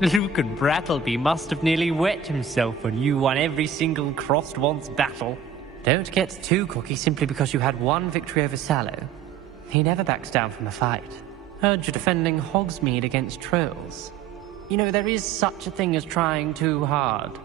Lucan Brattleby must have nearly wet himself when you won every single Crossed Once battle. Don't get too cocky simply because you had one victory over Sallow. He never backs down from a fight. Heard you're defending Hogsmeade against trolls. You know, there is such a thing as trying too hard.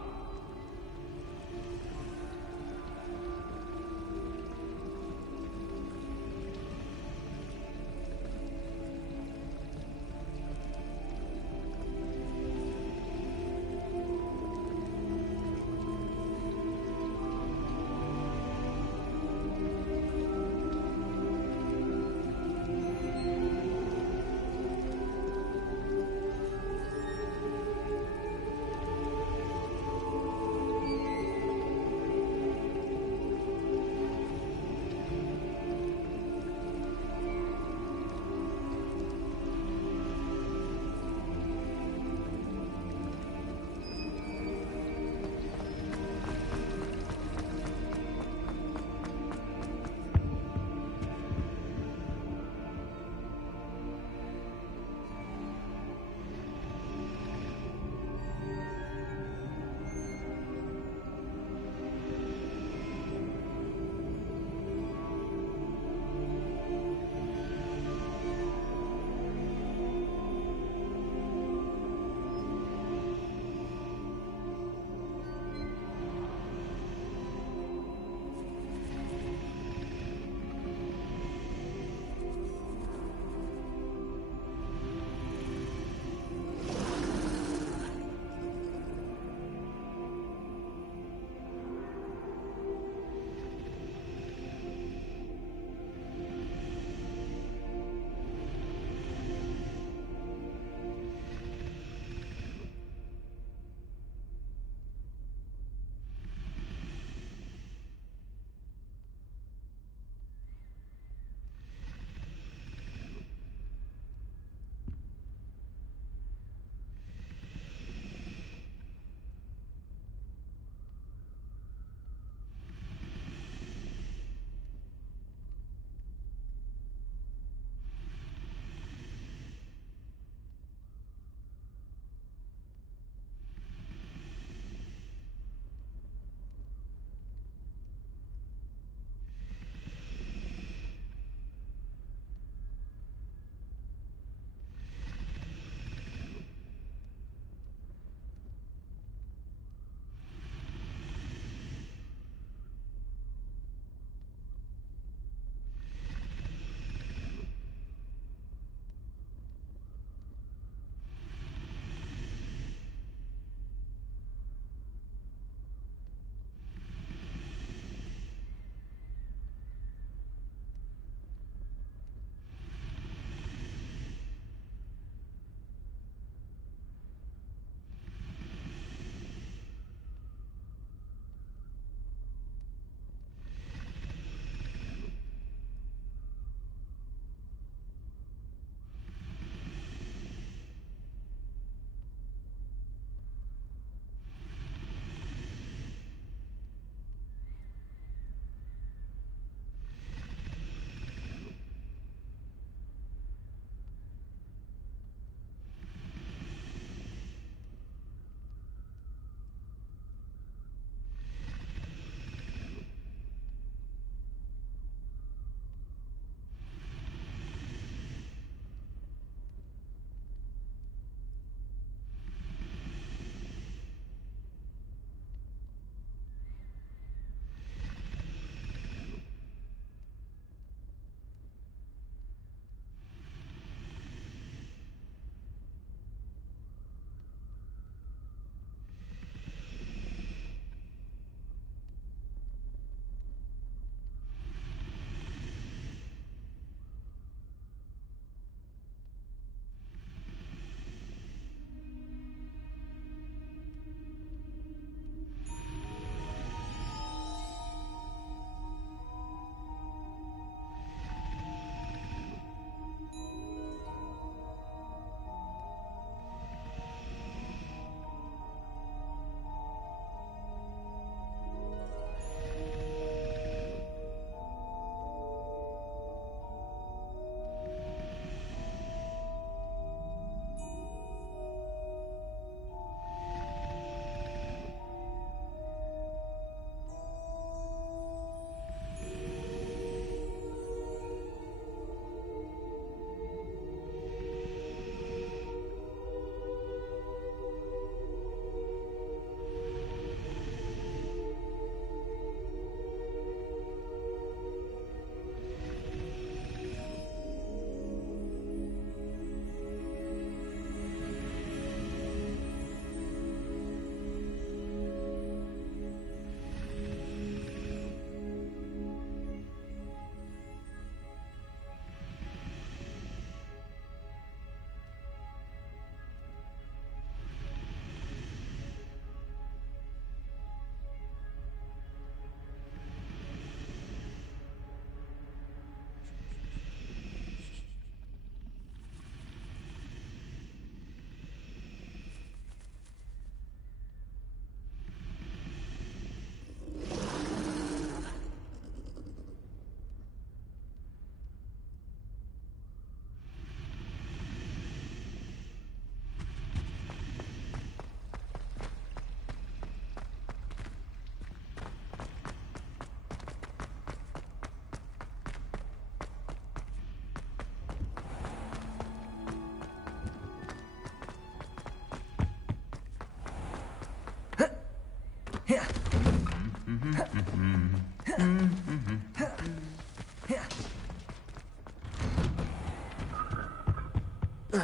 Off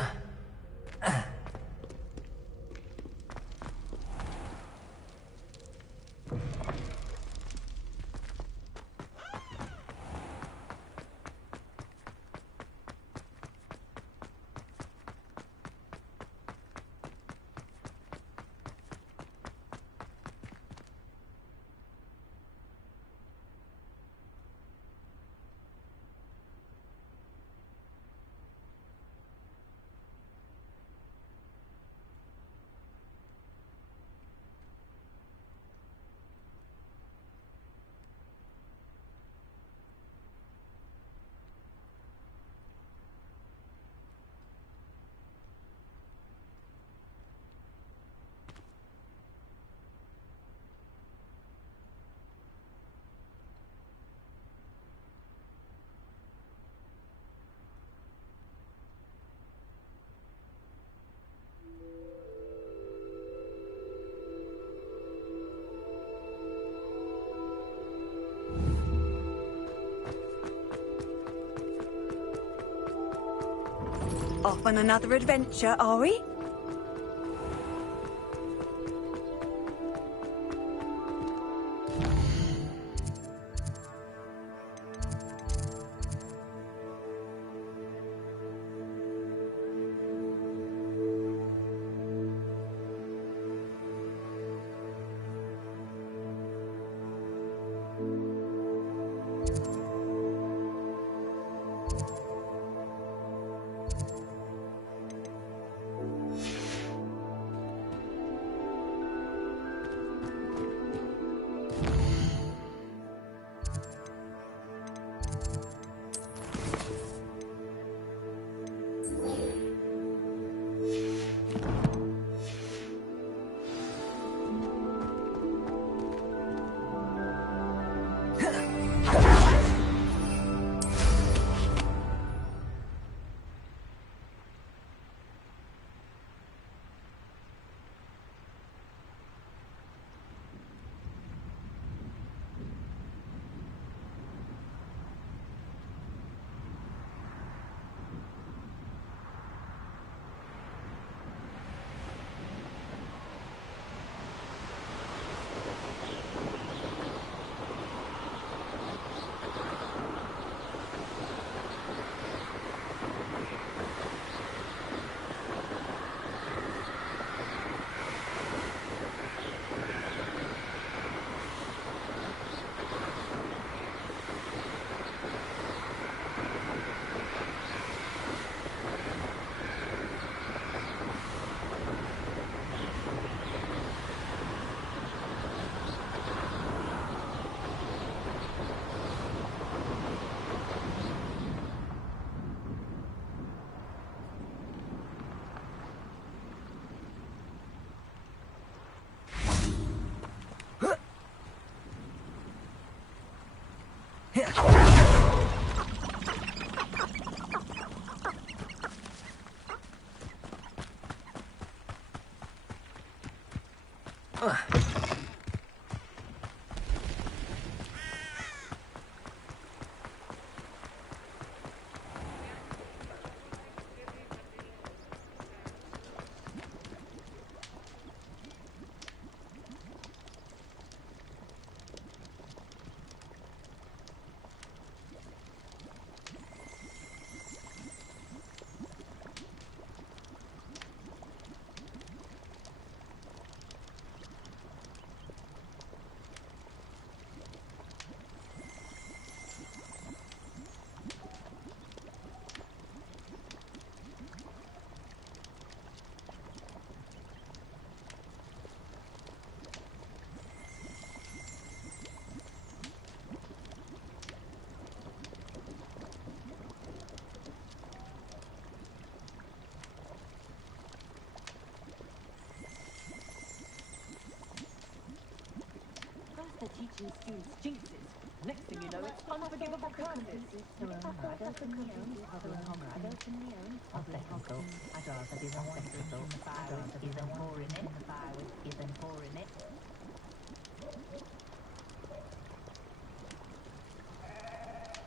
on another adventure, are we? They're teaching students jinxes. Next thing you know, it's unforgivable kindness.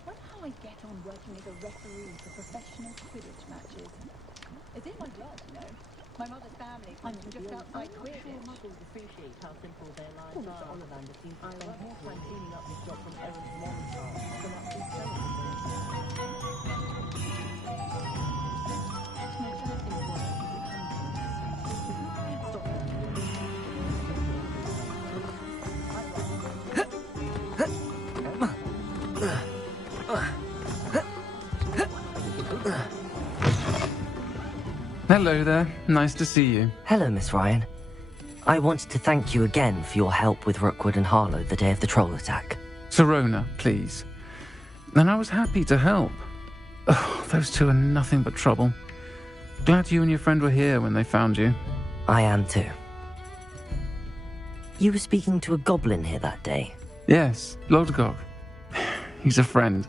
Wonder how I get on working as a referee for professional Quidditch matches. My mother's family comes from just outside Queerditch. Muggles appreciate how simple their lives are. Mr. Ollivander seems to spend more time cleaning up his job from Erin's montage than actually selling the My first thing was Hello there. Nice to see you. Hello, Miss Ryan. I wanted to thank you again for your help with Rookwood and Harlow the day of the troll attack. Sirona, please. And I was happy to help. Oh, those two are nothing but trouble. Glad you and your friend were here when they found you. I am too. You were speaking to a goblin here that day. Yes, Lodgok. He's a friend.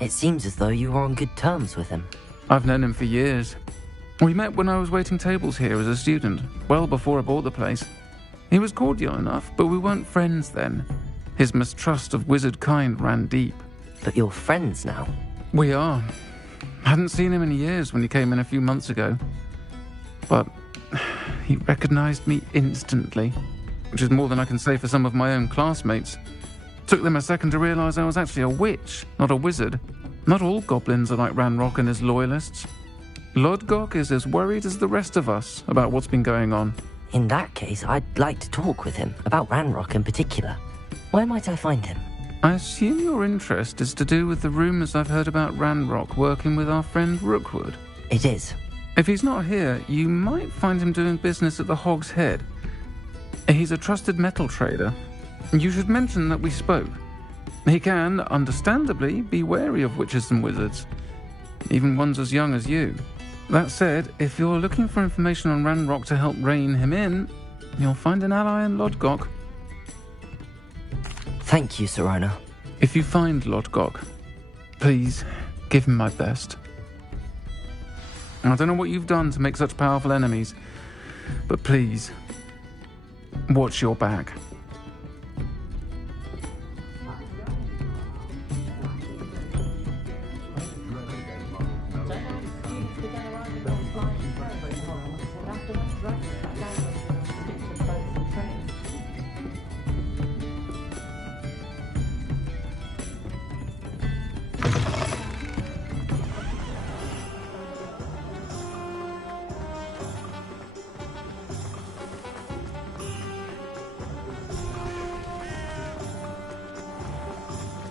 It seems as though you were on good terms with him. I've known him for years. We met when I was waiting tables here as a student, well before I bought the place. He was cordial enough, but we weren't friends then. His mistrust of wizard kind ran deep. But you're friends now. We are. Hadn't seen him in years when he came in a few months ago. But he recognized me instantly, which is more than I can say for some of my own classmates. Took them a second to realize I was actually a witch, not a wizard. Not all goblins are like Ranrock and his loyalists. Lodgok is as worried as the rest of us about what's been going on. In that case, I'd like to talk with him, about Ranrock in particular. Where might I find him? I assume your interest is to do with the rumors I've heard about Ranrock working with our friend Rookwood. It is. If he's not here, you might find him doing business at the Hog's Head. He's a trusted metal trader. You should mention that we spoke. He can, understandably, be wary of witches and wizards, even ones as young as you. That said, if you're looking for information on Ranrock to help rein him in, you'll find an ally in Lodgok. Thank you, Sirona. If you find Lodgok, please give him my best. I don't know what you've done to make such powerful enemies, but please, watch your back.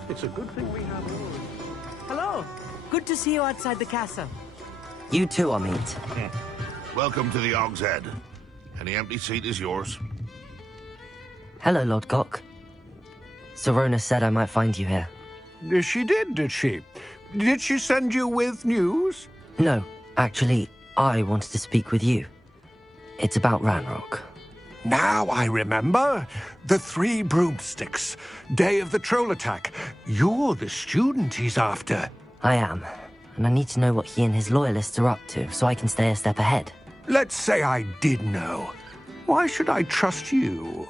It's a good thing we have yours. Hello. Good to see you outside the castle. You too, Amit. Welcome to the Hog's Head. Any empty seat is yours. Hello, Lodgok. Sirona said I might find you here. She did she? Did she send you with news? No, actually, I wanted to speak with you. It's about Ranrock. Now I remember. The Three Broomsticks. Day of the troll attack. You're the student he's after. I am, and I need to know what he and his loyalists are up to so I can stay a step ahead. Let's say I did know. Why should I trust you?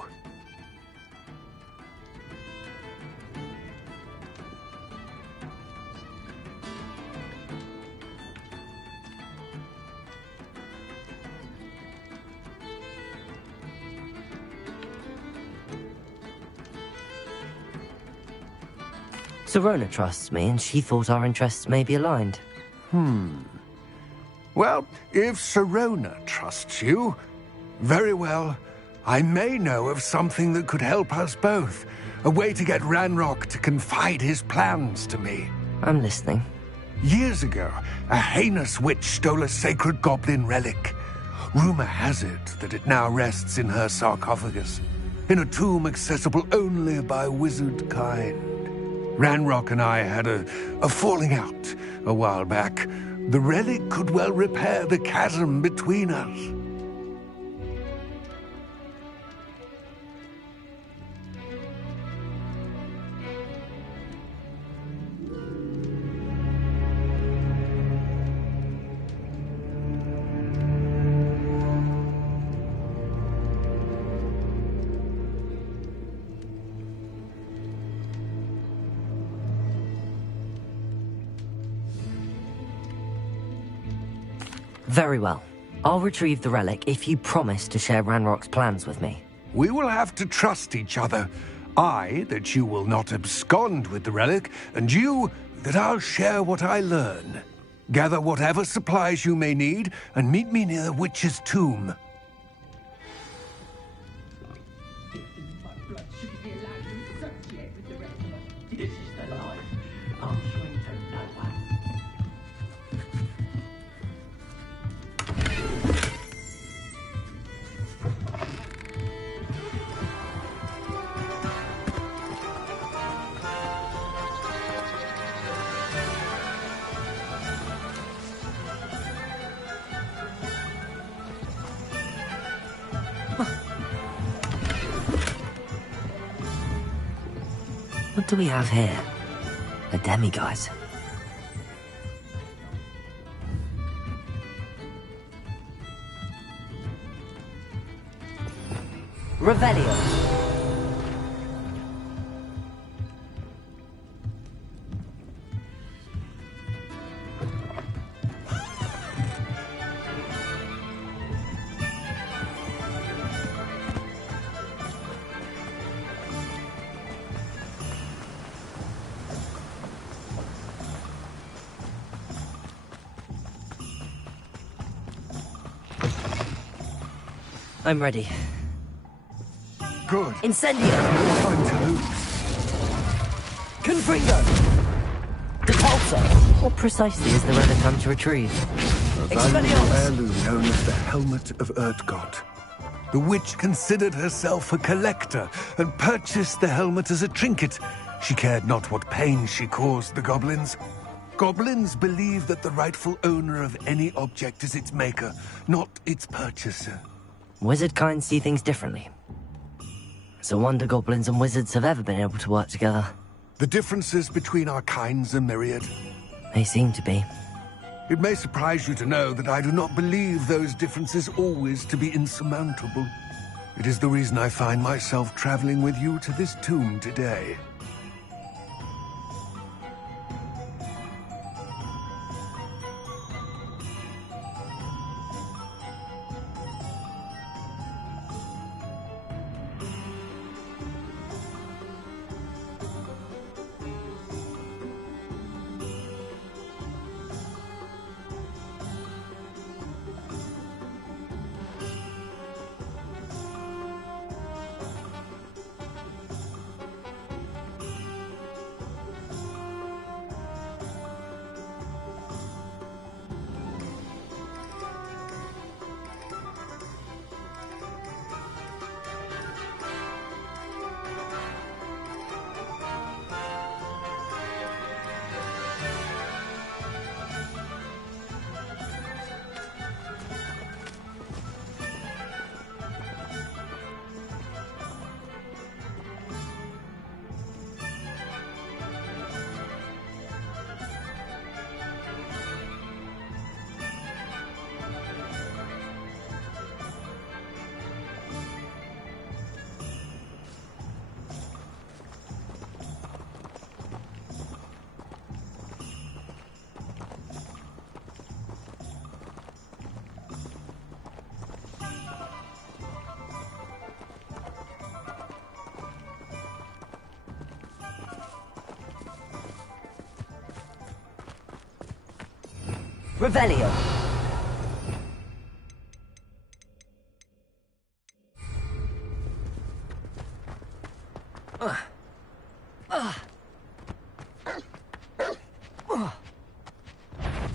Sirona trusts me, and she thought our interests may be aligned. Well, if Sirona trusts you, very well. I may know of something that could help us both. A way to get Ranrock to confide his plans to me. I'm listening. Years ago, a heinous witch stole a sacred goblin relic. Rumor has it that it now rests in her sarcophagus, in a tomb accessible only by wizard kind. Ranrock and I had a falling out a while back. The relic could well repair the chasm between us. Very well. I'll retrieve the relic if you promise to share Ranrock's plans with me. We will have to trust each other. I, that you will not abscond with the relic, and you, that I'll share what I learn. Gather whatever supplies you may need, and meet me near the witch's tomb. What do we have here? A demiguise. Revelio. I'm ready. Good. Incendio! No time to lose. Confringo! Depulso! What precisely is the relic I'm to retrieve? A valuable heirloom known as the Helmet of Erdgott. The witch considered herself a collector and purchased the helmet as a trinket. She cared not what pain she caused the goblins. Goblins believe that the rightful owner of any object is its maker, not its purchaser. Wizard kind see things differently. It's a wonder goblins and wizards have ever been able to work together. The differences between our kinds are myriad. They seem to be. It may surprise you to know that I do not believe those differences always to be insurmountable. It is the reason I find myself traveling with you to this tomb today. Revelio.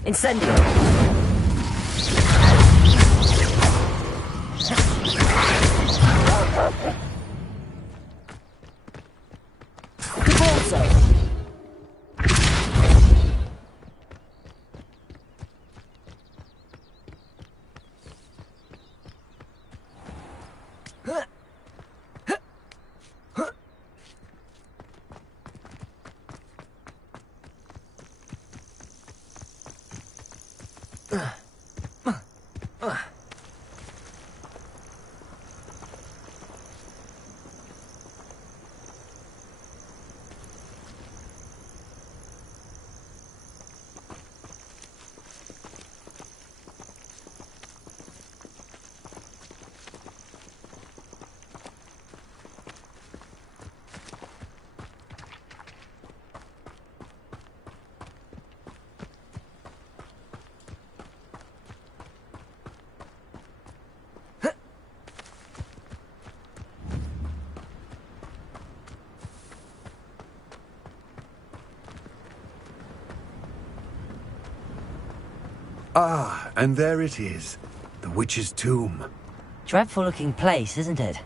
Incendio. Corso. Ah, and there it is. The witch's tomb. Dreadful looking place, isn't it?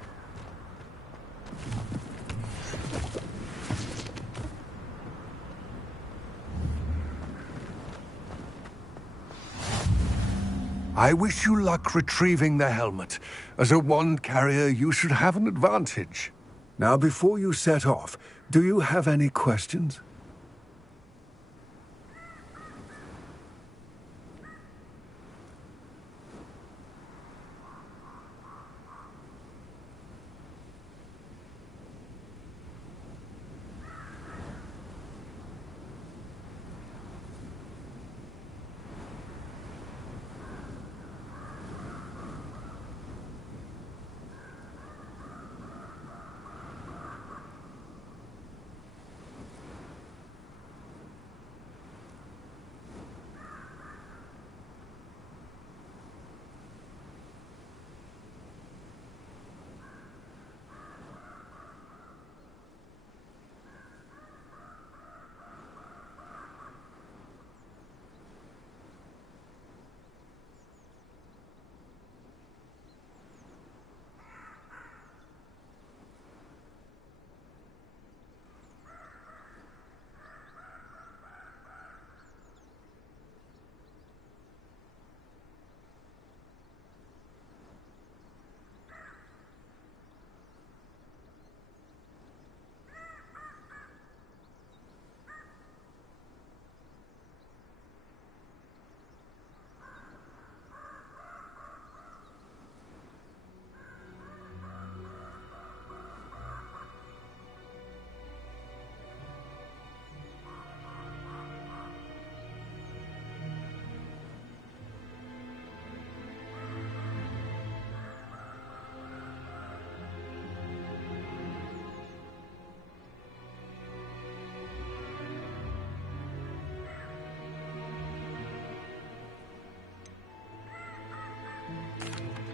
I wish you luck retrieving the helmet. As a wand carrier, you should have an advantage. Now, before you set off, do you have any questions?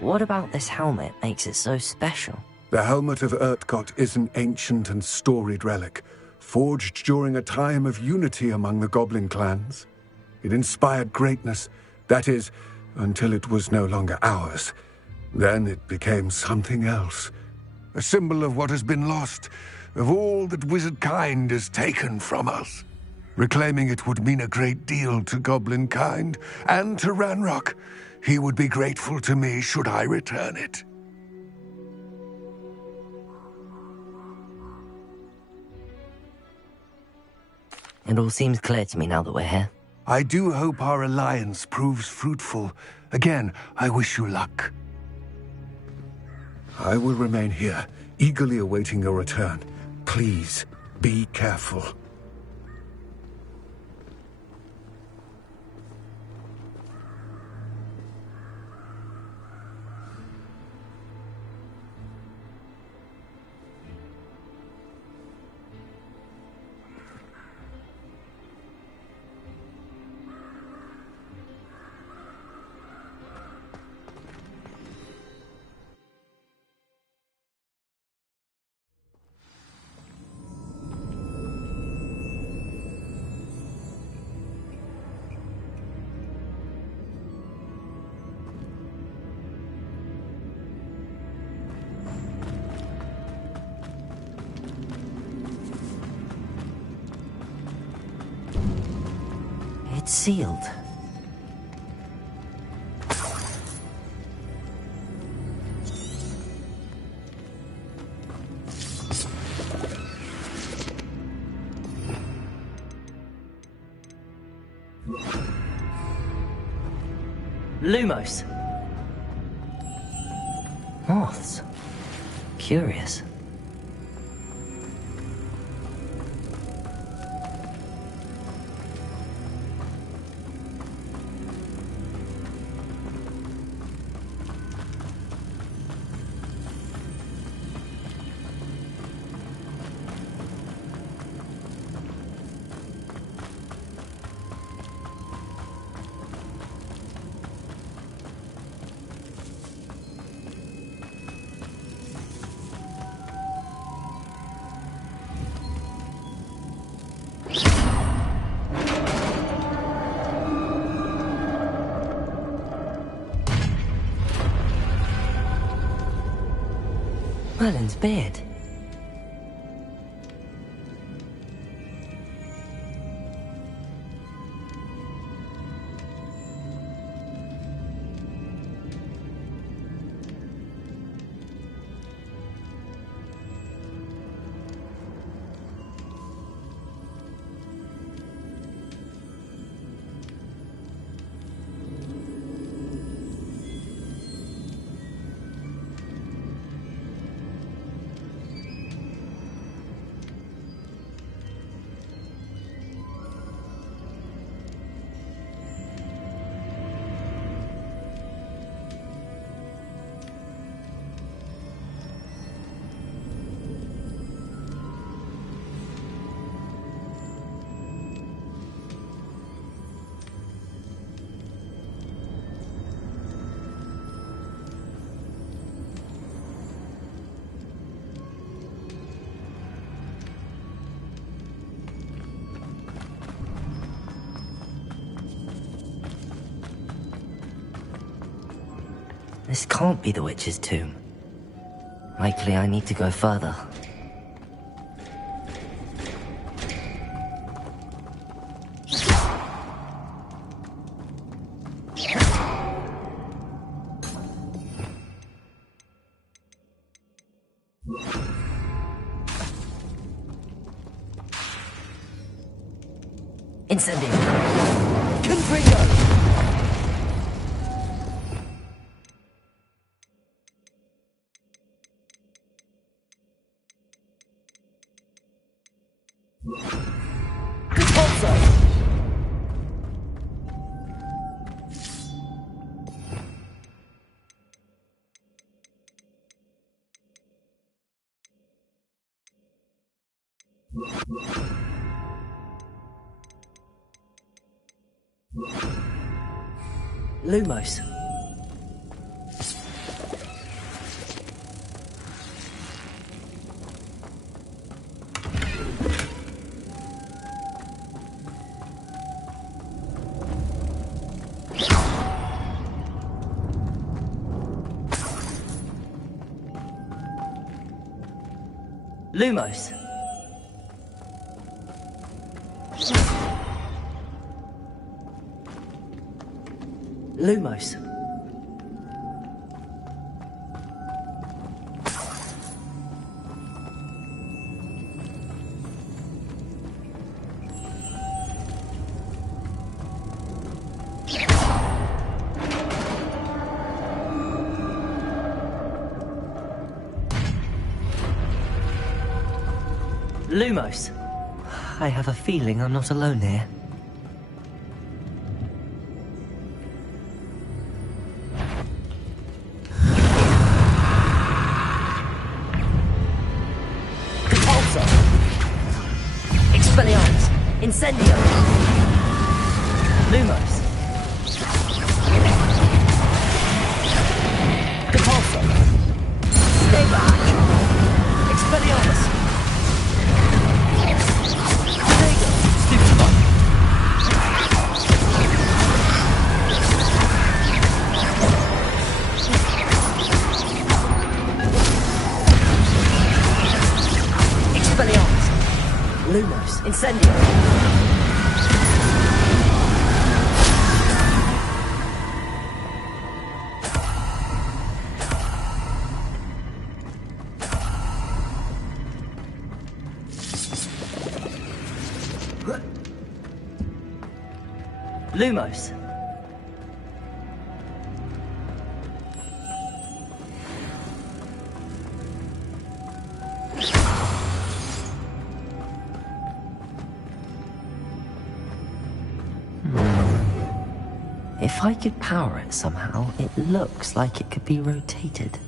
What about this helmet makes it so special? The helmet of Urtkot is an ancient and storied relic, forged during a time of unity among the goblin clans. It inspired greatness, that is, until it was no longer ours. Then it became something else. A symbol of what has been lost, of all that wizard kind has taken from us. Reclaiming it would mean a great deal to goblin kind, and to Ranrock. He would be grateful to me should I return it. It all seems clear to me now that we're here. I do hope our alliance proves fruitful. Again, I wish you luck. I will remain here, eagerly awaiting your return. Please, be careful. It's sealed. Lumos. Moths. Curious. Merlin's beard. This can't be the witch's tomb. Likely I need to go further. Incendio! Confringo! Lumos. Lumos. Lumos. Lumos. I have a feeling I'm not alone here. Expelliarmus! Incendio! Lumos! Depulso! Stay back! Expelliarmus! Fuego! Stupefy! Expelliarmus! Lumos! Incendio! Lumos. If I could power it somehow, it looks like it could be rotated.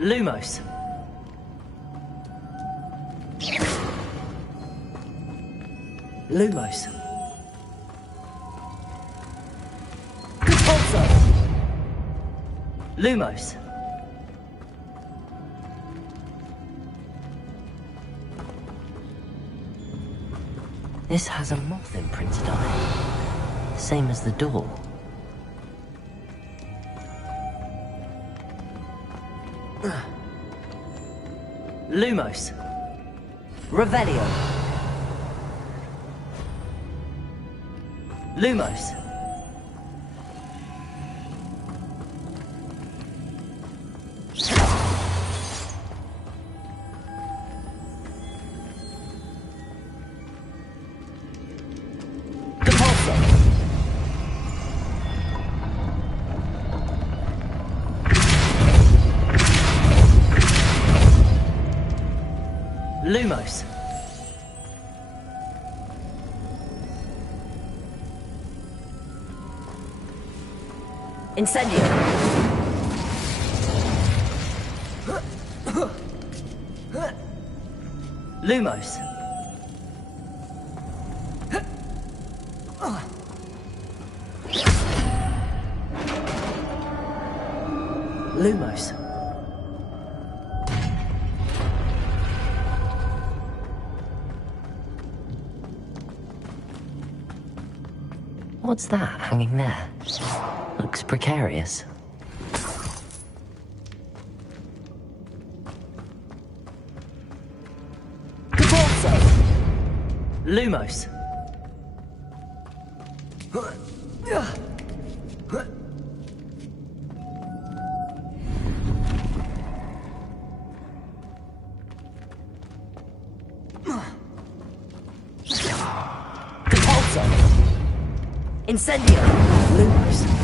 Lumos. Lumos. Lumos. This has a moth imprinted on it. Same as the door. Lumos. Revelio. Lumos. Lumos. Incendio. Lumos. Lumos. What's that hanging there? Looks precarious. Lumos. Incendio! Lumos.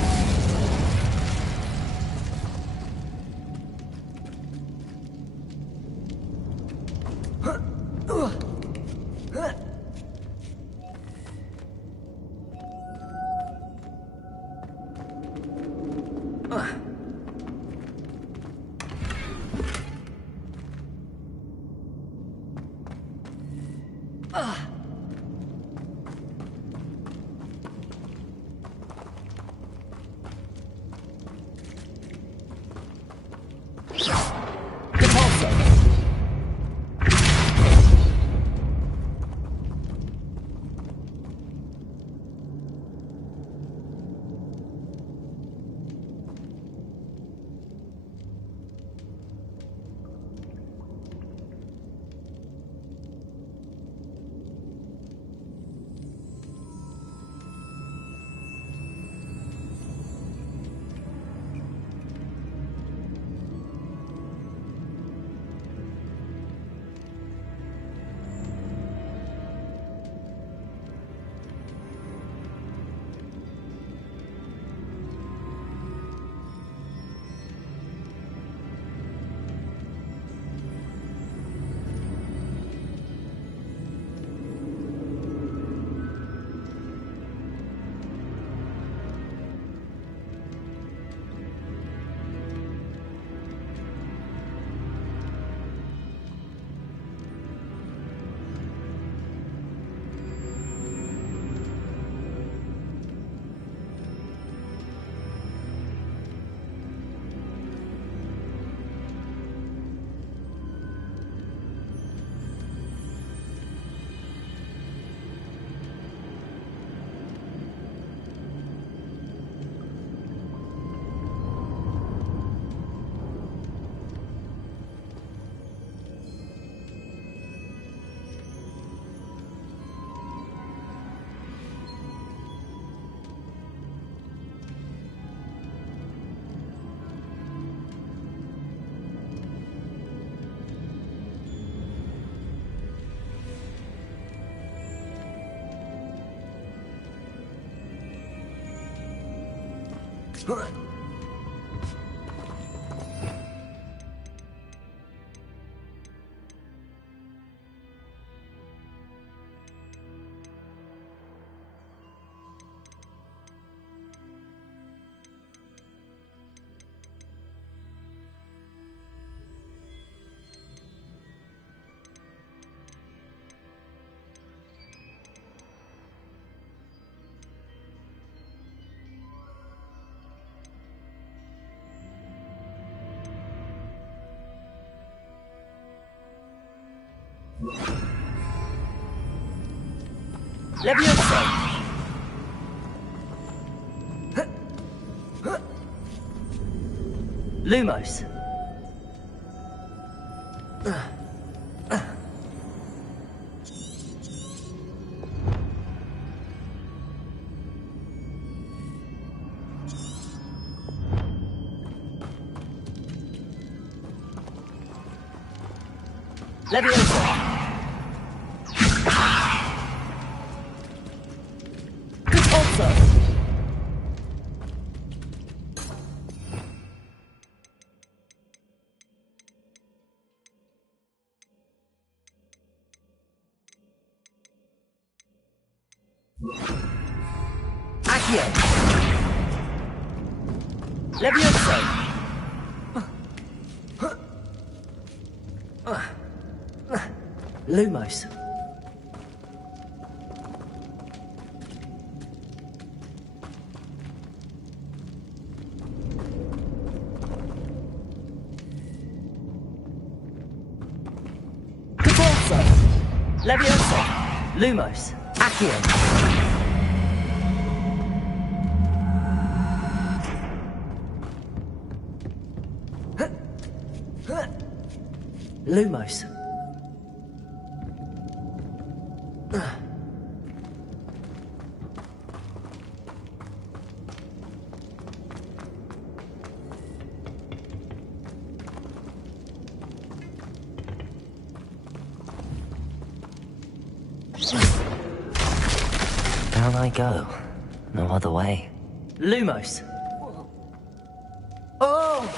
Leviosa! Lumos. Leviosa! Repulsor! Accio! Leviosa! Lumos. Repulsor! Leviosa! Lumos. Accio! Lumos. Down I go. No other way. Lumos. Oh!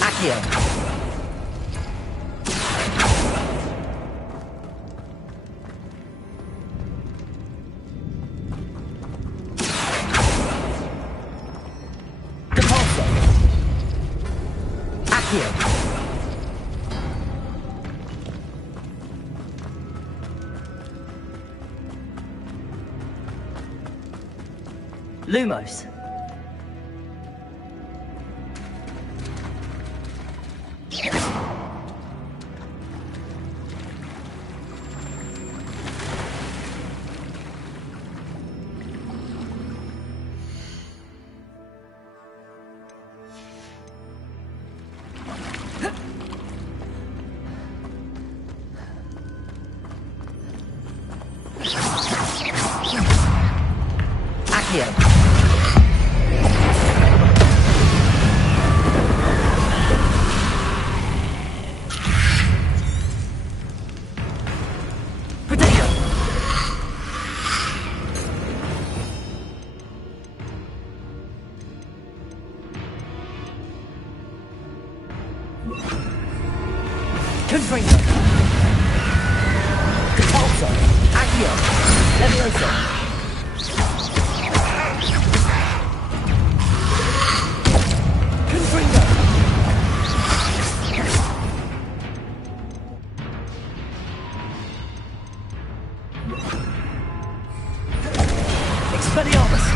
Accio. Repulsor. Accio. Lumos. Accio. Potato. Confringo. Repulsor. Accio. Leviosa. Confringo. Expelliarmus.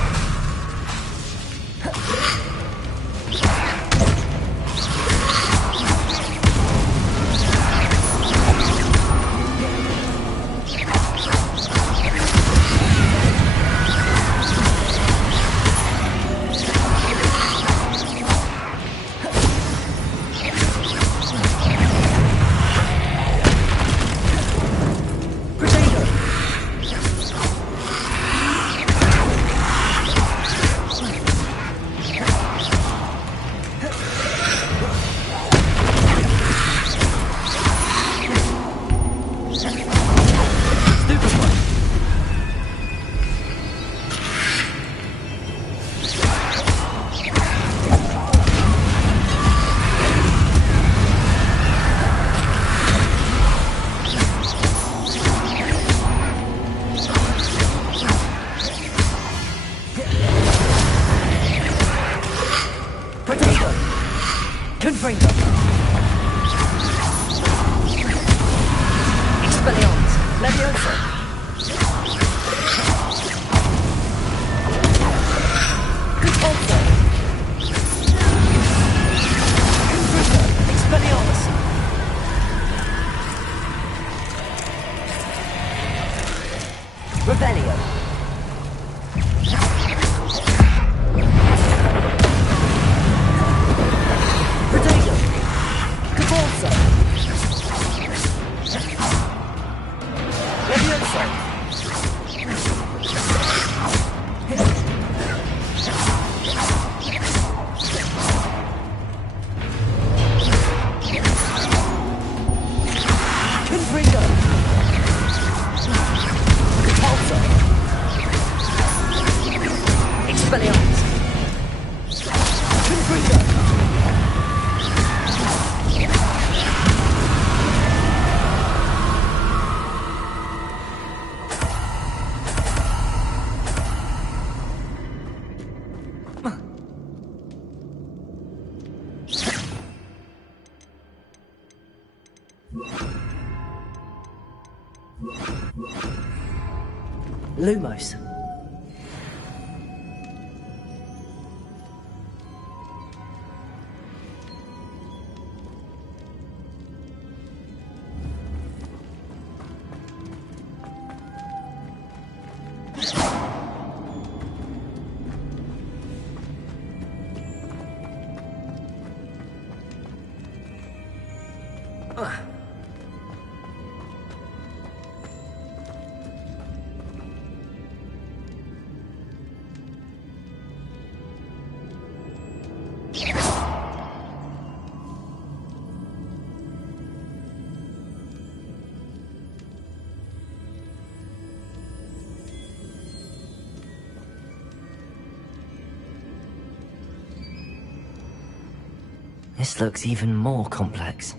Confringo. Expelliarmus. Leviosa. Conpulso. Confringo. Expelliarmus. Revelio. Protego. Cabalzo. Levioso. Confringo. Cabalzo. Expelliarmus. Confringo. Lumos. This looks even more complex.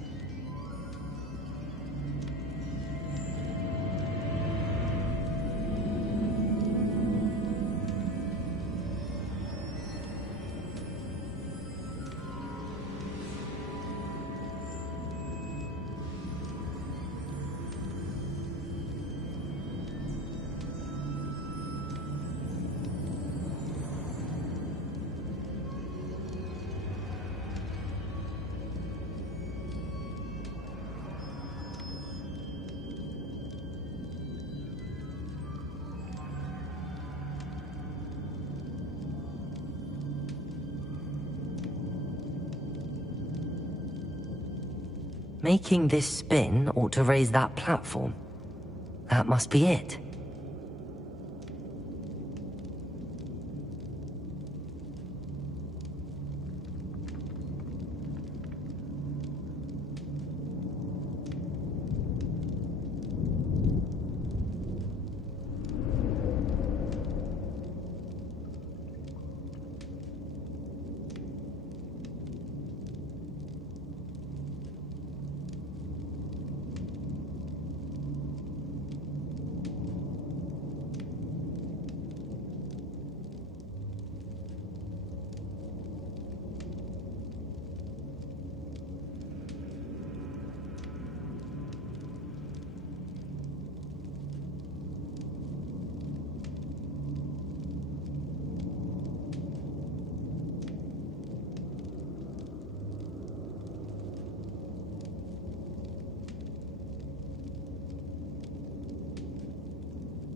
Making this spin ought to raise that platform. That must be it.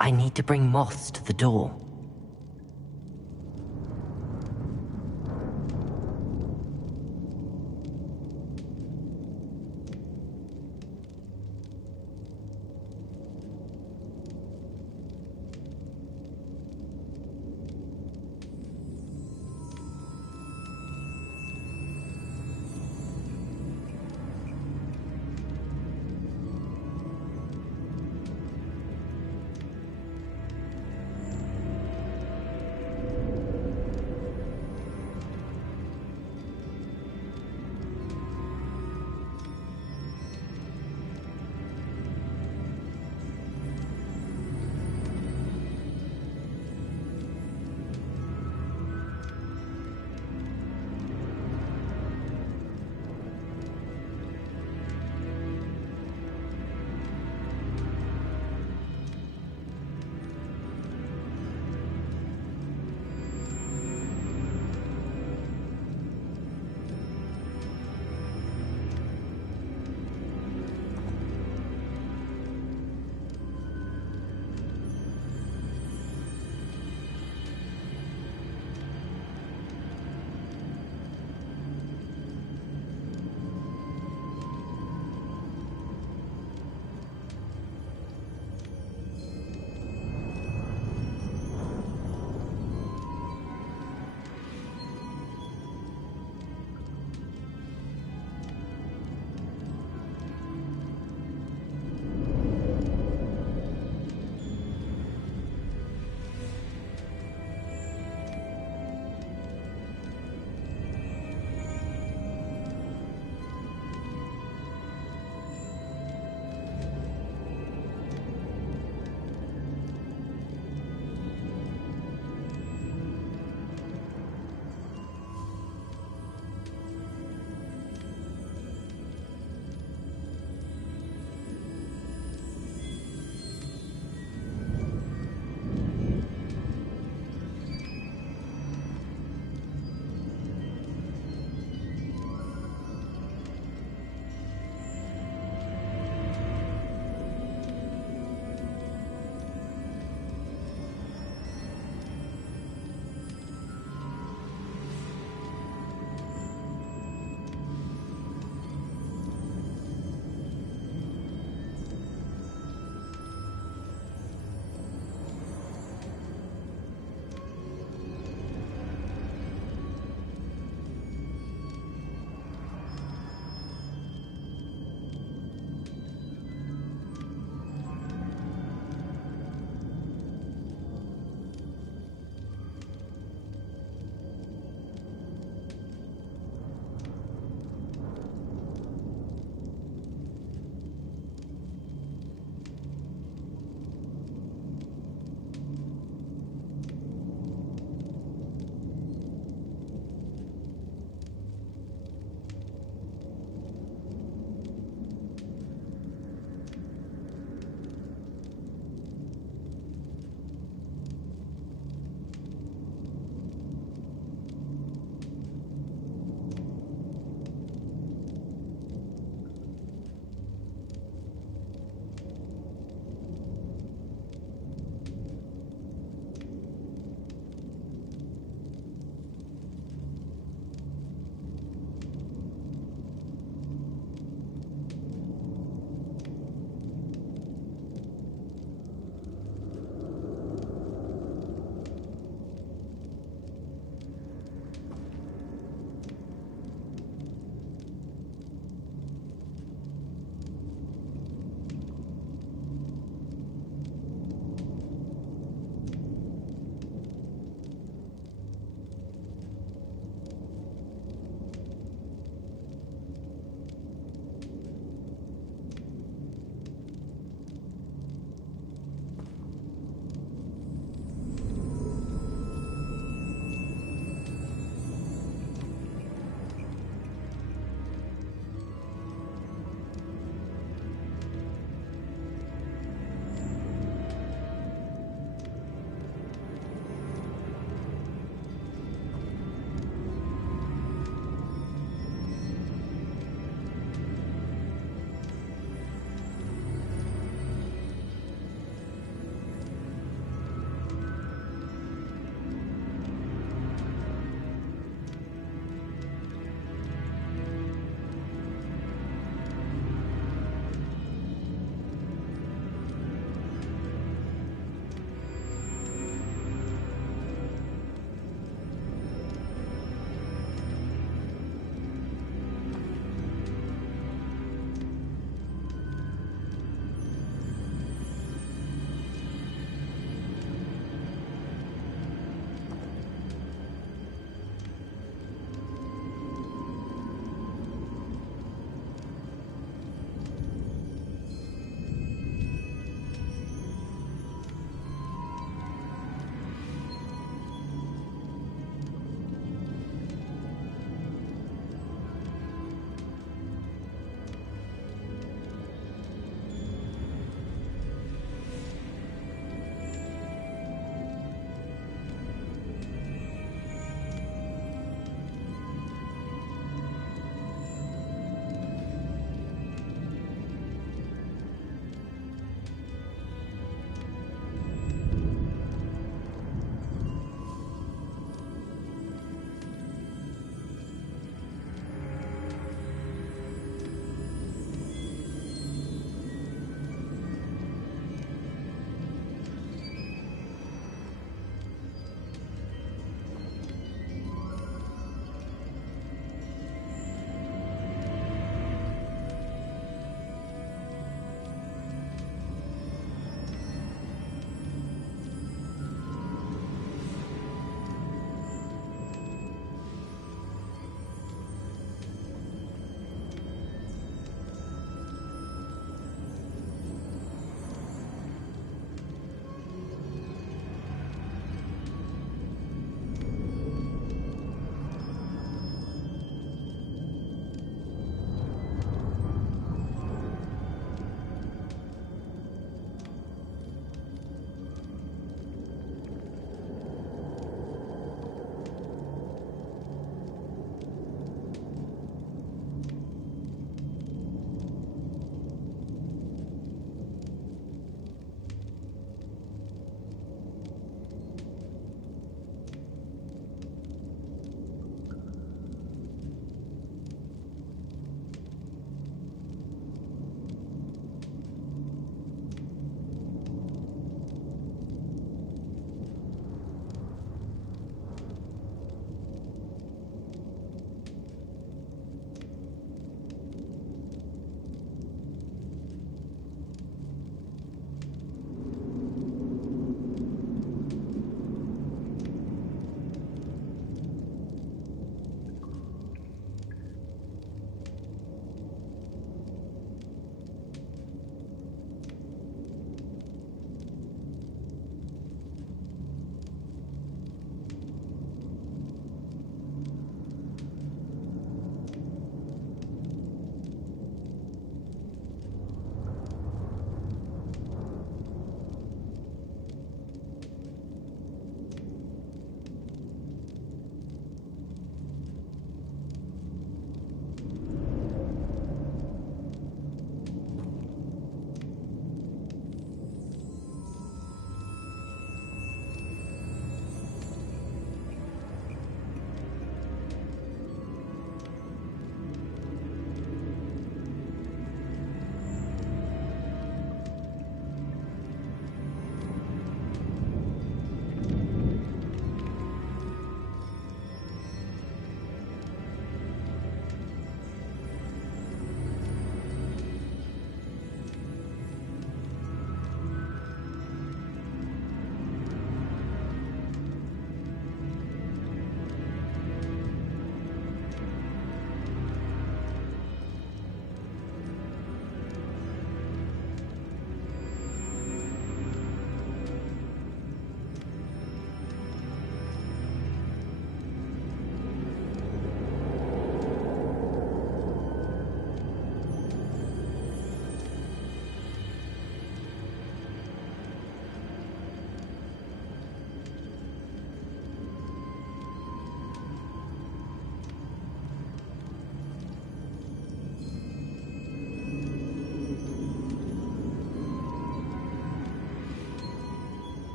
I need to bring moths to the door.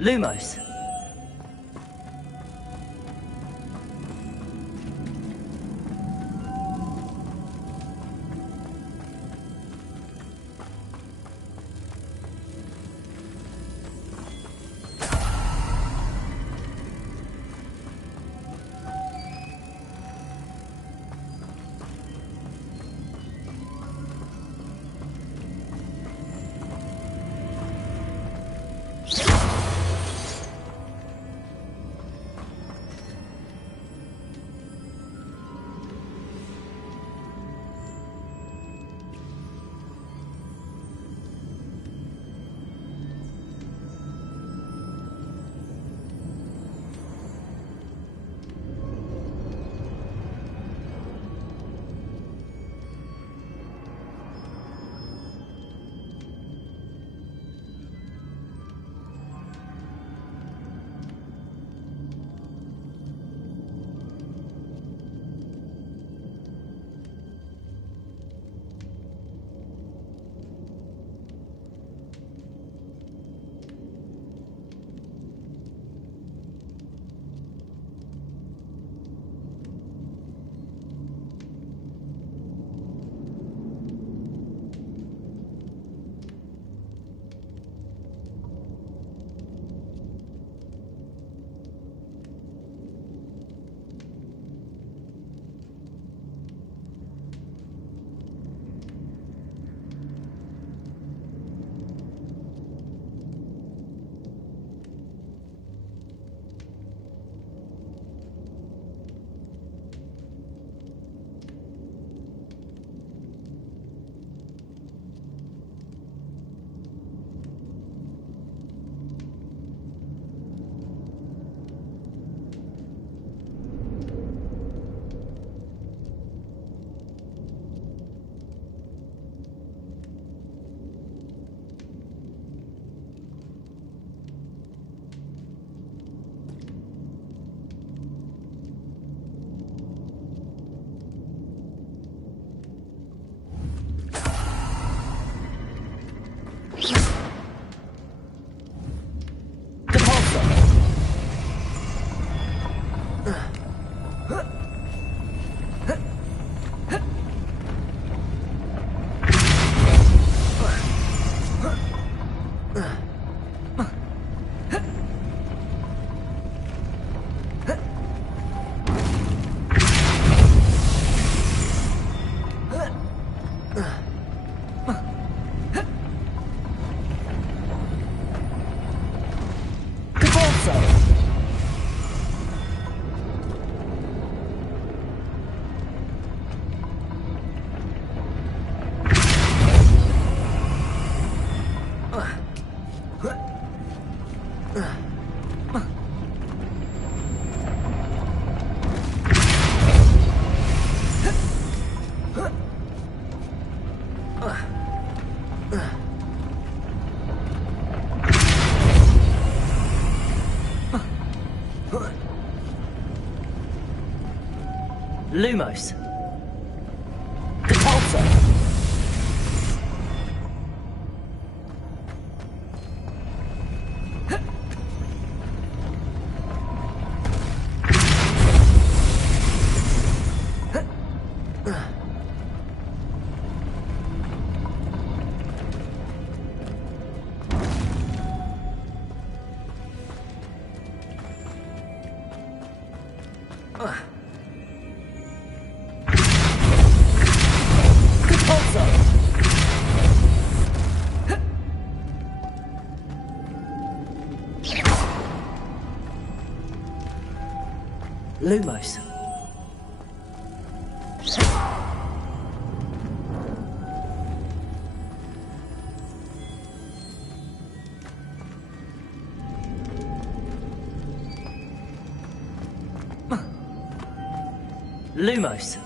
Lumos. Lumos. Depulso. Lumos. Lumos.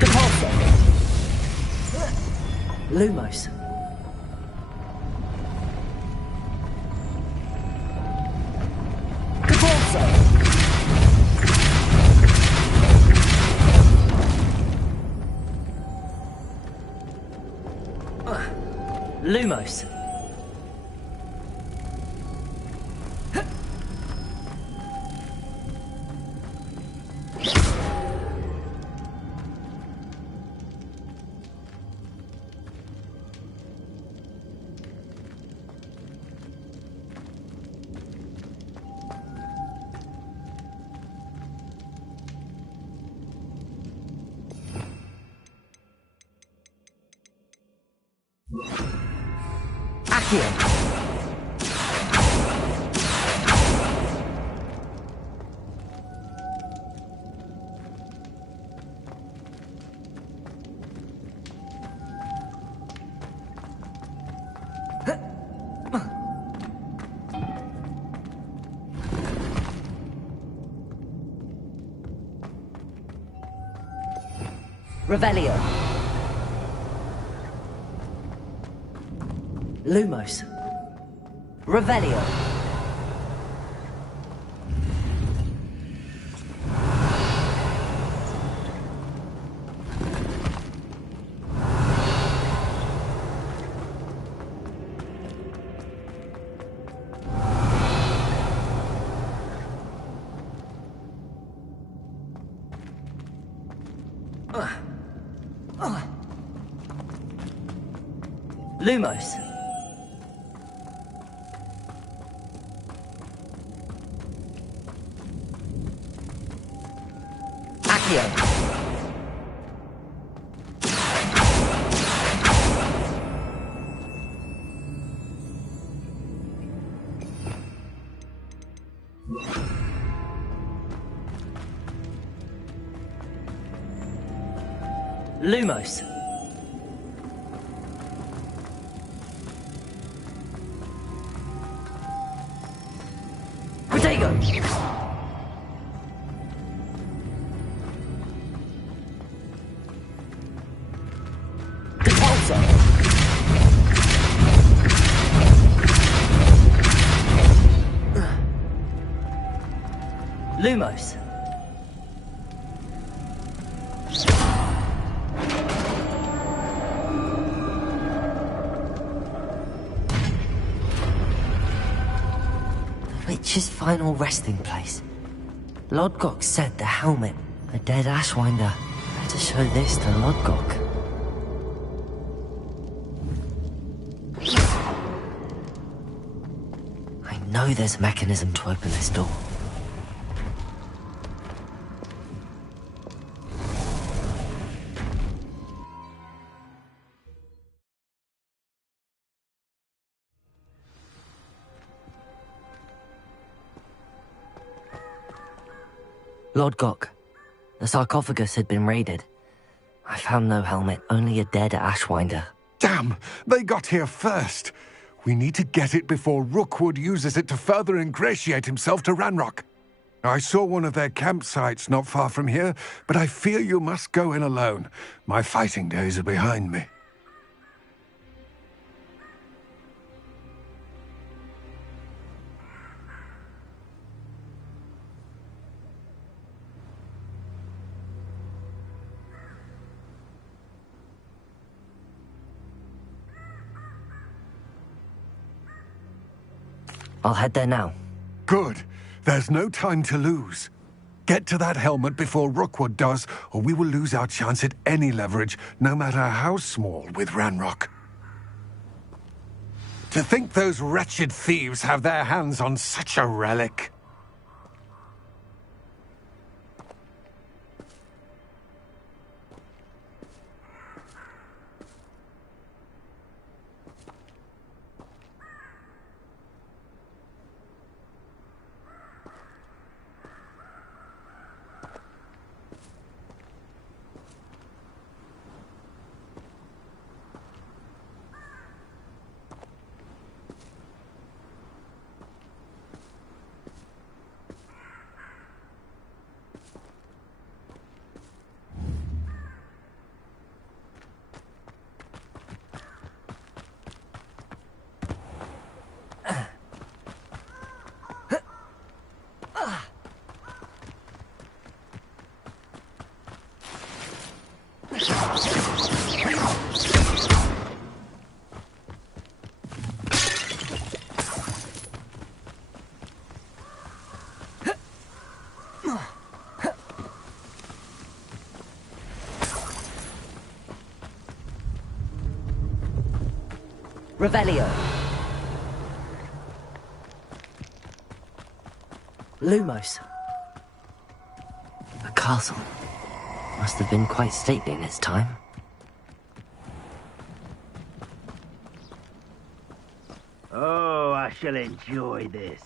Depulso. Lumos. Lumos. Accio. Revelio. Lumos. Revelio. Lumos. Accio. Lumos. Protego. Depulso. Lumos. Witch's final resting place. Lodgok said the helmet, a dead Ashwinder. Better show this to Lodgok. I know there's a mechanism to open this door. Lodgok, the sarcophagus had been raided. I found no helmet, only a dead Ashwinder. Damn! They got here first! We need to get it before Rookwood uses it to further ingratiate himself to Ranrock. I saw one of their campsites not far from here, but I fear you must go in alone. My fighting days are behind me. I'll head there now. Good. There's no time to lose. Get to that helmet before Rookwood does, or we will lose our chance at any leverage, no matter how small, with Ranrock. To think those wretched thieves have their hands on such a relic. Revelio. Lumos. A castle. Must have been quite stately in its time. Oh, I shall enjoy this.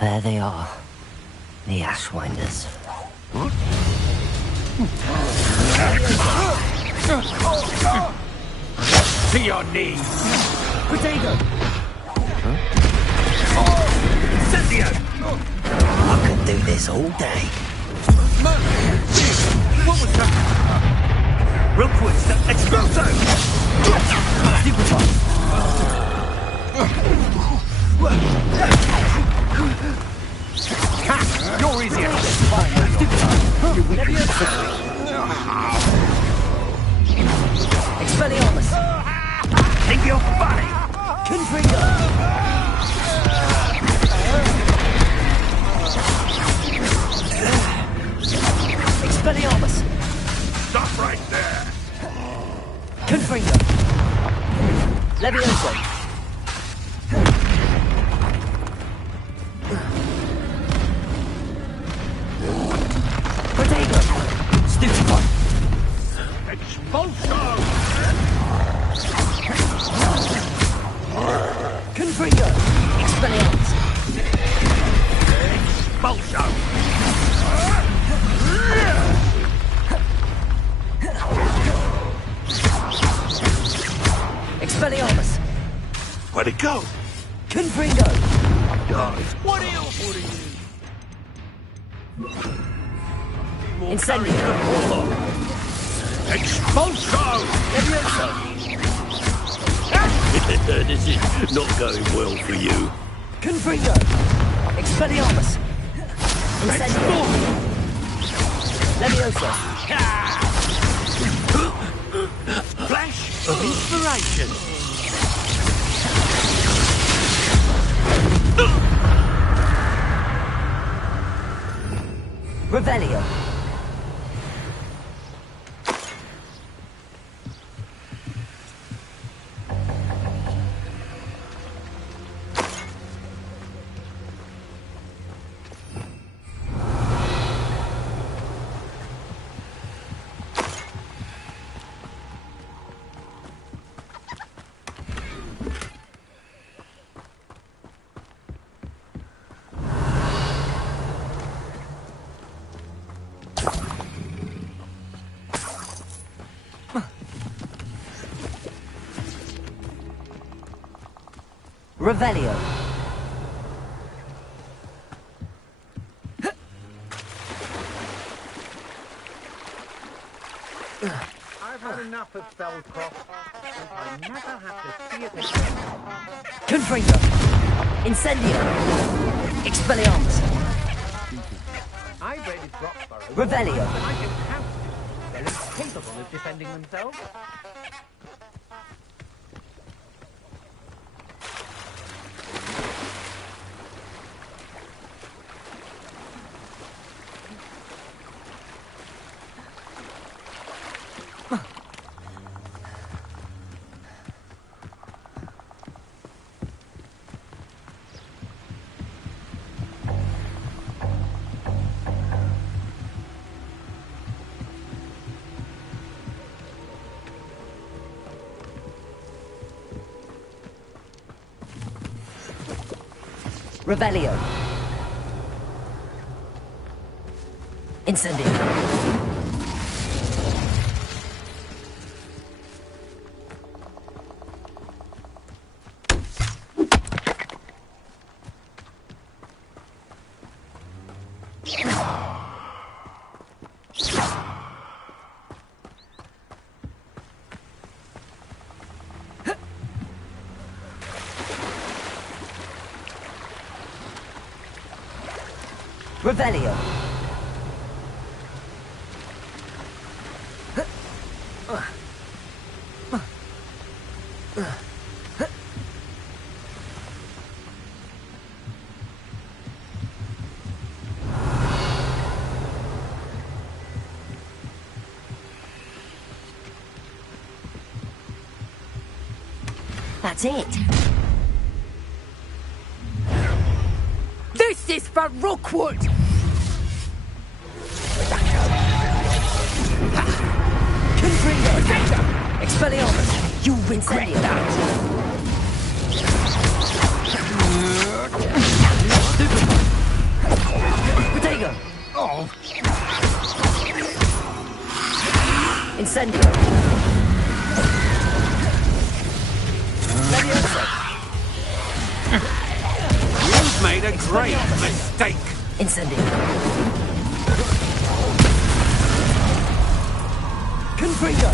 There they are. The Ashwinders. To your knees! Potato! Incendio! I could do this all day. What was that? Rookwood, Expulso! Ha! You're easier! Expelliarmus! Think you're funny! Confringo! Expelliarmus! Stop right there! Confringo! Levioso! Protego! Stupefy! Expulso! Confringo! Expelliarmus! Expulso! Expelliarmus! Where'd it go? Confringo! What are you putting in? Incendio! Expulso! Levioso! This is not going well for you. Confringo! Expelliarmus! Incendio! Levioso! Flash of inspiration! Revelio! Revelio. I've had enough of Spellcroft. I never have to see it again. Confringo. Incendio. Expelliarmus. I raided Roxborough. Revelio. And I can count. They're incapable of defending themselves. Revelio. Incendio. Revelio. That's it. This is for Rookwood! Confringo. Expelliarmus. You regret that. Protego. Oh, Incendio. you've made a great mistake. Incendio. Confringo.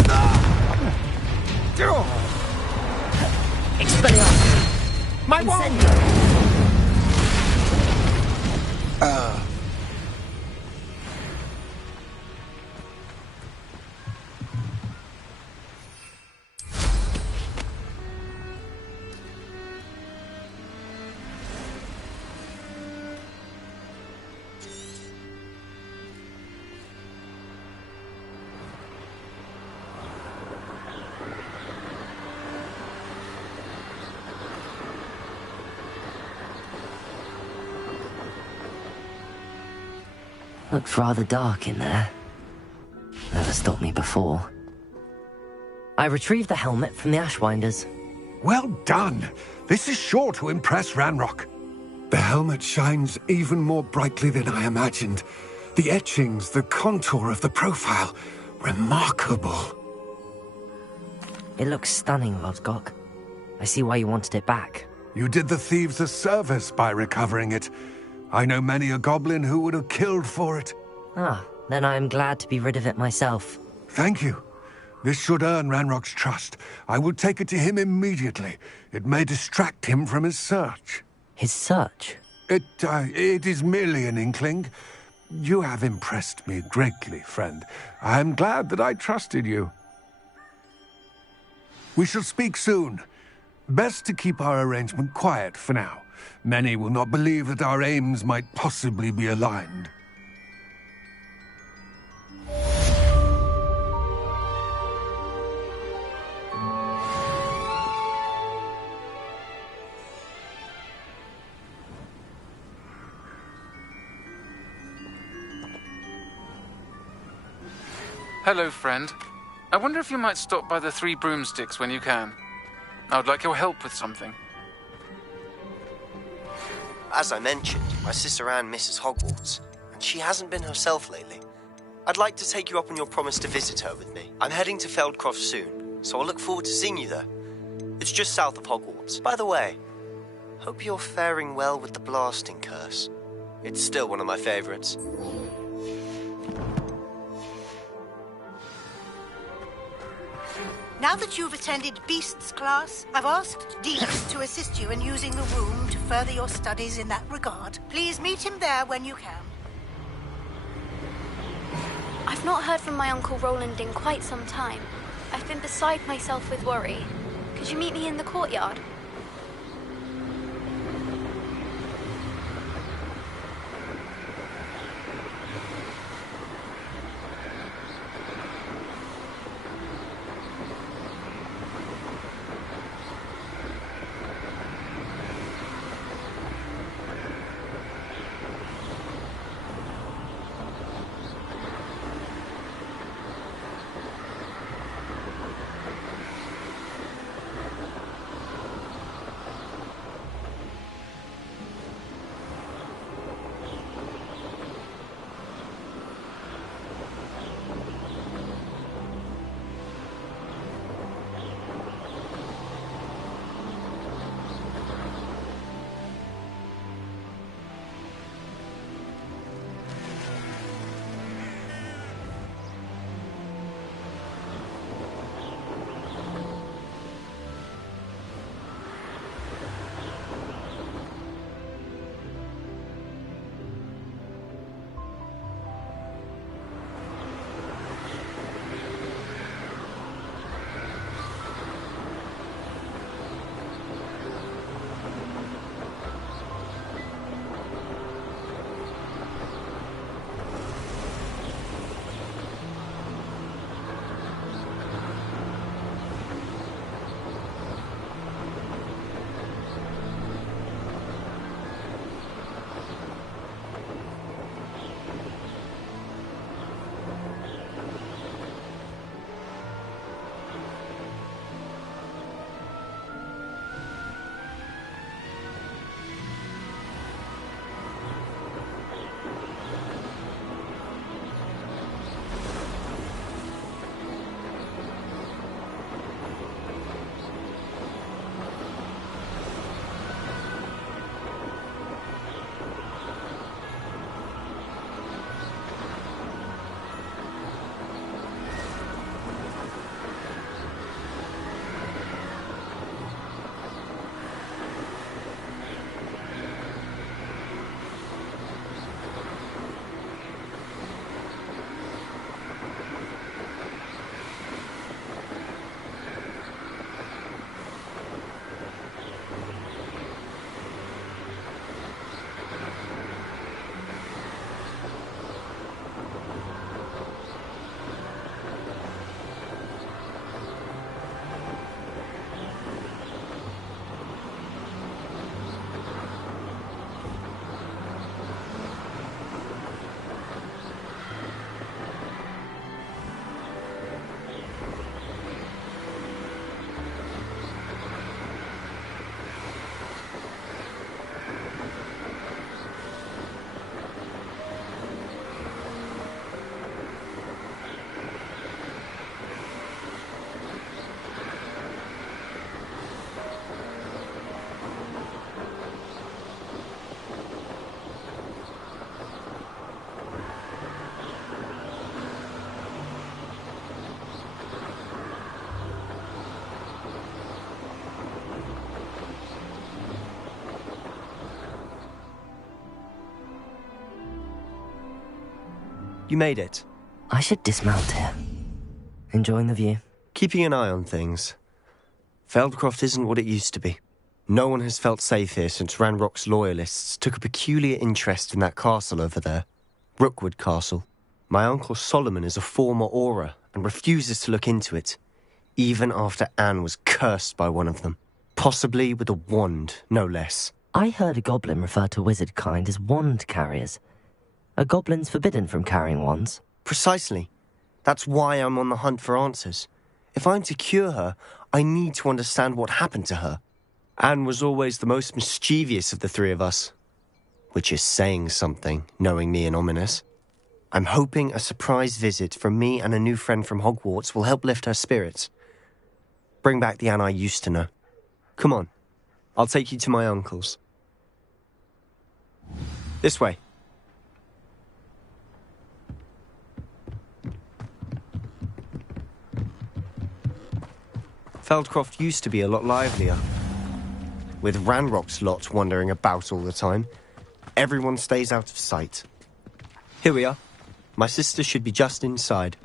Expelliarmus. My Incendio. Looked rather dark in there. Never stopped me before. I retrieved the helmet from the Ashwinders. Well done. This is sure to impress Ranrock. The helmet shines even more brightly than I imagined. The etchings, the contour of the profile. Remarkable. It looks stunning, Lodgok. I see why you wanted it back. You did the thieves a service by recovering it. I know many a goblin who would have killed for it. Ah, then I am glad to be rid of it myself. Thank you. This should earn Ranrock's trust. I will take it to him immediately. It may distract him from his search. His search? It is merely an inkling. You have impressed me greatly, friend. I am glad that I trusted you. We shall speak soon. Best to keep our arrangement quiet for now. Many will not believe that our aims might possibly be aligned. Hello, friend. I wonder if you might stop by the Three Broomsticks when you can. I would like your help with something. As I mentioned, my sister Anne misses Hogwarts, and she hasn't been herself lately. I'd like to take you up on your promise to visit her with me. I'm heading to Feldcroft soon, so I'll look forward to seeing you there. It's just south of Hogwarts. By the way, hope you're faring well with the blasting curse. It's still one of my favorites. Now that you've attended Beasts class, I've asked Deeks to assist you in using the room to further your studies in that regard. Please meet him there when you can. I've not heard from my Uncle Roland in quite some time. I've been beside myself with worry. Could you meet me in the courtyard? You made it. I should dismount here. Enjoying the view. Keeping an eye on things. Feldcroft isn't what it used to be. No one has felt safe here since Ranrock's loyalists took a peculiar interest in that castle over there. Rookwood Castle. My Uncle Solomon is a former Auror and refuses to look into it, even after Anne was cursed by one of them. Possibly with a wand, no less. I heard a goblin refer to wizard kind as wand carriers. Are goblins forbidden from carrying wands? Precisely. That's why I'm on the hunt for answers. If I'm to cure her, I need to understand what happened to her. Anne was always the most mischievous of the three of us. Which is saying something, knowing me and Ominis. I'm hoping a surprise visit from me and a new friend from Hogwarts will help lift her spirits. Bring back the Anne I used to know. Come on. I'll take you to my uncle's. This way. Feldcroft used to be a lot livelier. With Ranrock's lot wandering about all the time, everyone stays out of sight. Here we are. My sister should be just inside.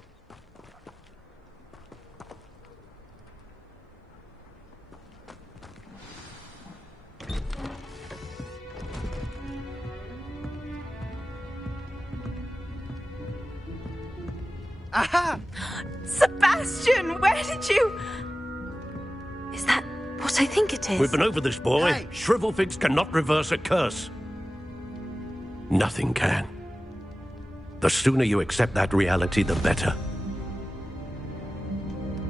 Aha! Sebastian, where did you... Is that what I think it is? We've been over this, boy. Hey. Shrivelfigs cannot reverse a curse. Nothing can. The sooner you accept that reality, the better.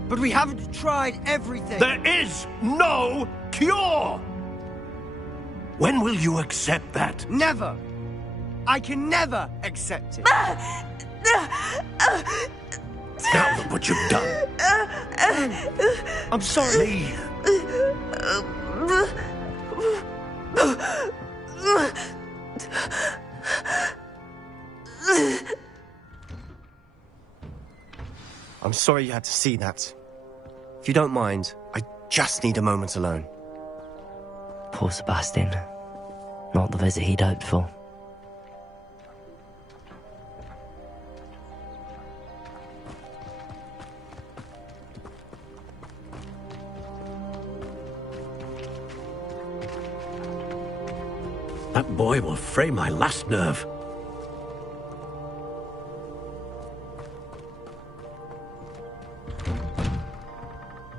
But we haven't tried everything. There is no cure! When will you accept that? Never. I can never accept it. Now look what you've done. I'm sorry. Leave. I'm sorry you had to see that. If you don't mind, I just need a moment alone. Poor Sebastian. Not the visit he'd hoped for. That boy will fray my last nerve.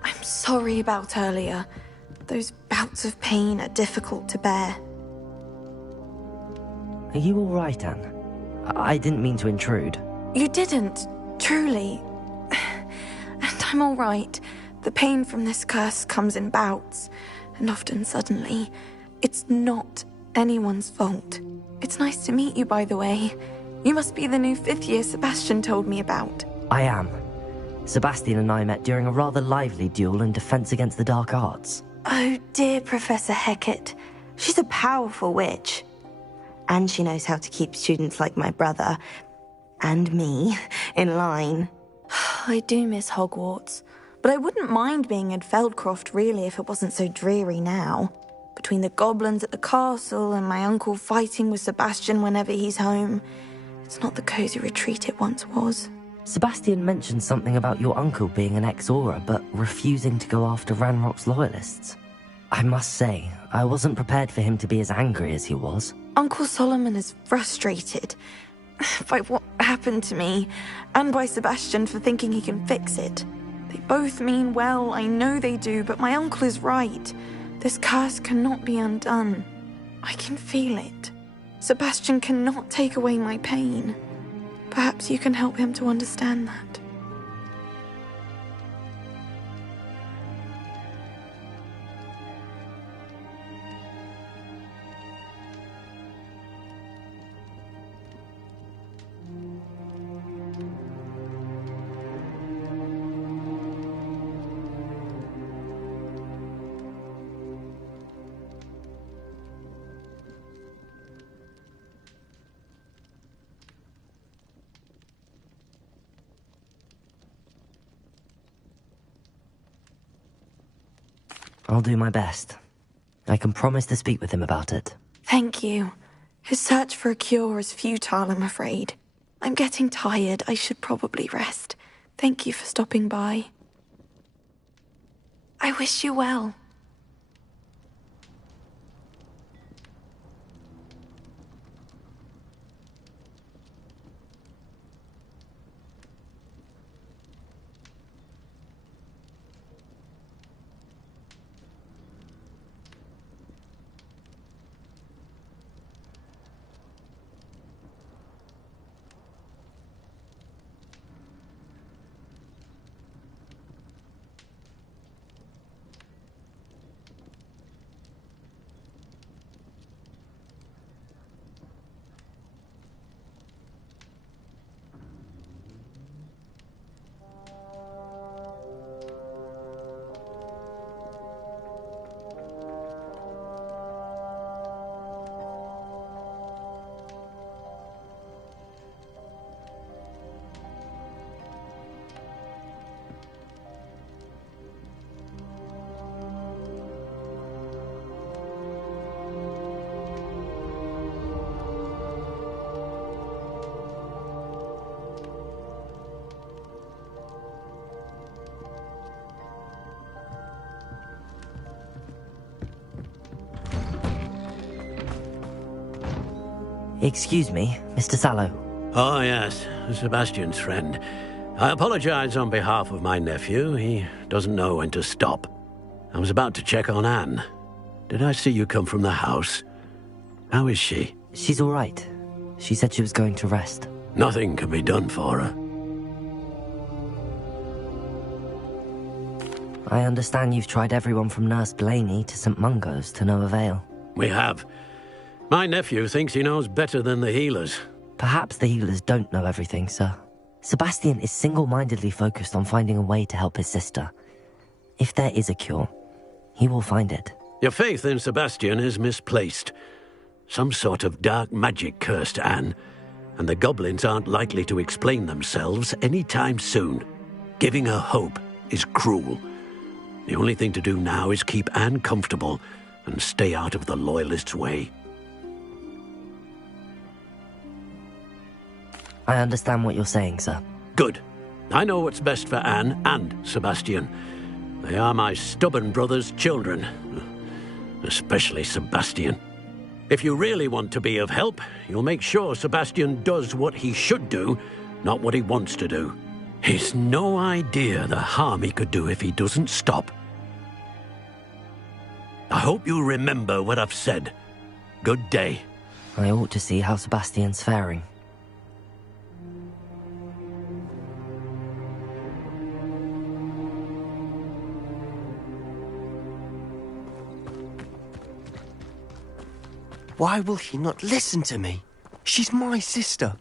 I'm sorry about earlier. Those bouts of pain are difficult to bear. Are you all right, Anne? I didn't mean to intrude. You didn't, truly. And I'm all right. The pain from this curse comes in bouts, and often suddenly. It's not anyone's fault. It's nice to meet you, by the way. You must be the new 5th year Sebastian told me about. I am. Sebastian and I met during a rather lively duel in Defense Against the Dark Arts. Oh, dear Professor Hecat. She's a powerful witch. And she knows how to keep students like my brother, and me, in line. I do miss Hogwarts, but I wouldn't mind being in Feldcroft, really, if it wasn't so dreary now. Between the goblins at the castle and my uncle fighting with Sebastian whenever he's home, it's not the cozy retreat it once was. Sebastian mentioned something about your uncle being an ex-Auror, but refusing to go after Ranrock's loyalists. I must say, I wasn't prepared for him to be as angry as he was. Uncle Solomon is frustrated by what happened to me, and by Sebastian for thinking he can fix it. They both mean well, I know they do, but my uncle is right. This curse cannot be undone. I can feel it. Sebastian cannot take away my pain. Perhaps you can help him to understand that. I'll do my best. I can promise to speak with him about it. Thank you. His search for a cure is futile, I'm afraid. I'm getting tired. I should probably rest. Thank you for stopping by. I wish you well. Excuse me, Mr. Sallow. Oh, yes, Sebastian's friend. I apologize on behalf of my nephew. He doesn't know when to stop. I was about to check on Anne. Did I see you come from the house? How is she? She's all right. She said she was going to rest. Nothing can be done for her. I understand you've tried everyone from Nurse Blaney to St. Mungo's to no avail. We have. My nephew thinks he knows better than the healers. Perhaps the healers don't know everything, sir. Sebastian is single-mindedly focused on finding a way to help his sister. If there is a cure, he will find it. Your faith in Sebastian is misplaced. Some sort of dark magic cursed Anne, and the goblins aren't likely to explain themselves anytime soon. Giving her hope is cruel. The only thing to do now is keep Anne comfortable and stay out of the Loyalists' way. I understand what you're saying, sir. Good. I know what's best for Anne and Sebastian. They are my stubborn brother's children. Especially Sebastian. If you really want to be of help, you'll make sure Sebastian does what he should do, not what he wants to do. He's no idea the harm he could do if he doesn't stop. I hope you remember what I've said. Good day. I ought to see how Sebastian's faring. Why will he not listen to me? She's my sister.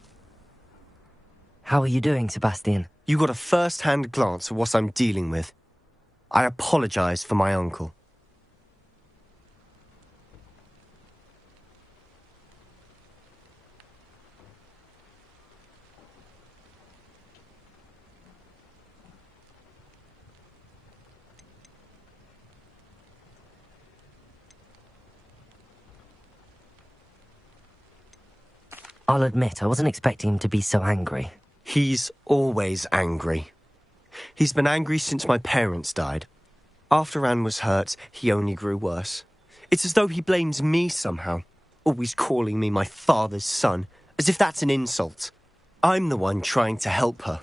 How are you doing, Sebastian? You got a first-hand glance at what I'm dealing with. I apologize for my uncle. I'll admit, I wasn't expecting him to be so angry. He's always angry. He's been angry since my parents died. After Anne was hurt, he only grew worse. It's as though he blames me somehow, always calling me my father's son, as if that's an insult. I'm the one trying to help her.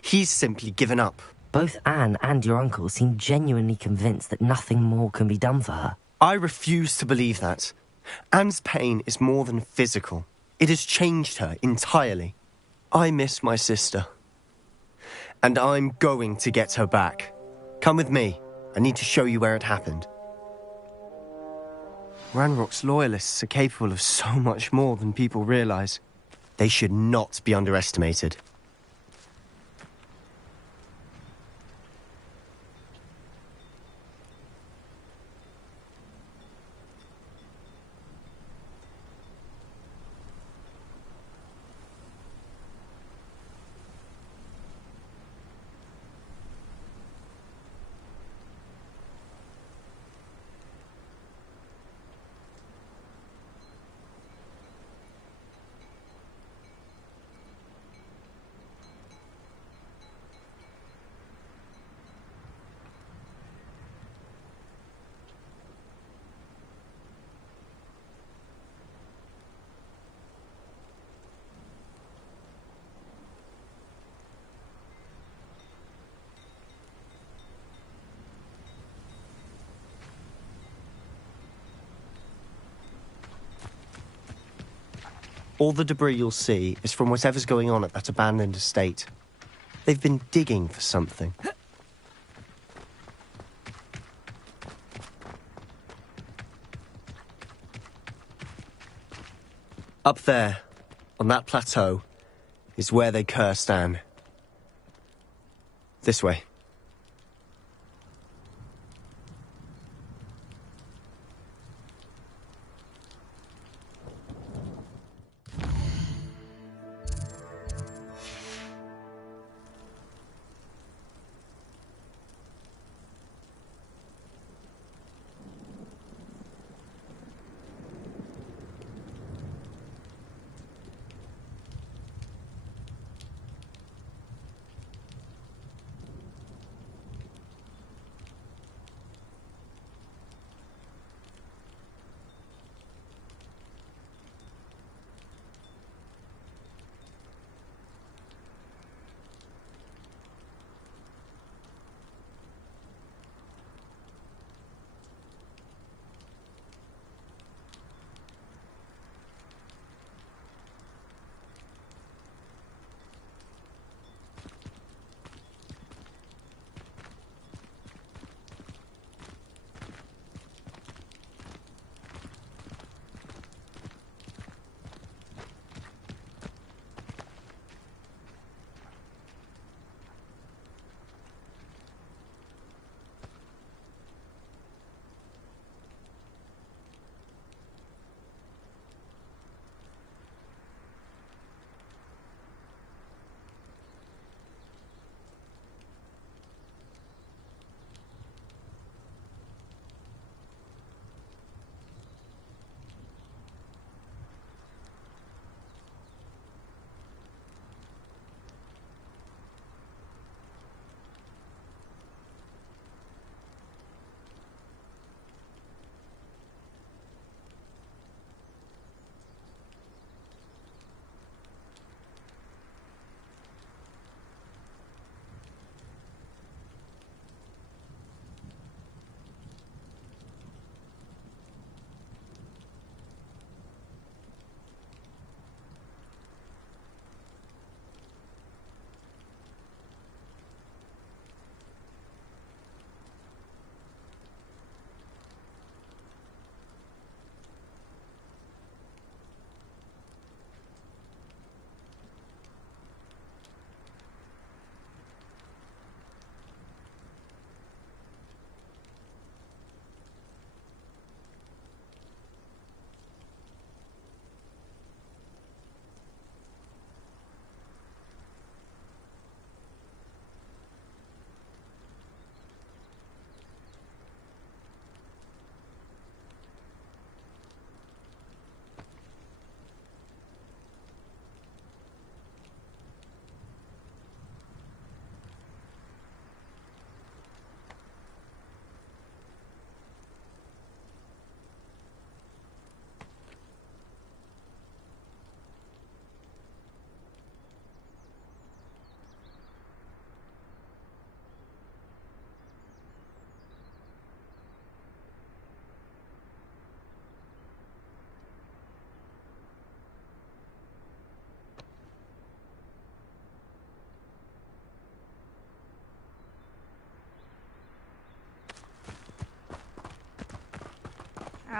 He's simply given up. Both Anne and your uncle seem genuinely convinced that nothing more can be done for her. I refuse to believe that. Anne's pain is more than physical. It has changed her entirely. I miss my sister. And I'm going to get her back. Come with me. I need to show you where it happened. Ranrock's Loyalists are capable of so much more than people realize. They should not be underestimated. All the debris you'll see is from whatever's going on at that abandoned estate. They've been digging for something. Up there, on that plateau, is where they cursed Anne. This way.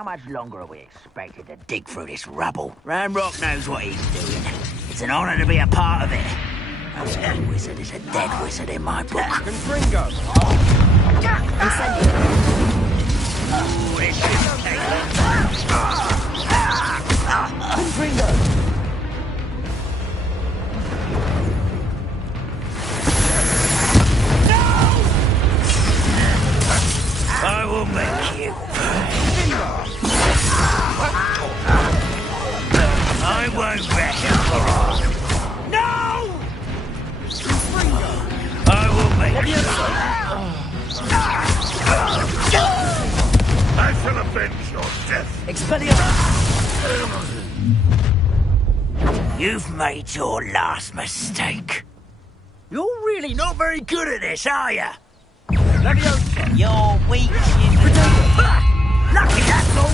How much longer are we expected to dig through this rubble? Ranrock knows what he's doing. It's an honor to be a part of it. A dead wizard is a dead wizard in my book. Confringo! I'm sending. Ooh, this shit's Confringo! I will make you pay. I won't rest. No! I will make you I shall avenge your death. Expelliarmus! You've made your last mistake. You're really not very good at this, are you? You're weak. Lucky that's all.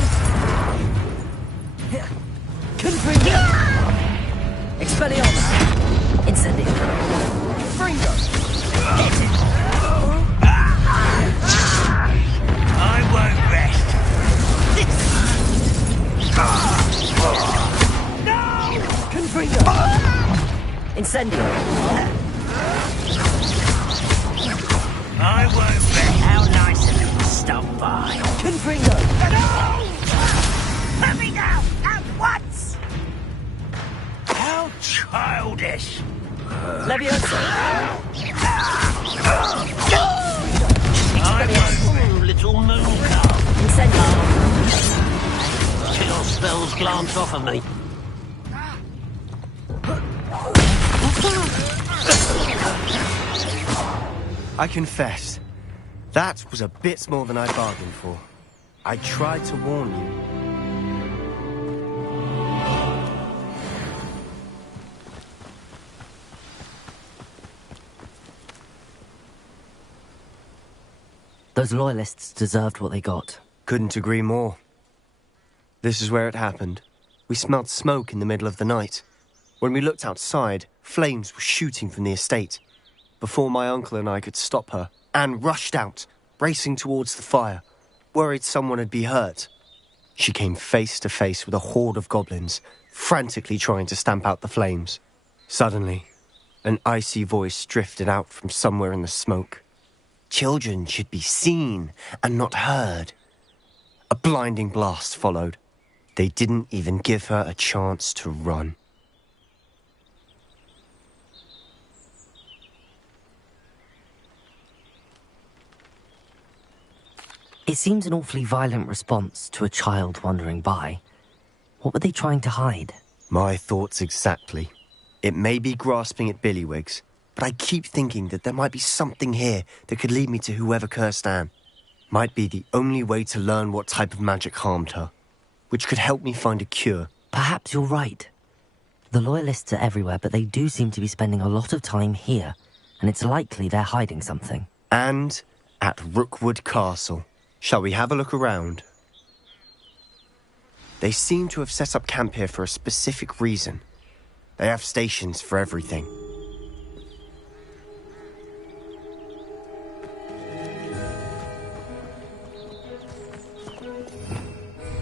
Confringo! Confringo! Incendio! I won't bet how nice of them to stop by. Confringo! No! Let me go! At once! How childish! Leviosa! I'm a little moon calf. Incendio! Till spells glance off of me. I confess, that was a bit more than I bargained for. I tried to warn you. Those loyalists deserved what they got. Couldn't agree more. This is where it happened. We smelled smoke in the middle of the night. When we looked outside, flames were shooting from the estate. Before my uncle and I could stop her, Anne rushed out, racing towards the fire, worried someone had been hurt. She came face to face with a horde of goblins, frantically trying to stamp out the flames. Suddenly, an icy voice drifted out from somewhere in the smoke. Children should be seen and not heard. A blinding blast followed. They didn't even give her a chance to run. It seems an awfully violent response to a child wandering by. What were they trying to hide? My thoughts exactly. It may be grasping at Billywigs, but I keep thinking that there might be something here that could lead me to whoever cursed Anne. Might be the only way to learn what type of magic harmed her, which could help me find a cure. Perhaps you're right. The Loyalists are everywhere, but they do seem to be spending a lot of time here, and it's likely they're hiding something. And at Rookwood Castle. Shall we have a look around? They seem to have set up camp here for a specific reason. They have stations for everything.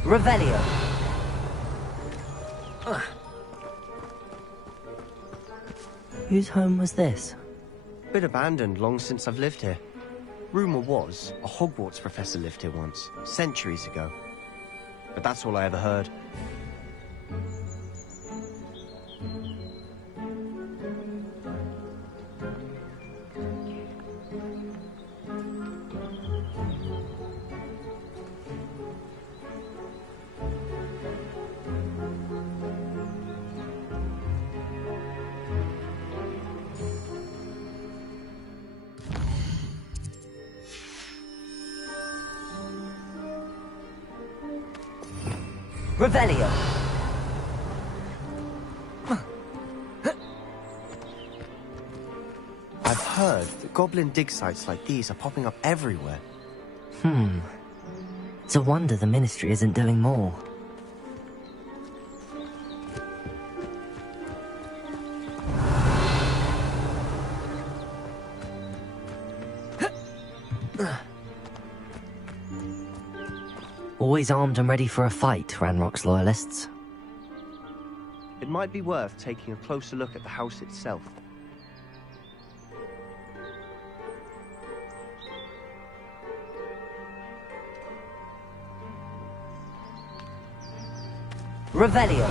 Revelio. Whose home was this? Been abandoned long since I've lived here. Rumour was a Hogwarts professor lived here once, centuries ago. But that's all I ever heard. Revelio. I've heard that goblin dig sites like these are popping up everywhere. It's a wonder the Ministry isn't doing more. Always armed and ready for a fight, Ranrock's Loyalists. It might be worth taking a closer look at the house itself. Revelio.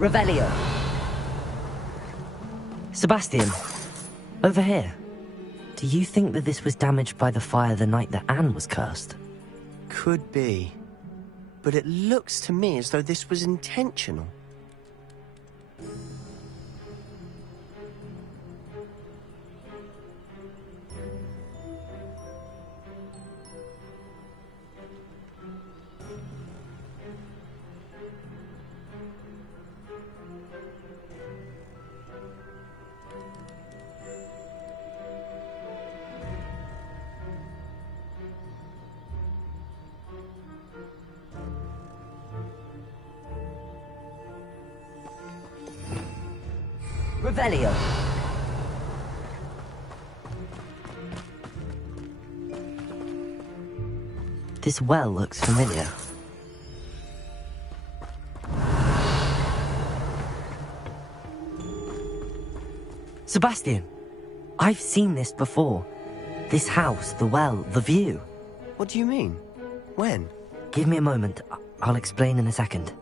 Revelio. Sebastian, over here. Do you think that this was damaged by the fire the night that Anne was cursed? Could be. But it looks to me as though this was intentional. Revelio. This well looks familiar. Sebastian, I've seen this before. This house, the well, the view. What do you mean? When? Give me a moment. I'll explain in a second.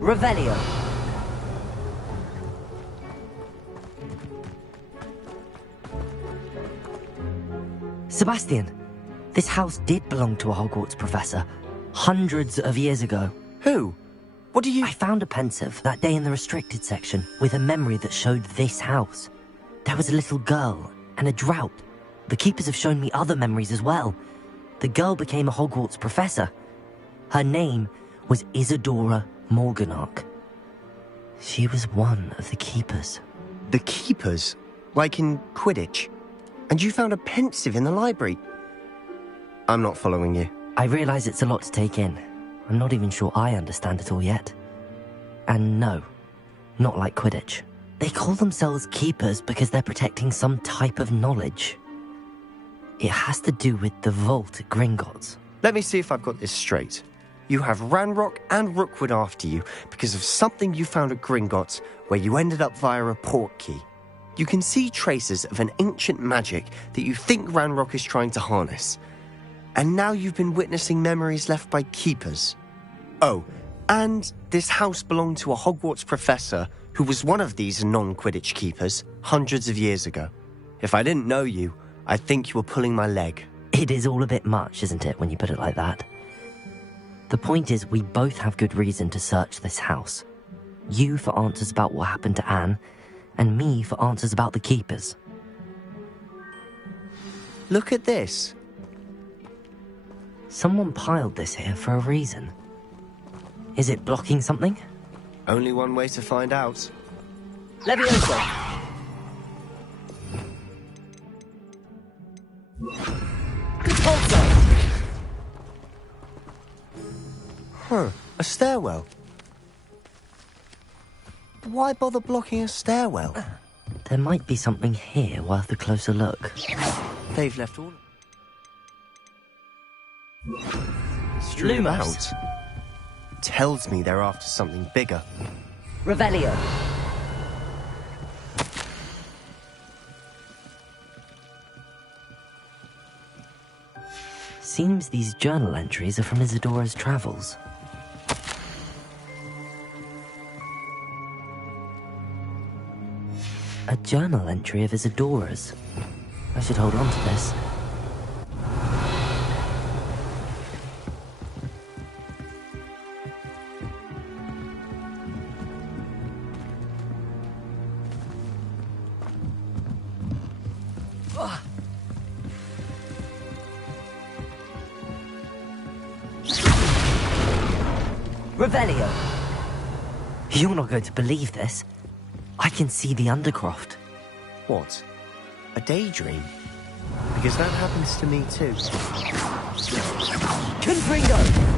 Revelio. Sebastian, this house did belong to a Hogwarts professor, hundreds of years ago. Who? What do you... I found a pensive that day in the restricted section with a memory that showed this house. There was a little girl and a drought. The keepers have shown me other memories as well. The girl became a Hogwarts professor. Her name was Isadora Morganach. She was one of the keepers. The keepers? Like in Quidditch? And you found a pensive in the library? I'm not following you. I realise it's a lot to take in. I'm not even sure I understand it all yet. And no, not like Quidditch. They call themselves keepers because they're protecting some type of knowledge. It has to do with the vault at Gringotts. Let me see if I've got this straight. You have Ranrock and Rookwood after you because of something you found at Gringotts where you ended up via a portkey. You can see traces of an ancient magic that you think Ranrock is trying to harness. And now you've been witnessing memories left by keepers. Oh, and this house belonged to a Hogwarts professor who was one of these non-Quidditch keepers hundreds of years ago. If I didn't know you, I'd think you were pulling my leg. It is all a bit much, isn't it, when you put it like that? The point is, we both have good reason to search this house. You for answers about what happened to Anne, and me for answers about the keepers. Look at this. Someone piled this here for a reason. Is it blocking something? Only one way to find out. Leviosa! Huh, a stairwell. Why bother blocking a stairwell? There might be something here worth a closer look. They've left all... Strewn out. Tells me they're after something bigger. Revelio. Seems these journal entries are from Isadora's travels. A journal entry of Isadora's. I should hold on to this. Revelio! You're not going to believe this. I can see the Undercroft. What? A daydream? Because that happens to me too. Confringo!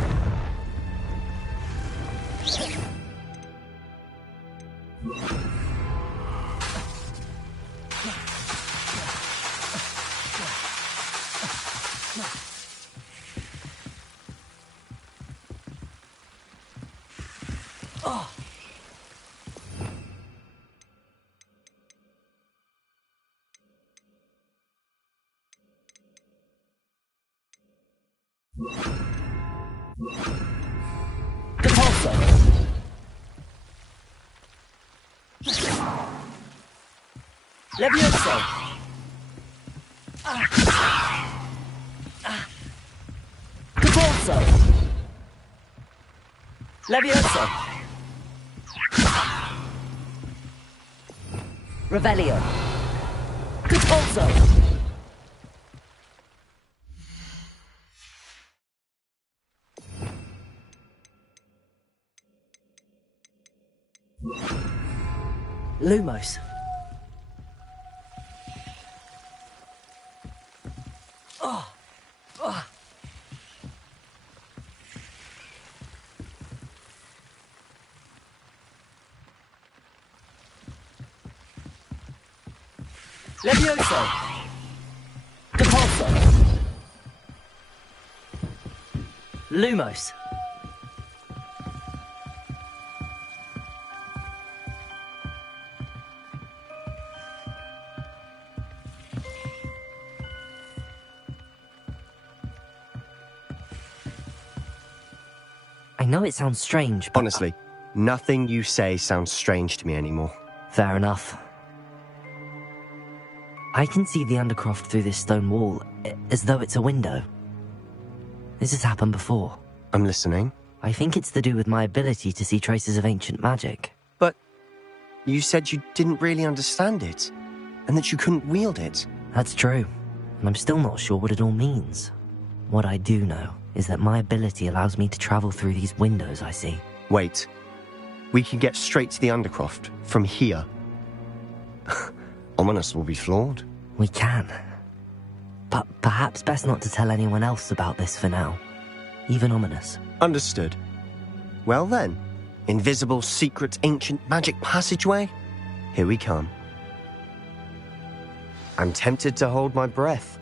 Leviosa! Capolso! Leviosa! Revelio! Capolso! Lumos. Oh. Oh. Levioso! Compulso! Lumos! I know it sounds strange, but... Honestly, nothing you say sounds strange to me anymore. Fair enough. I can see the Undercroft through this stone wall, as though it's a window. This has happened before. I'm listening. I think it's to do with my ability to see traces of ancient magic. But you said you didn't really understand it, and that you couldn't wield it. That's true, and I'm still not sure what it all means. What I do know is that my ability allows me to travel through these windows I see. Wait. We can get straight to the Undercroft from here. Ominis will be floored. We can. But perhaps best not to tell anyone else about this for now. Even Ominis. Understood. Well then, invisible, secret, ancient magic passageway? Here we come. I'm tempted to hold my breath.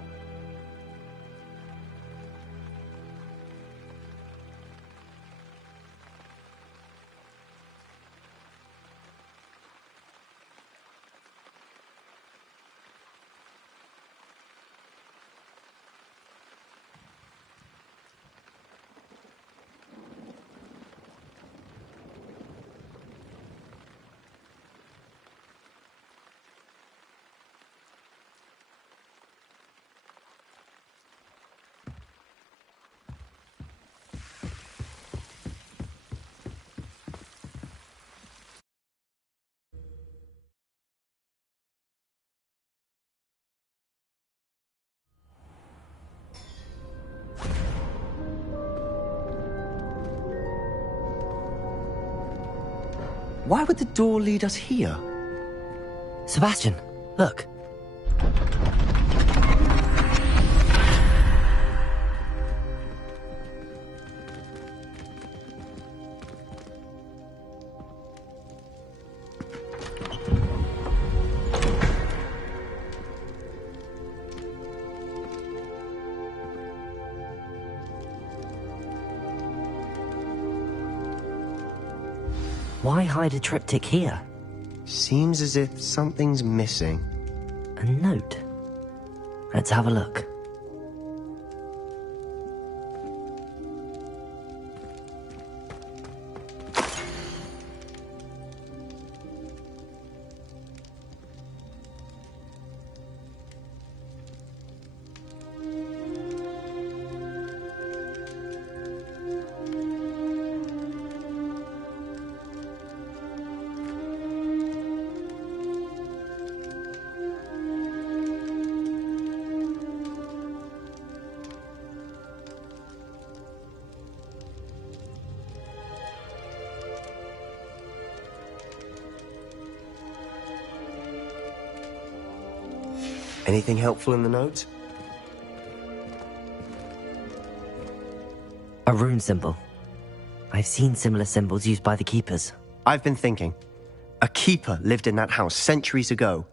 Why would the door lead us here? Sebastian, look. Why hide a triptych here? Seems as if something's missing. A note. Let's have a look. Anything helpful in the note? A rune symbol. I've seen similar symbols used by the Keepers. I've been thinking. A Keeper lived in that house centuries ago,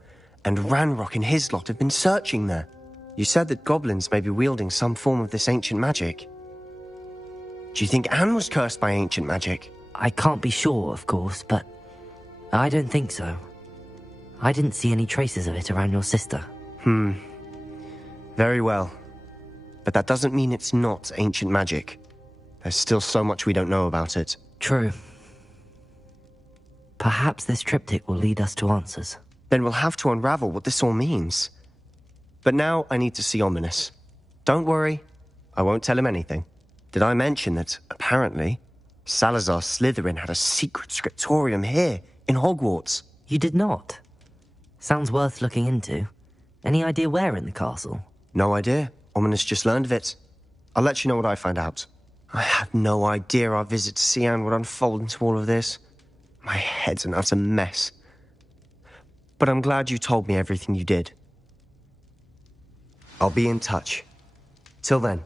and Ranrock and his lot have been searching there. You said that goblins may be wielding some form of this ancient magic. Do you think Anne was cursed by ancient magic? I can't be sure, of course, but I don't think so. I didn't see any traces of it around your sister. Very well. But that doesn't mean it's not ancient magic. There's still so much we don't know about it. True. Perhaps this triptych will lead us to answers. Then we'll have to unravel what this all means. But now I need to see Ominis. Don't worry, I won't tell him anything. Did I mention that, apparently, Salazar Slytherin had a secret scriptorium here, in Hogwarts? You did not? Sounds worth looking into. Any idea where in the castle? No idea. Ominis just learned of it. I'll let you know what I find out. I had no idea our visit to Cian would unfold into all of this. My head's an utter mess. But I'm glad you told me everything you did. I'll be in touch. Till then.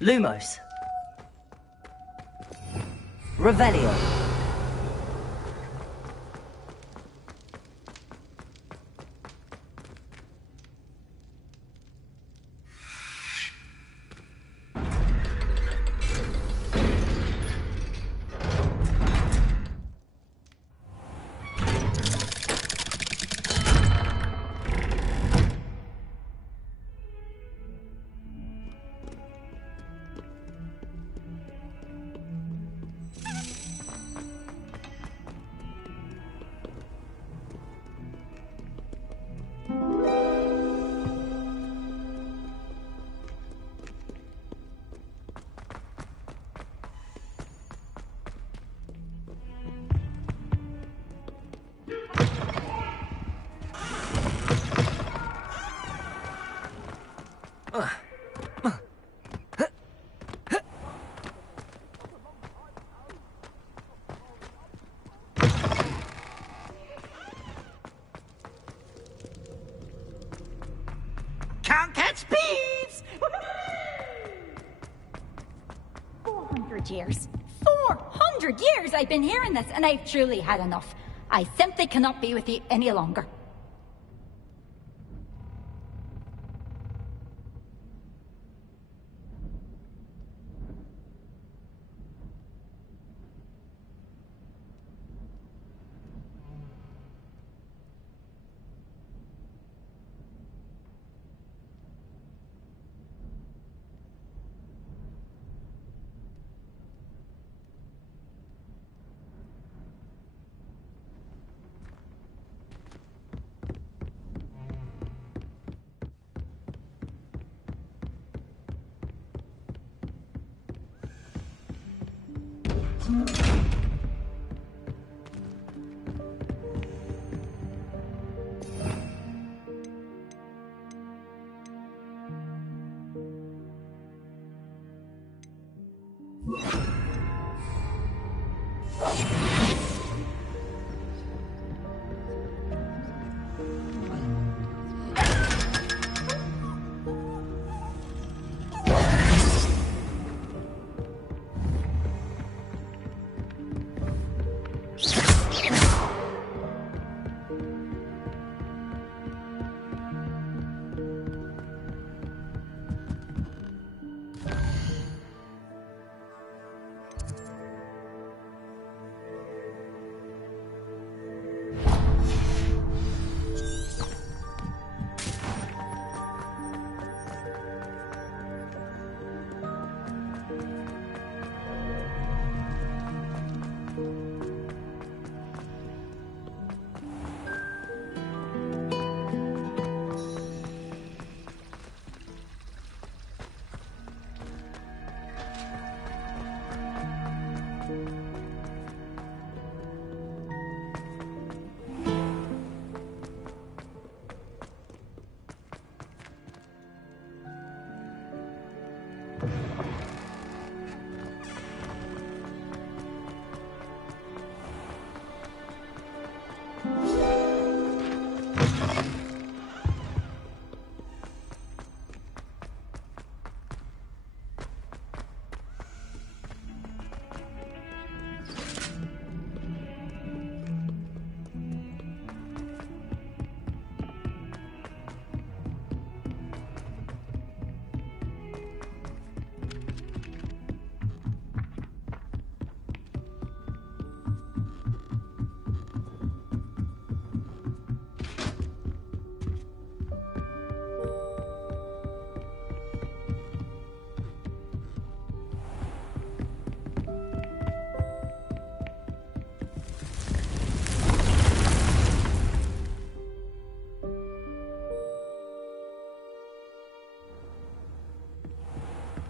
Lumos. Revelio. Can't catch bees! 400 years. 400 years I've been hearing this, and I've truly had enough. I simply cannot be with you any longer.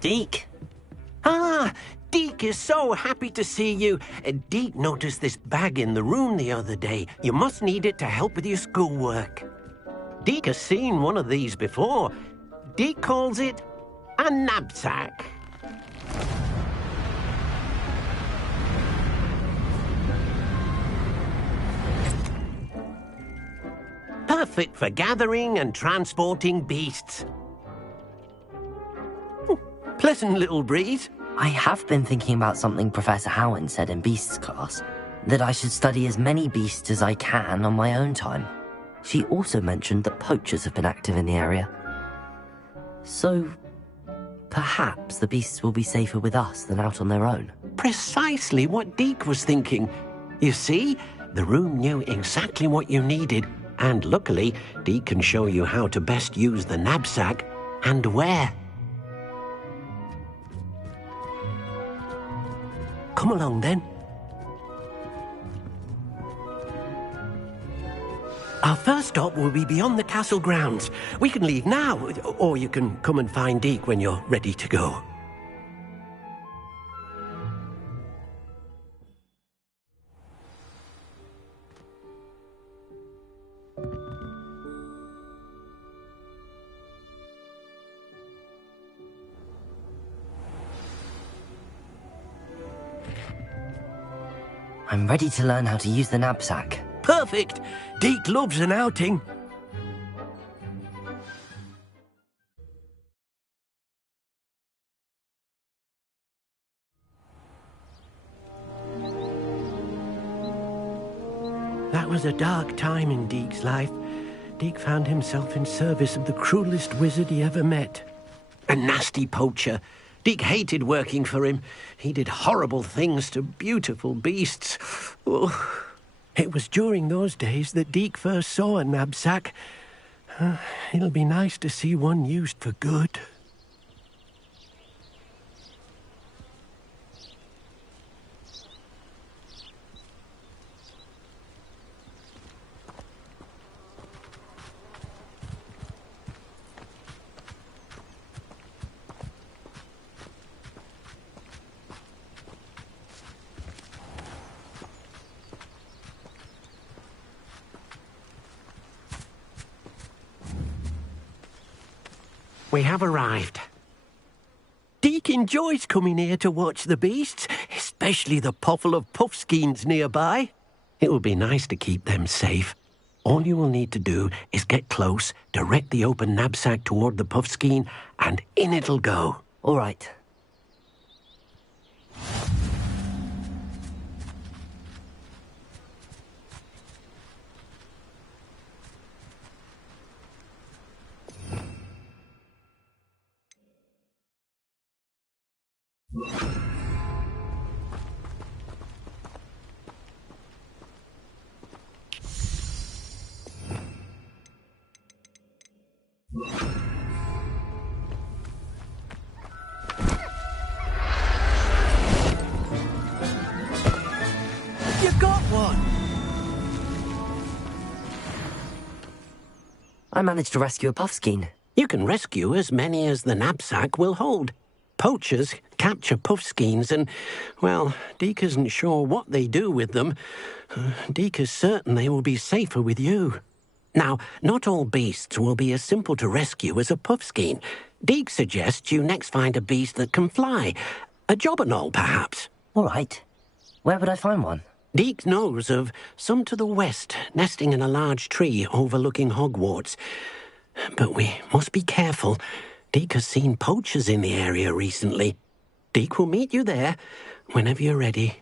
Deke? Ah, Deke is so happy to see you. Deke noticed this bag in the room the other day. You must need it to help with your schoolwork. Deke has seen one of these before. Deke calls it a knapsack. Perfect for gathering and transporting beasts. Pleasant little breeze. I have been thinking about something Professor Howen said in Beasts class, that I should study as many beasts as I can on my own time. She also mentioned that poachers have been active in the area. So, perhaps the beasts will be safer with us than out on their own. Precisely what Deke was thinking. You see, the room knew exactly what you needed, and luckily, Deke can show you how to best use the knapsack and where. Come along, then. Our first stop will be beyond the castle grounds. We can leave now, or you can come and find Deke when you're ready to go. I'm ready to learn how to use the knapsack. Perfect! Deke loves an outing. That was a dark time in Deke's life. Deke found himself in service of the cruelest wizard he ever met. A nasty poacher. Deke hated working for him. He did horrible things to beautiful beasts. Oh. It was during those days that Deke first saw a knapsack. It'll be nice to see one used for good. We have arrived. Deke enjoys coming here to watch the beasts, especially the potful of puffskeins nearby. It will be nice to keep them safe. All you will need to do is get close, direct the open knapsack toward the puffskein, and in it'll go. All right. You got one! I managed to rescue a puffskein. You can rescue as many as the knapsack will hold. Poachers capture puffskeins and, well, Deke isn't sure what they do with them. Deke is certain they will be safer with you. Now, not all beasts will be as simple to rescue as a puffskein. Deke suggests you next find a beast that can fly. A jobberknoll, perhaps. All right. Where would I find one? Deke knows of some to the west, nesting in a large tree overlooking Hogwarts. But we must be careful. Deke has seen poachers in the area recently. Deke will meet you there whenever you're ready.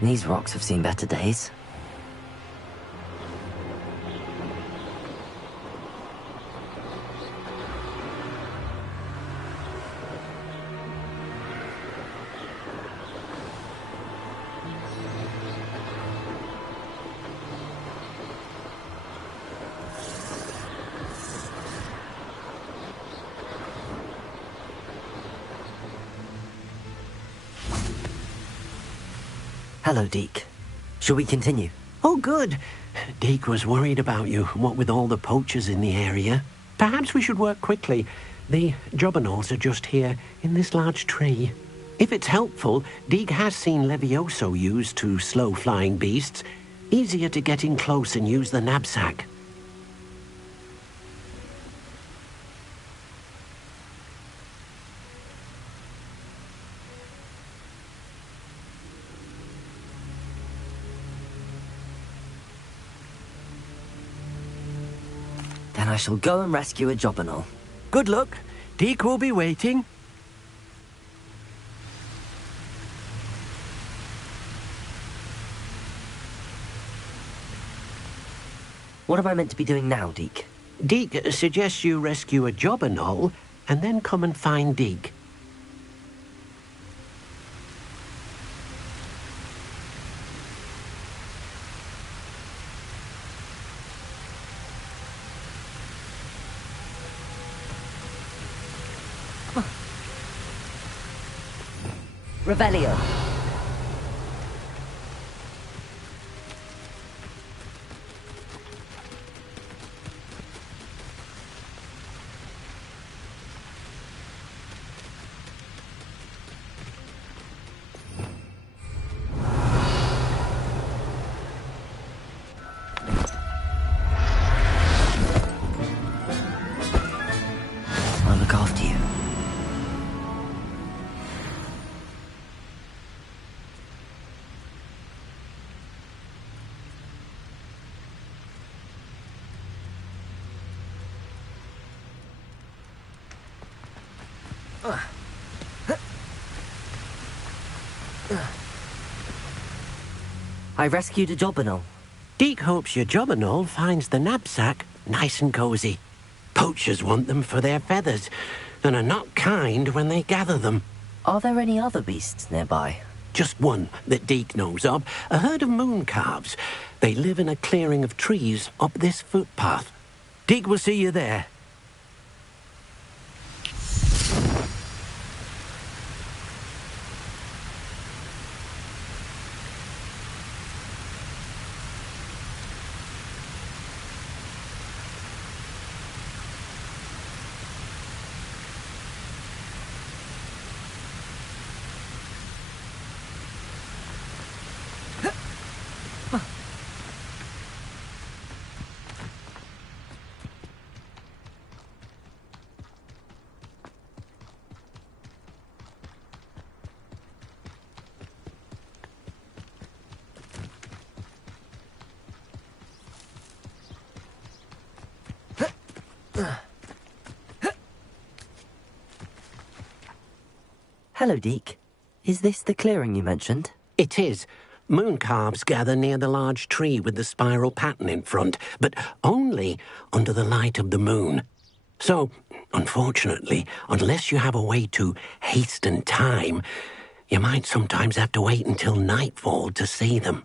These rocks have seen better days. Hello, Deke. Shall we continue? Oh, good. Deke was worried about you, what with all the poachers in the area. Perhaps we should work quickly. The Jobberknolls are just here, in this large tree. If it's helpful, Deke has seen Levioso used to slow flying beasts. Easier to get in close and use the knapsack. Then I shall go and rescue a Jobberknoll. Good luck. Deke will be waiting. What am I meant to be doing now, Deke? Deke suggests you rescue a Jobberknoll and then come and find Deke. Revelio. I'll look after you. I rescued a Jobberknoll. Deke hopes your Jobberknoll finds the knapsack nice and cozy. Poachers want them for their feathers, and are not kind when they gather them. Are there any other beasts nearby? Just one that Deke knows of, a herd of moon calves. They live in a clearing of trees up this footpath. Deke will see you there. Hello, Deke. Is this the clearing you mentioned? It is. Moon calves gather near the large tree with the spiral pattern in front, but only under the light of the moon. So, unfortunately, unless you have a way to hasten time, you might sometimes have to wait until nightfall to see them.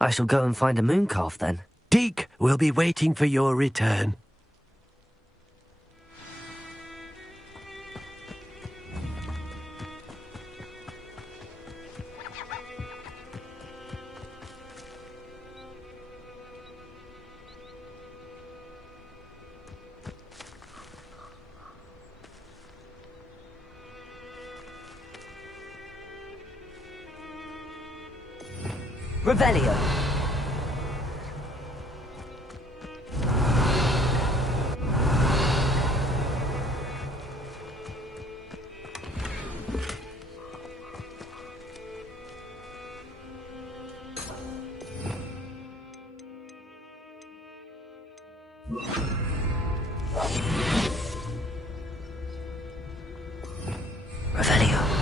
I shall go and find a moon calf then. Deke We'll be waiting for your return. Revelio. Revelio.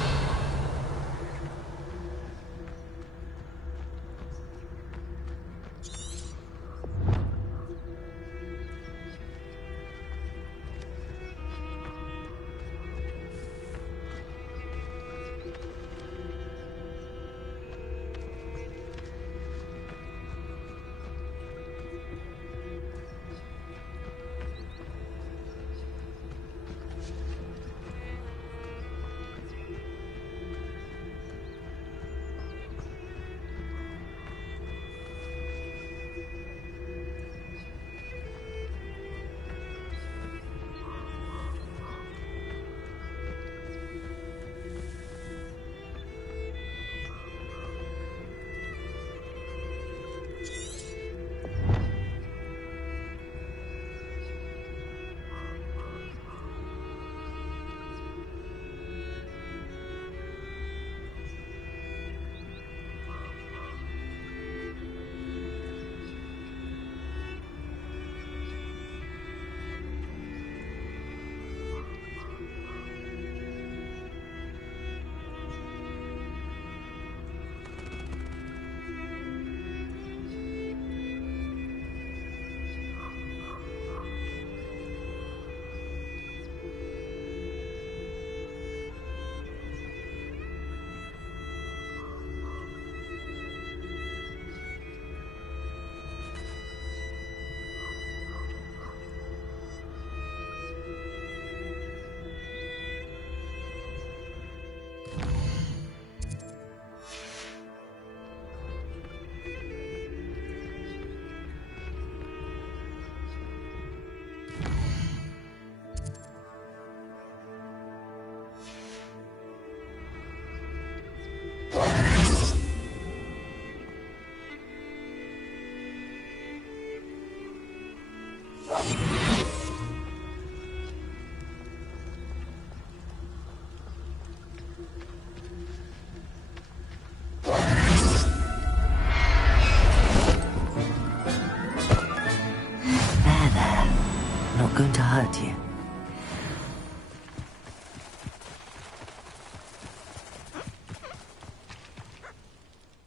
Going to hurt you.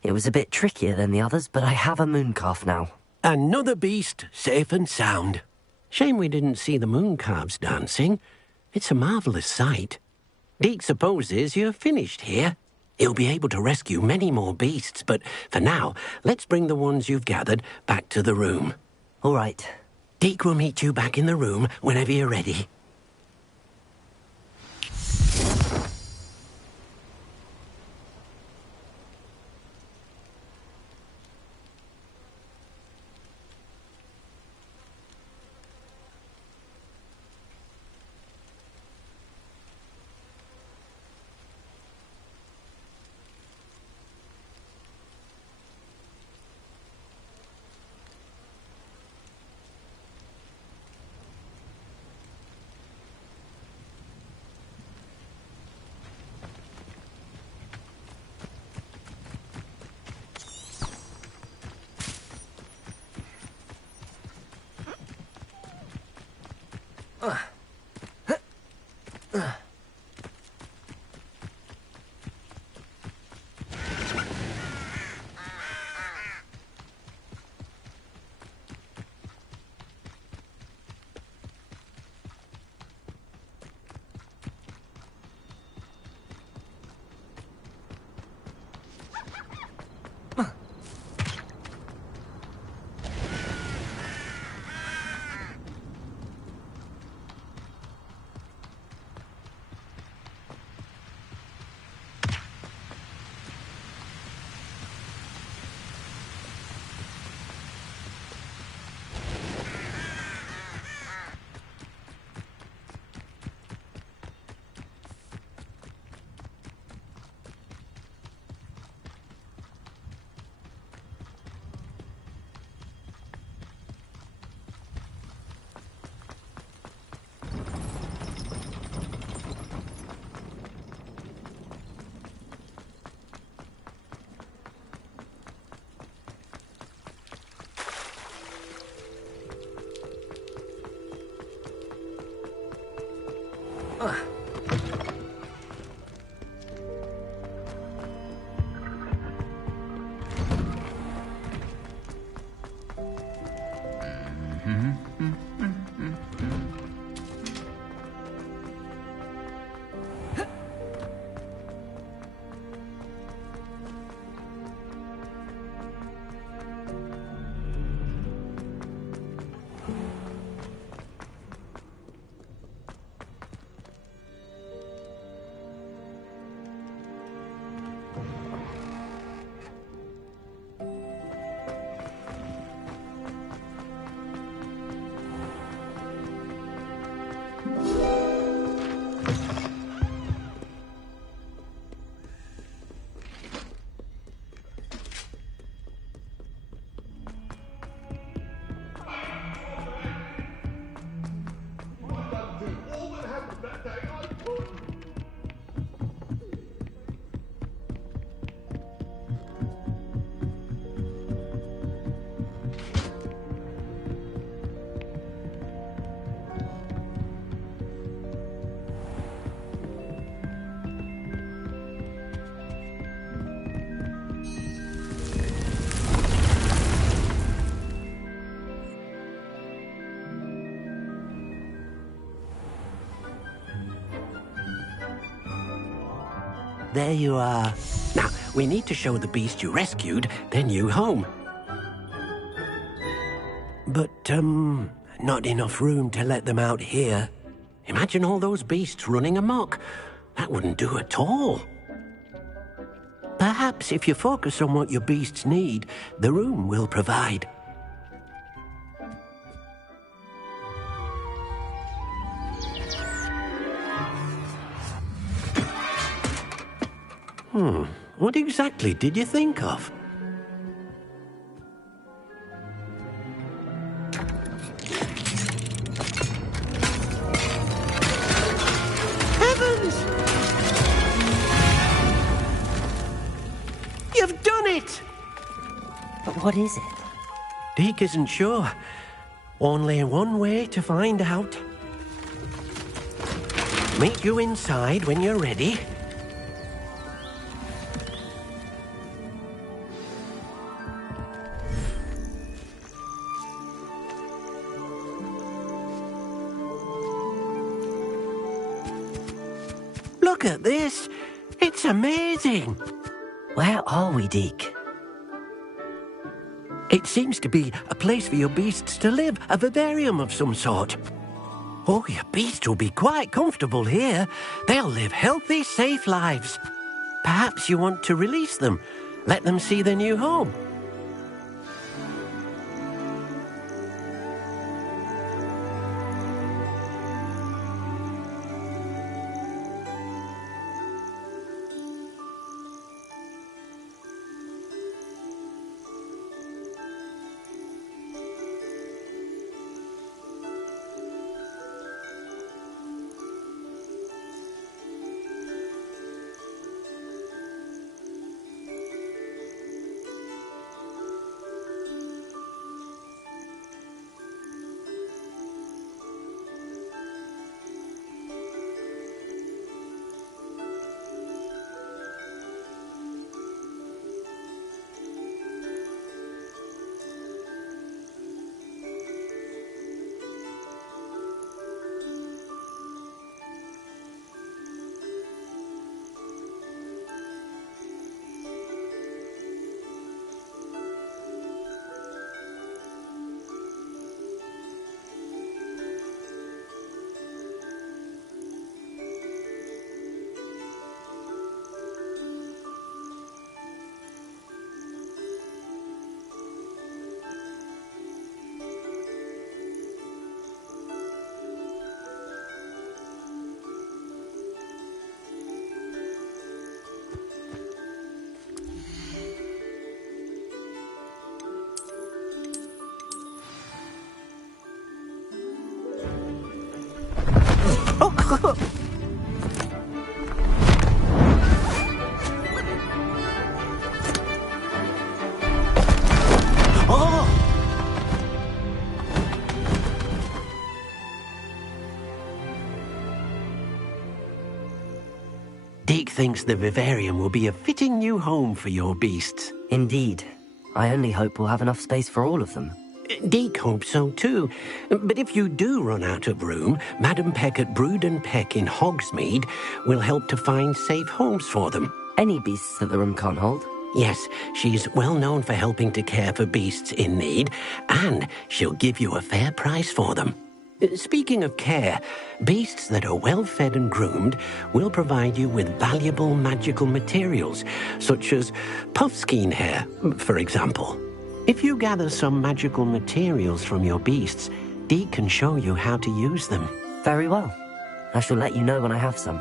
It was a bit trickier than the others, but I have a mooncalf now. Another beast, safe and sound. Shame we didn't see the mooncalves dancing. It's a marvellous sight. Deke supposes you're finished here. He'll be able to rescue many more beasts, but for now, let's bring the ones you've gathered back to the room. All right. Deke will meet you back in the room whenever you're ready. there you are. Now, we need to show the beast you rescued their new home. But, not enough room to let them out here. Imagine all those beasts running amok. That wouldn't do at all. Perhaps if you focus on what your beasts need, the room will provide. What exactly did you think of? Heavens! You've done it! But what is it? Deke isn't sure. Only one way to find out. Meet you inside when you're ready. Look at this. It's amazing. Where are we, Deke? It seems to be a place for your beasts to live, a vivarium of some sort. Oh, your beasts will be quite comfortable here. They'll live healthy, safe lives. Perhaps you want to release them, let them see their new home. Deke thinks the vivarium will be a fitting new home for your beasts. Indeed. I only hope we'll have enough space for all of them. Deke hopes so too. But if you do run out of room, Madam Peck at Brood and Peck in Hogsmeade will help to find safe homes for them. Any beasts that the room can't hold? Yes, she's well known for helping to care for beasts in need, and she'll give you a fair price for them. Speaking of care, beasts that are well fed and groomed will provide you with valuable magical materials, such as puffskein hair, for example. If you gather some magical materials from your beasts, Deke can show you how to use them. Very well. I shall let you know when I have some.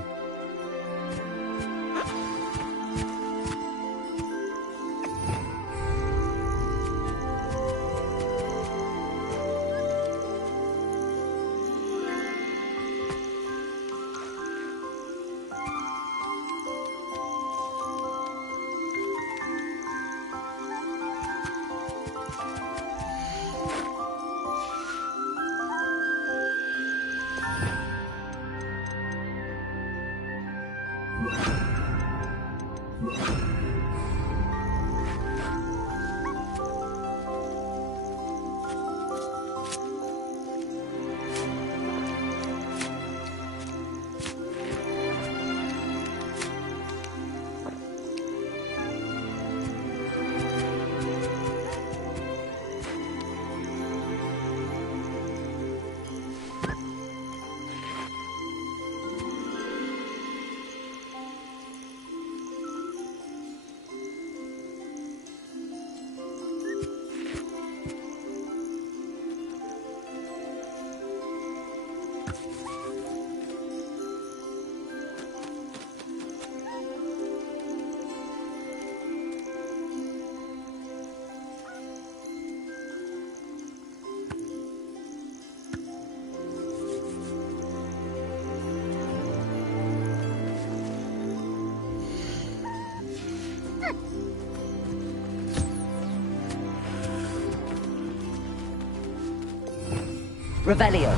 Revelio.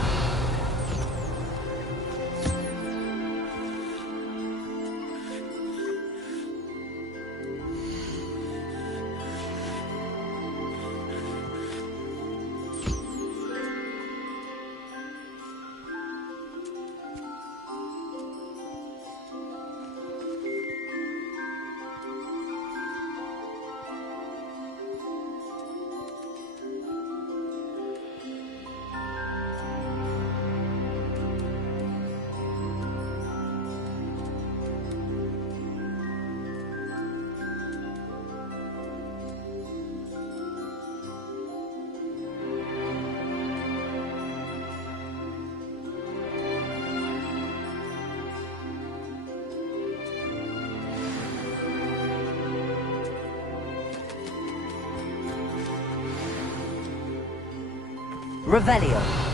Revelio.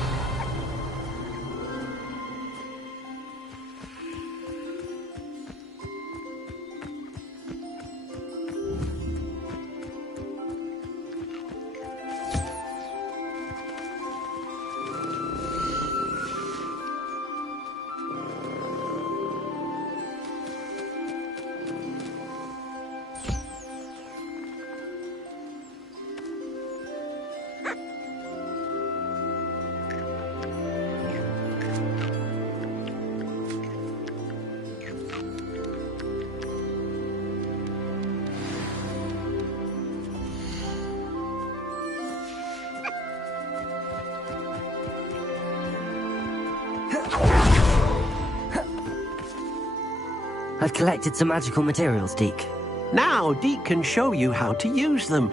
I've collected some magical materials, Deke. Now Deke can show you how to use them.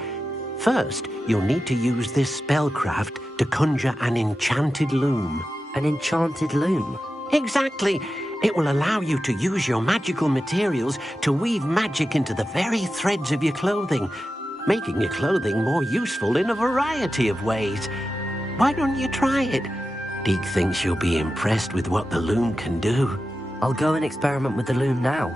First, you'll need to use this spellcraft to conjure an enchanted loom. An enchanted loom? Exactly. It will allow you to use your magical materials to weave magic into the very threads of your clothing, making your clothing more useful in a variety of ways. Why don't you try it? Deke thinks you'll be impressed with what the loom can do. I'll go and experiment with the loom now.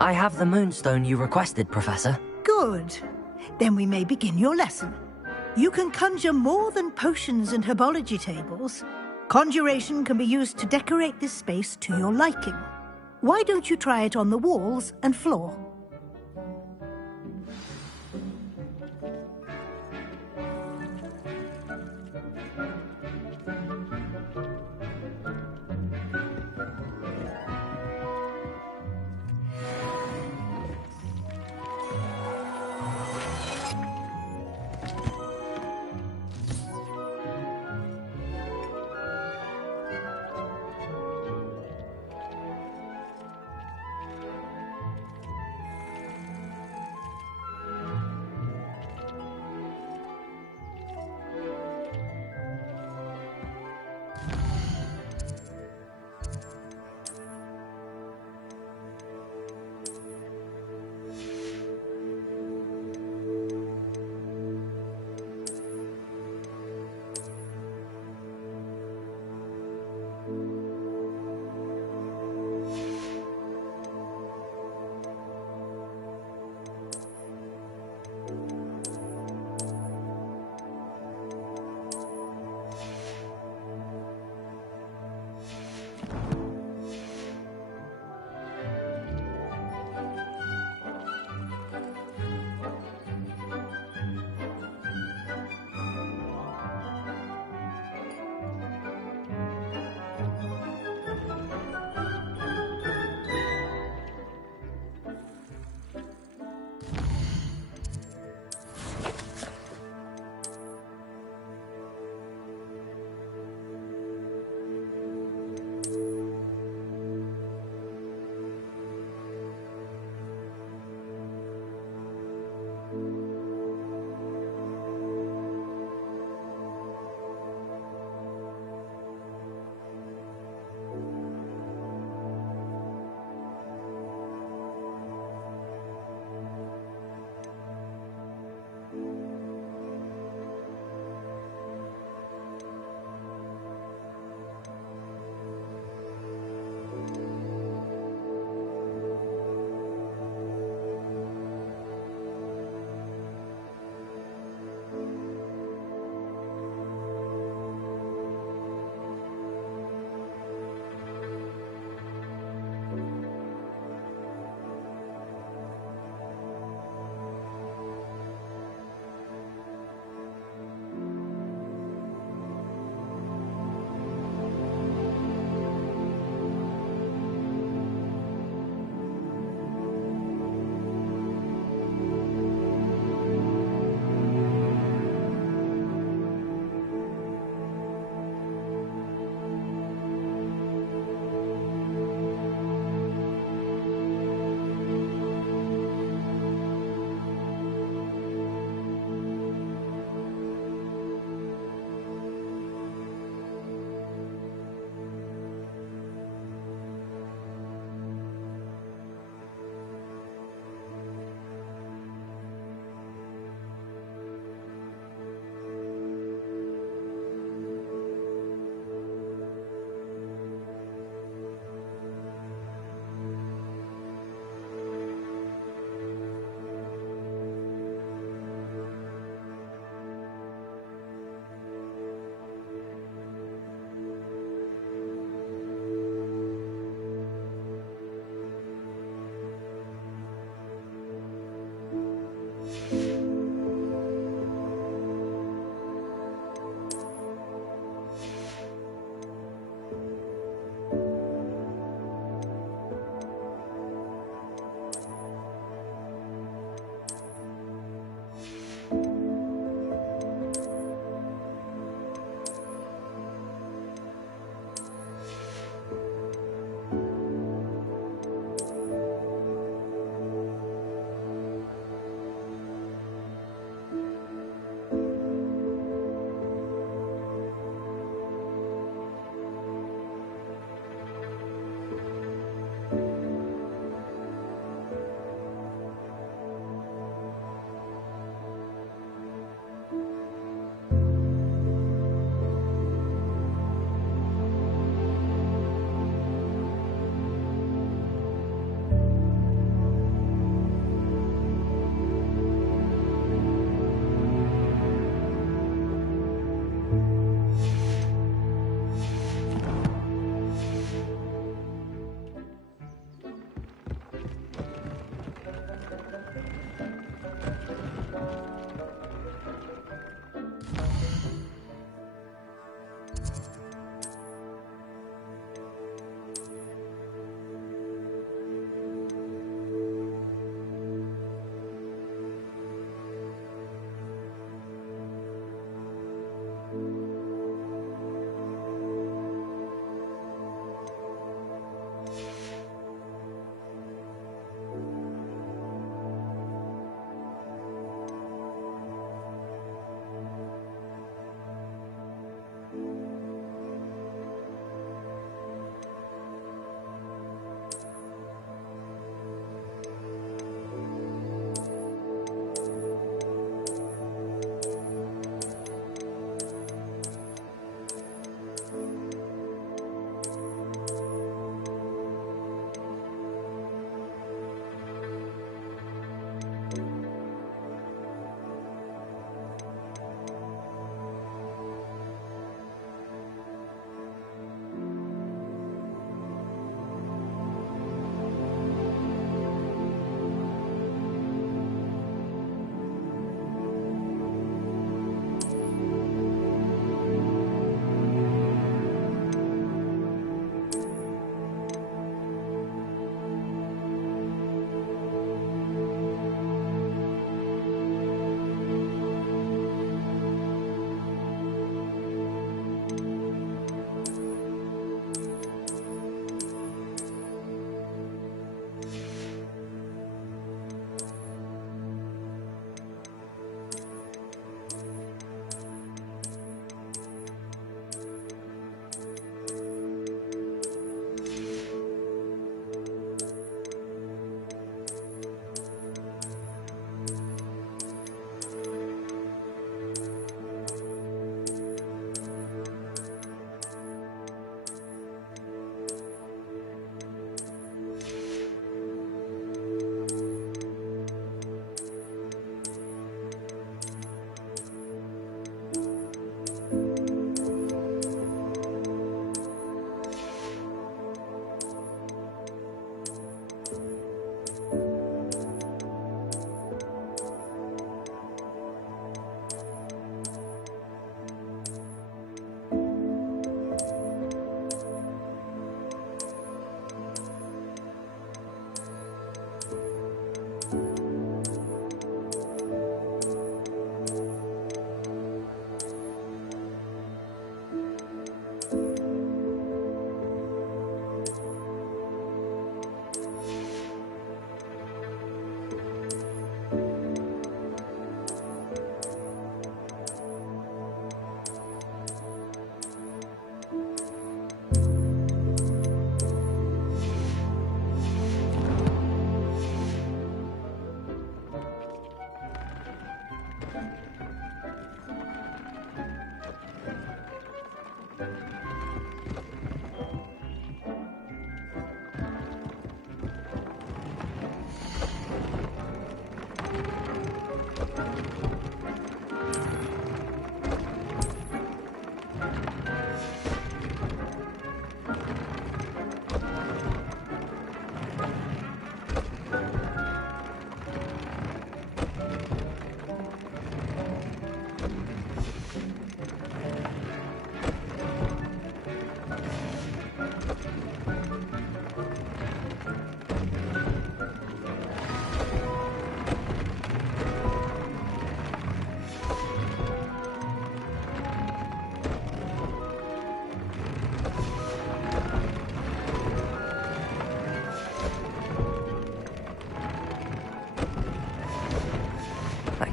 I have the moonstone you requested, Professor. Good. Then we may begin your lesson. You can conjure more than potions and herbology tables. Conjuration can be used to decorate this space to your liking. Why don't you try it on the walls and floor?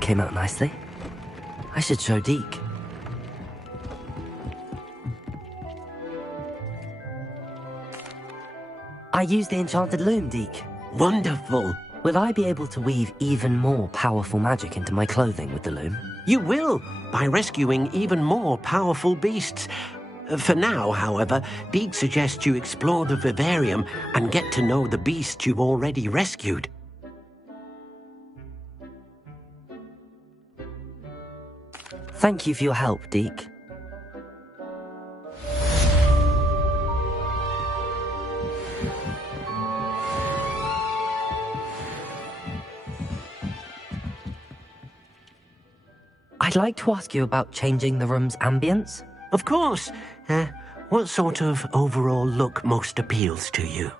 came out nicely. I should show Deke. I used the enchanted loom, Deke. Wonderful. Will I be able to weave even more powerful magic into my clothing with the loom? You will, by rescuing even more powerful beasts. For now, however, Deke suggests you explore the vivarium and get to know the beasts you've already rescued. Thank you for your help, Deke. I'd like to ask you about changing the room's ambience. Of course. What sort of overall look most appeals to you?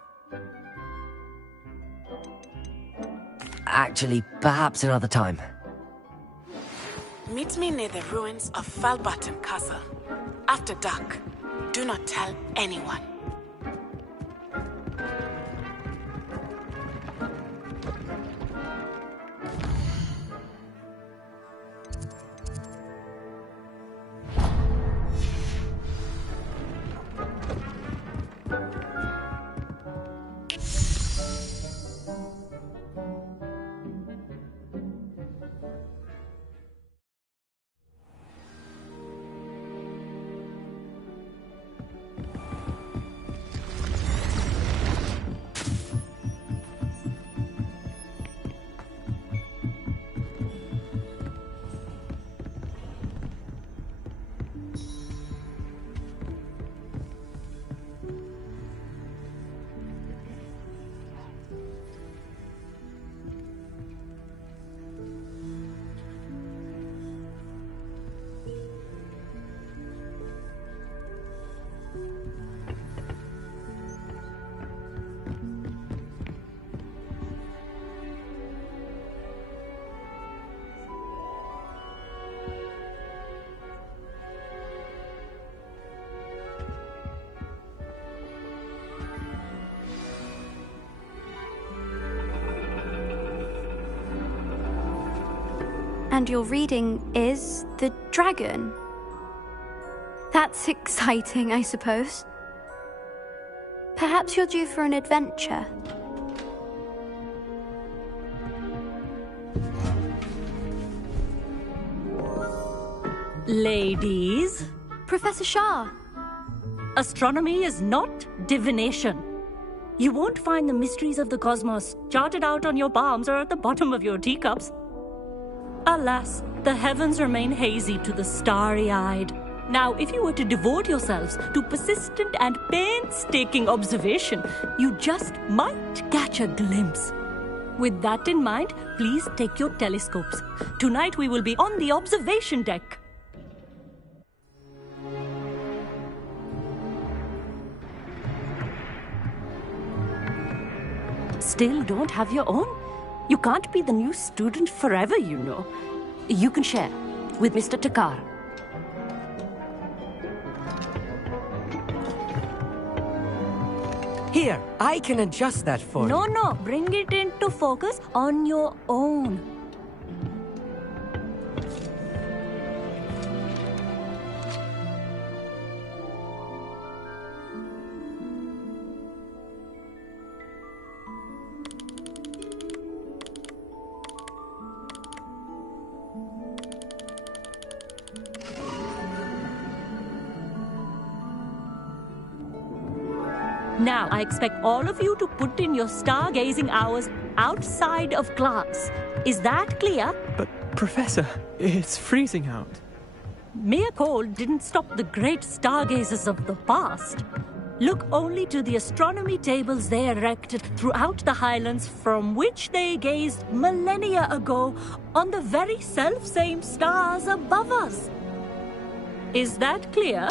Actually, perhaps another time. Meet me near the ruins of Falbottom Castle. After dark. Do not tell anyone. And your reading is The Dragon. That's exciting, I suppose. Perhaps you're due for an adventure. Ladies. Professor Shah. Astronomy is not divination. You won't find the mysteries of the cosmos charted out on your palms or at the bottom of your teacups. Alas, the heavens remain hazy to the starry-eyed. Now, if you were to devote yourselves to persistent and painstaking observation, you just might catch a glimpse. With that in mind, please take your telescopes. Tonight we will be on the observation deck. Still don't have your own? You can't be the new student forever, you know. You can share with Mr. Takar. Here, I can adjust that for you. No, bring it into focus on your own. Now, I expect all of you to put in your stargazing hours outside of class. Is that clear? But, Professor, it's freezing out. Mere cold didn't stop the great stargazers of the past. Look only to the astronomy tables they erected throughout the Highlands from which they gazed millennia ago on the very self-same stars above us. Is that clear?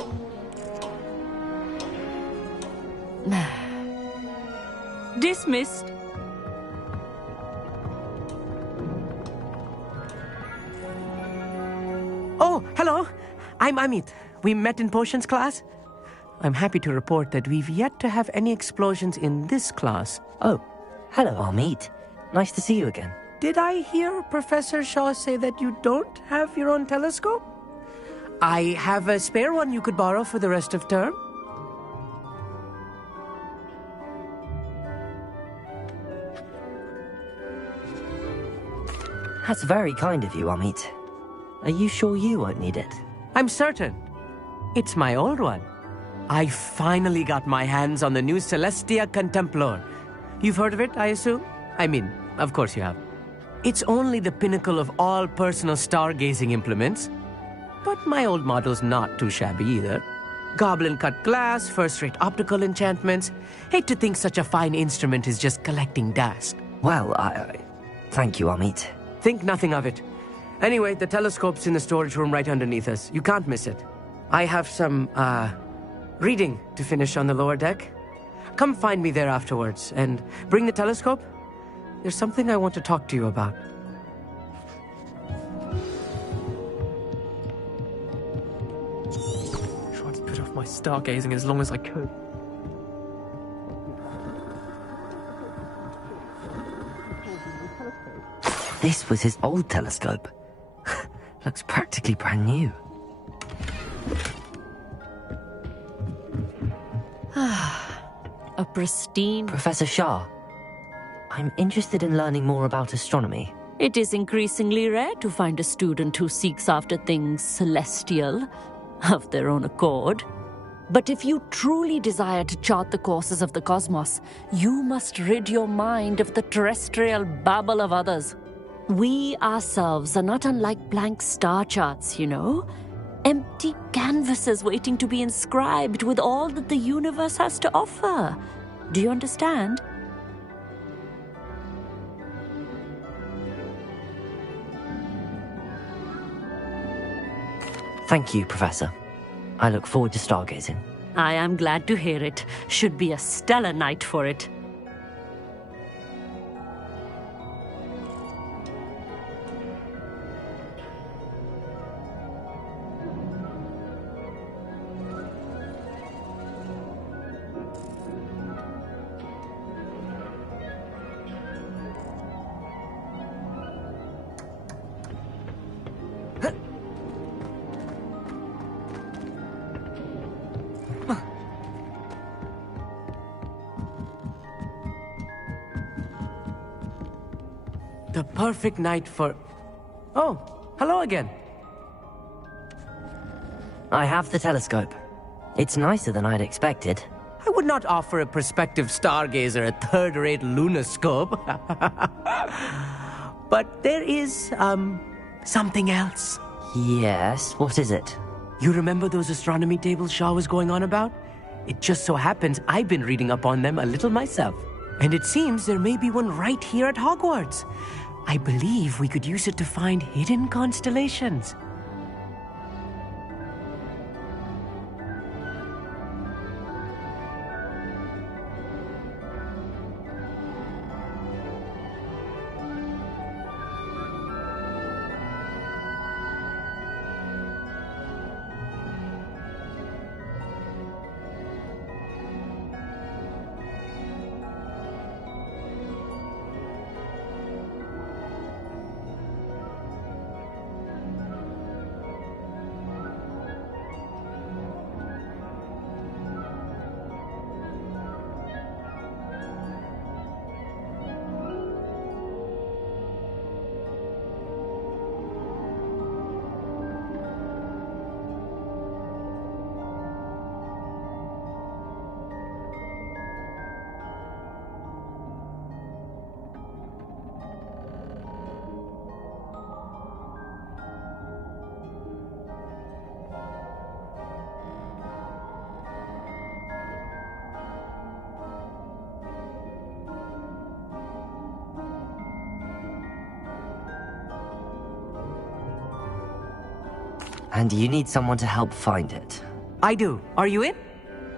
Dismissed. Oh, hello. I'm Amit. We met in potions class. I'm happy to report that we've yet to have any explosions in this class. Oh, hello, Amit. Nice to see you again. did I hear Professor Shaw say that you don't have your own telescope? I have a spare one you could borrow for the rest of term. That's very kind of you, Amit. Are you sure you won't need it? I'm certain. It's my old one. I finally got my hands on the new Celestia Contemplor. You've heard of it, I assume? I mean, of course you have. It's only the pinnacle of all personal stargazing implements. But my old model's not too shabby either. Goblin-cut glass, first-rate optical enchantments. Hate to think such a fine instrument is just collecting dust. Well, thank you, Amit. Think nothing of it. Anyway, the telescope's in the storage room right underneath us. You can't miss it. I have some, reading to finish on the lower deck. Come find me there afterwards, and bring the telescope. There's something I want to talk to you about. I tried to put off my stargazing as long as I could. This was his old telescope. Looks practically brand new. A pristine... Professor Shah, I'm interested in learning more about astronomy. It is increasingly rare to find a student who seeks after things celestial, of their own accord. But if you truly desire to chart the courses of the cosmos, you must rid your mind of the terrestrial babble of others. We ourselves are not unlike blank star charts, you know? Empty canvases waiting to be inscribed with all that the universe has to offer. Do you understand? Thank you, Professor. I look forward to stargazing. I am glad to hear it. Should be a stellar night for it. The perfect night for... Oh, hello again. I have the telescope. It's nicer than I'd expected. I would not offer a prospective stargazer a third-rate lunoscope. But there is, something else. Yes, what is it? You remember those astronomy tables Shaw was going on about? It just so happens I've been reading up on them a little myself. And it seems there may be one right here at Hogwarts. I believe we could use it to find hidden constellations. And you need someone to help find it. I do. Are you in?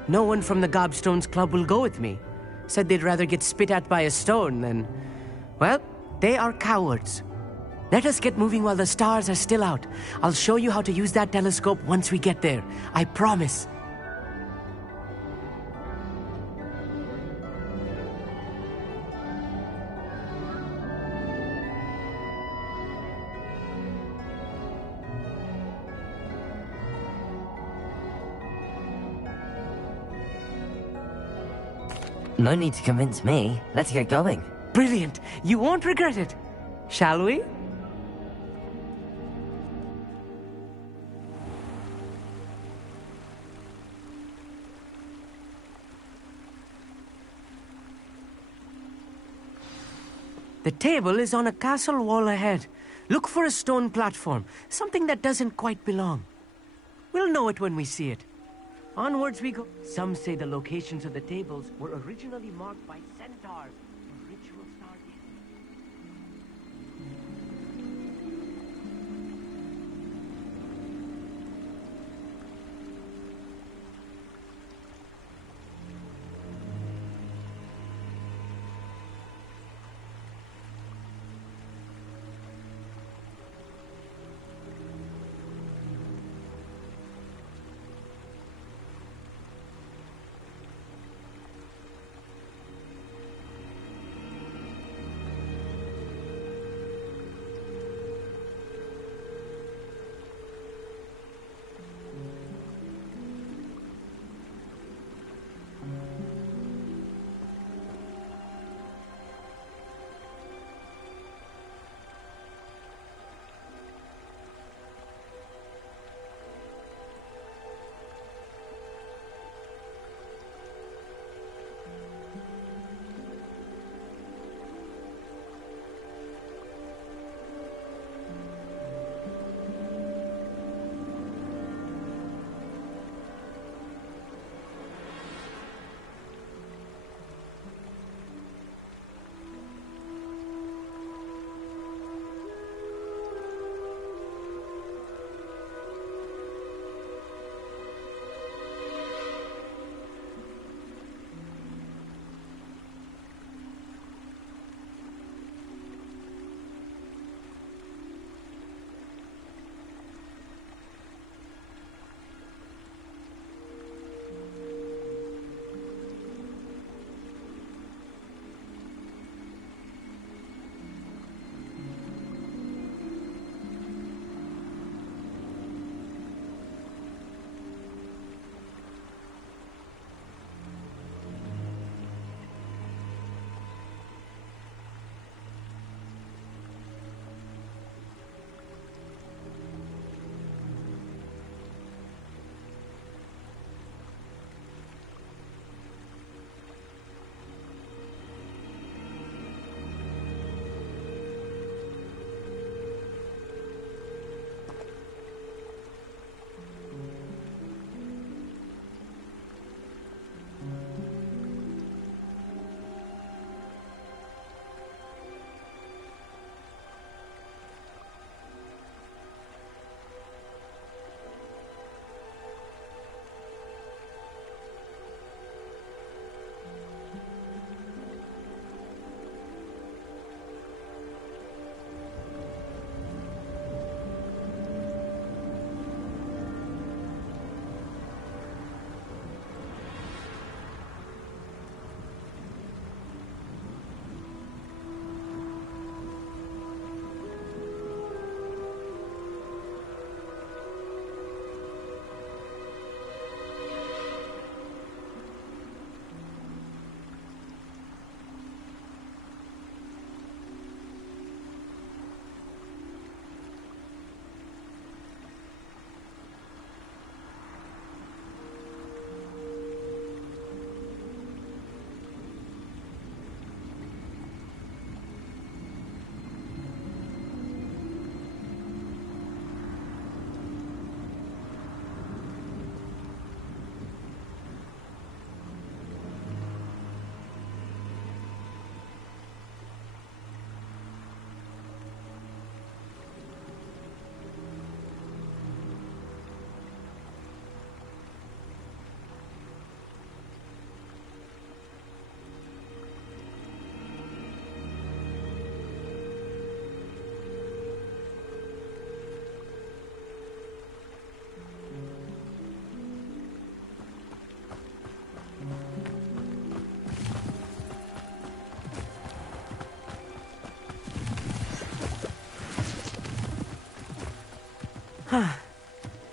No one from the Gobstones Club will go with me. Said they'd rather get spit at by a stone than... Well, they are cowards. Let us get moving while the stars are still out. I'll show you how to use that telescope once we get there. I promise. No need to convince me. Let's get going. Brilliant. You won't regret it. Shall we? The table is on a castle wall ahead. Look for a stone platform, something that doesn't quite belong. We'll know it when we see it. Onwards we go. Some say the locations of the tables were originally marked by centaurs in ritual stargazing.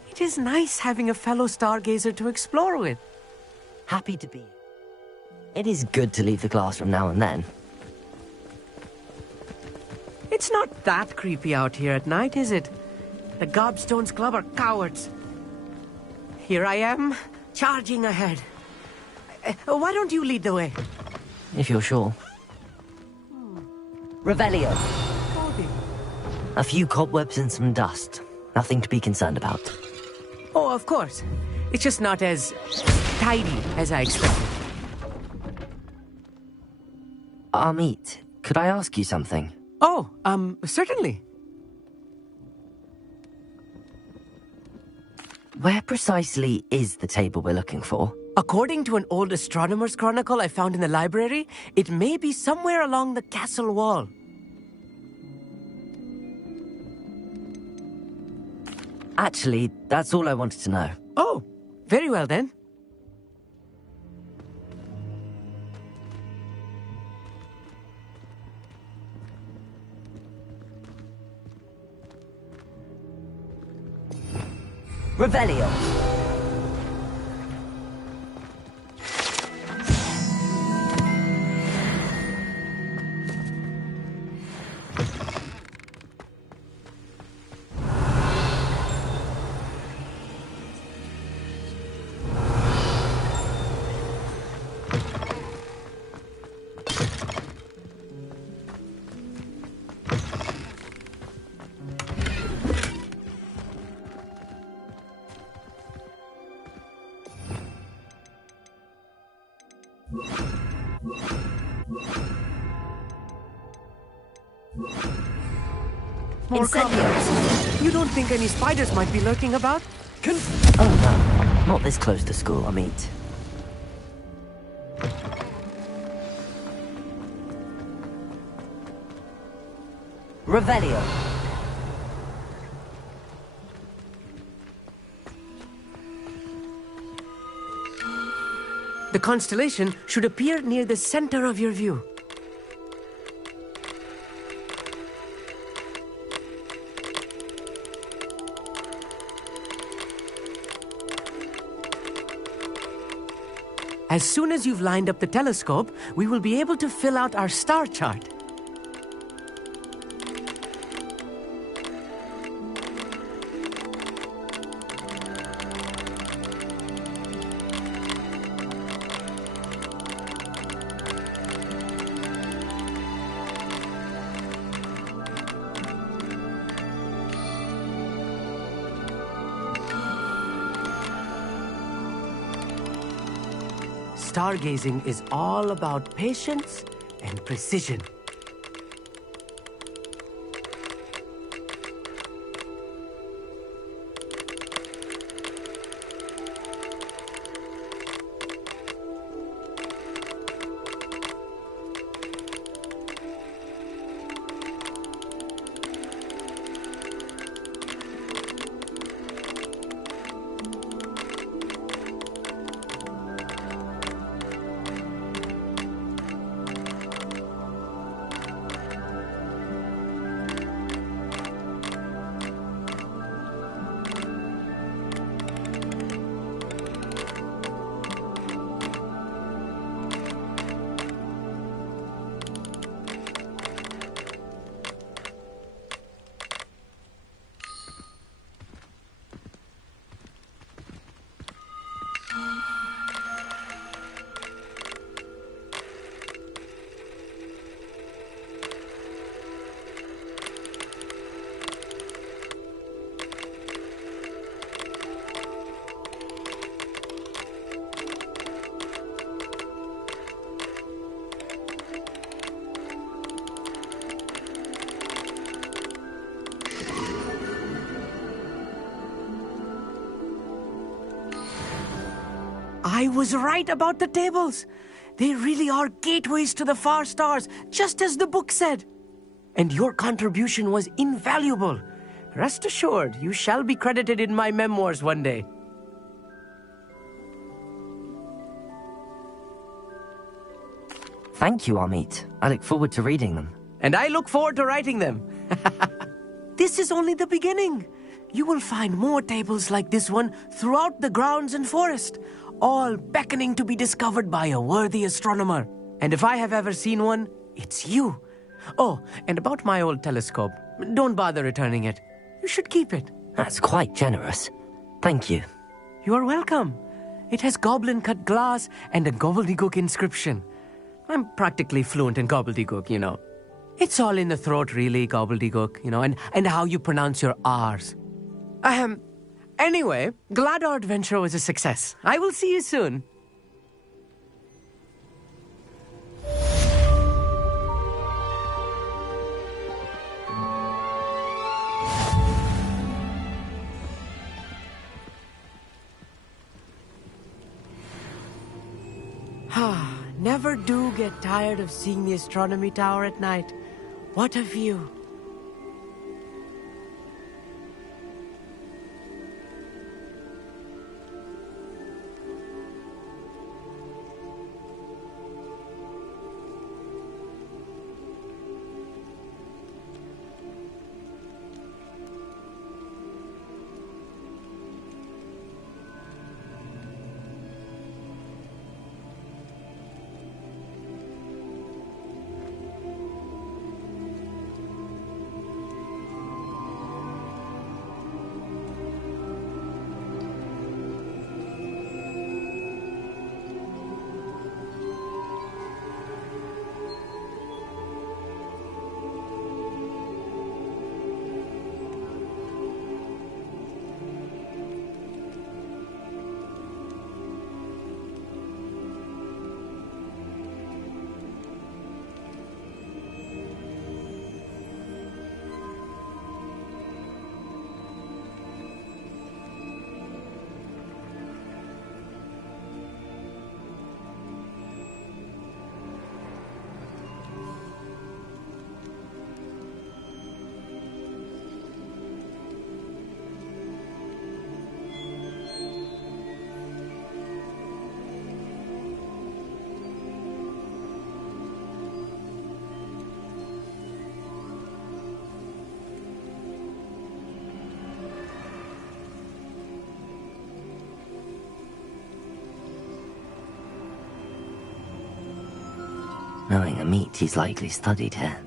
It is nice having a fellow stargazer to explore with. Happy to be. it is good to leave the classroom now and then. It's not that creepy out here at night, is it? The Gobstones Club are cowards. Here I am, charging ahead. Why don't you lead the way? If you're sure. Revelio. A few cobwebs and some dust. Nothing to be concerned about. Oh, of course. It's just not as tidy as I expected. Amit, could I ask you something? Oh, certainly. Where precisely is the table we're looking for? According to an old astronomer's chronicle I found in the library, it may be somewhere along the castle wall. Actually, that's all I wanted to know. Oh, very well then. Revelio. More cobwebs. You don't think any spiders might be lurking about? Oh no, not this close to school, Amit. Revelio. The constellation should appear near the center of your view. As soon as you've lined up the telescope, we will be able to fill out our star chart. Stargazing is all about patience and precision. I was right about the tables. They really are gateways to the far stars, just as the book said. And your contribution was invaluable. Rest assured, you shall be credited in my memoirs one day. Thank you, Amit. I look forward to reading them. And I look forward to writing them. This is only the beginning. You will find more tables like this one throughout the grounds and forest, all beckoning to be discovered by a worthy astronomer. And if I have ever seen one, it's you. Oh, and about my old telescope, don't bother returning it. You should keep it. That's quite generous. Thank you. You are welcome. It has goblin-cut glass and a gobbledygook inscription. I'm practically fluent in gobbledygook, you know. It's all in the throat, really, gobbledygook, you know, and how you pronounce your R's. Anyway, glad our adventure was a success. I will see you soon. Never do get tired of seeing the astronomy tower at night. What a view. Knowing Amit, he's likely studied here.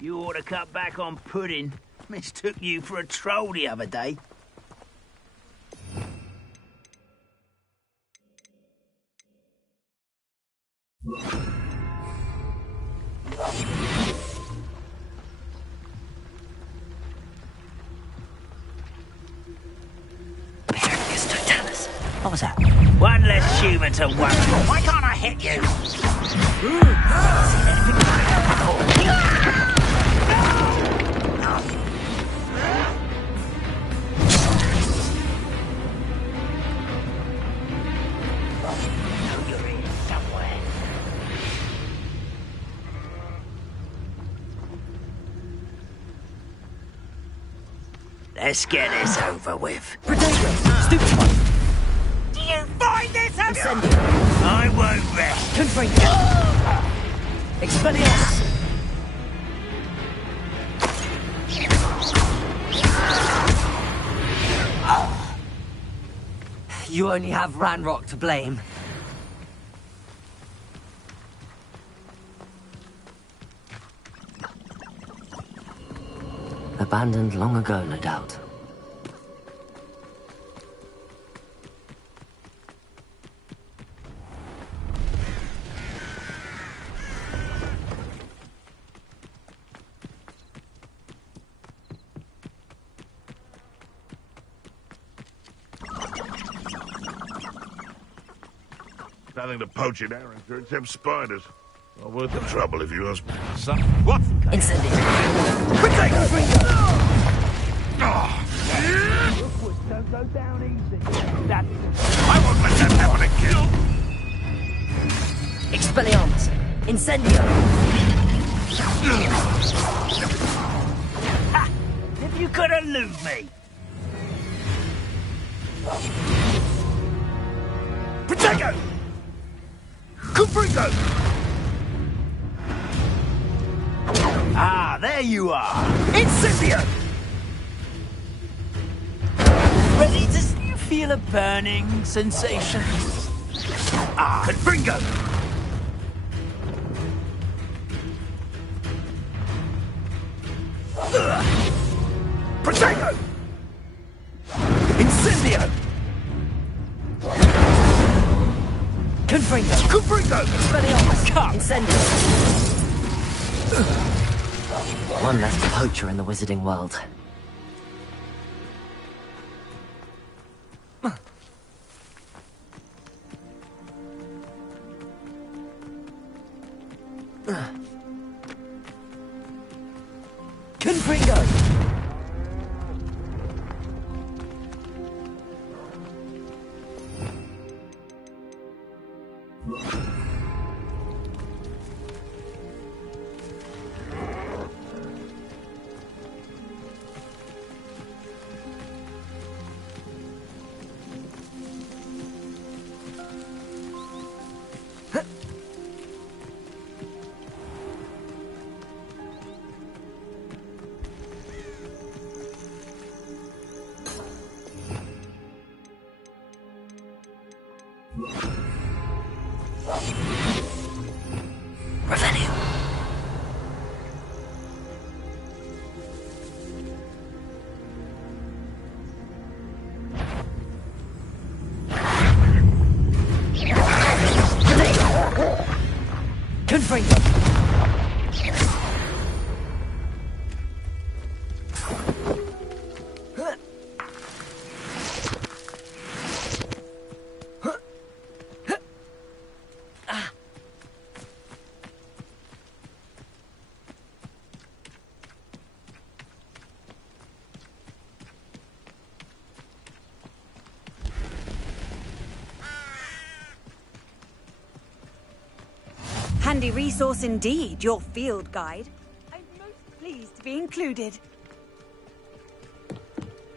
You ought to cut back on pudding. Mistook you for a troll the other day. What was that? One less human to worry. Why can't I hit you? Let's get this over with. Stupid one! Do you find this, have you? I won't rest. Confringo! Expelliarmus! You only have Ranrock to blame. Abandoned long ago, no doubt. Nothing to poach in Arrington except spiders. Not worth the trouble if you ask me. What? Incendio! Quickly! Don't go down easy. I won't let that happen to kill! Expelliarmus! Incendio! Ha! If you could elude me! Protego! Confringo! Ah, there you are! Incendio! Ready to feel a burning sensation? Ah, Confringo! Protego! Incendio! Confringo! Confringo! Expelliarmus! Incendio! One less poacher in the wizarding world. Confringo! Revenue. Confringo. Handy resource indeed, your field guide. I'm most pleased to be included.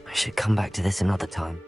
I should come back to this another time.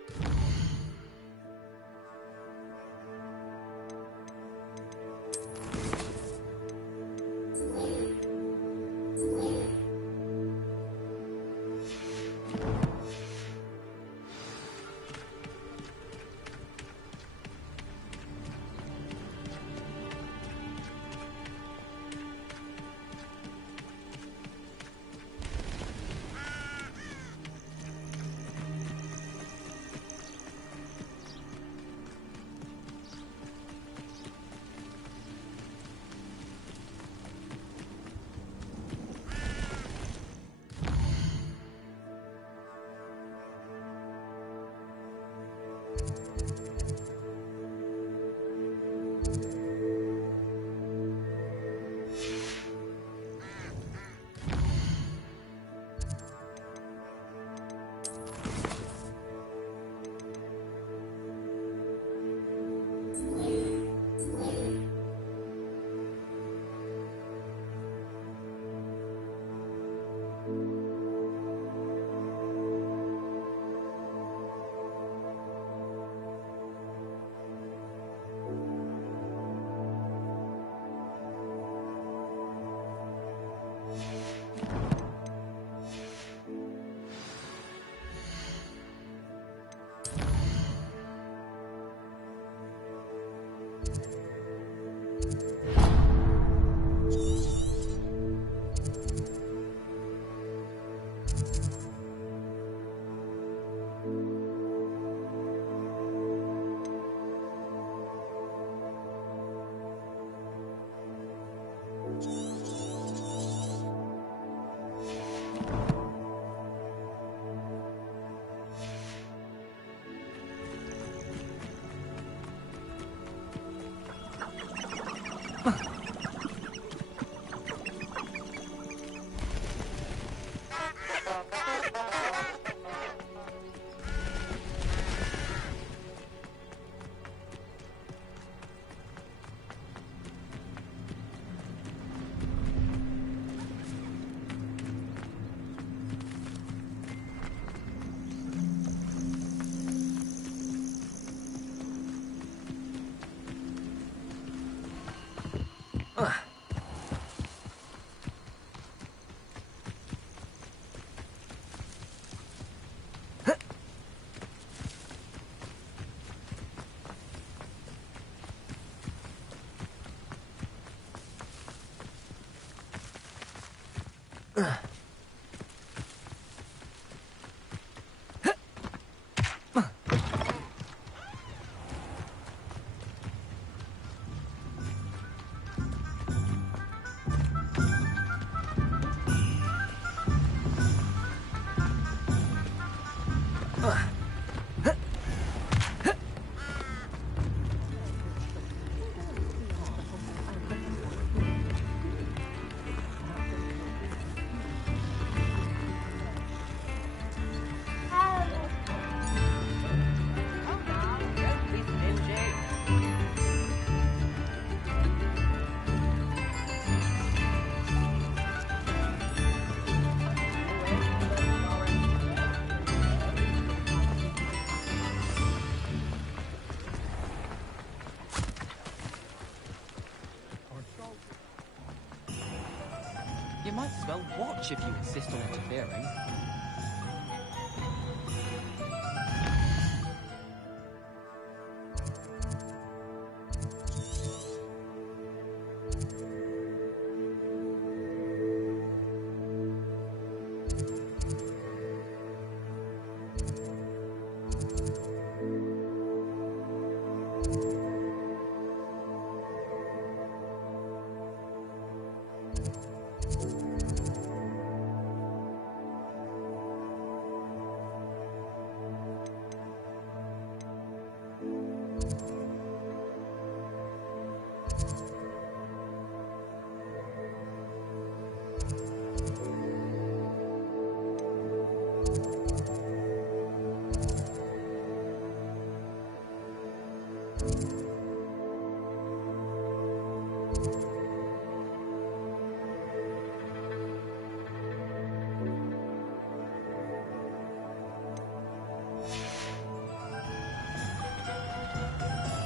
if you insist on interfering.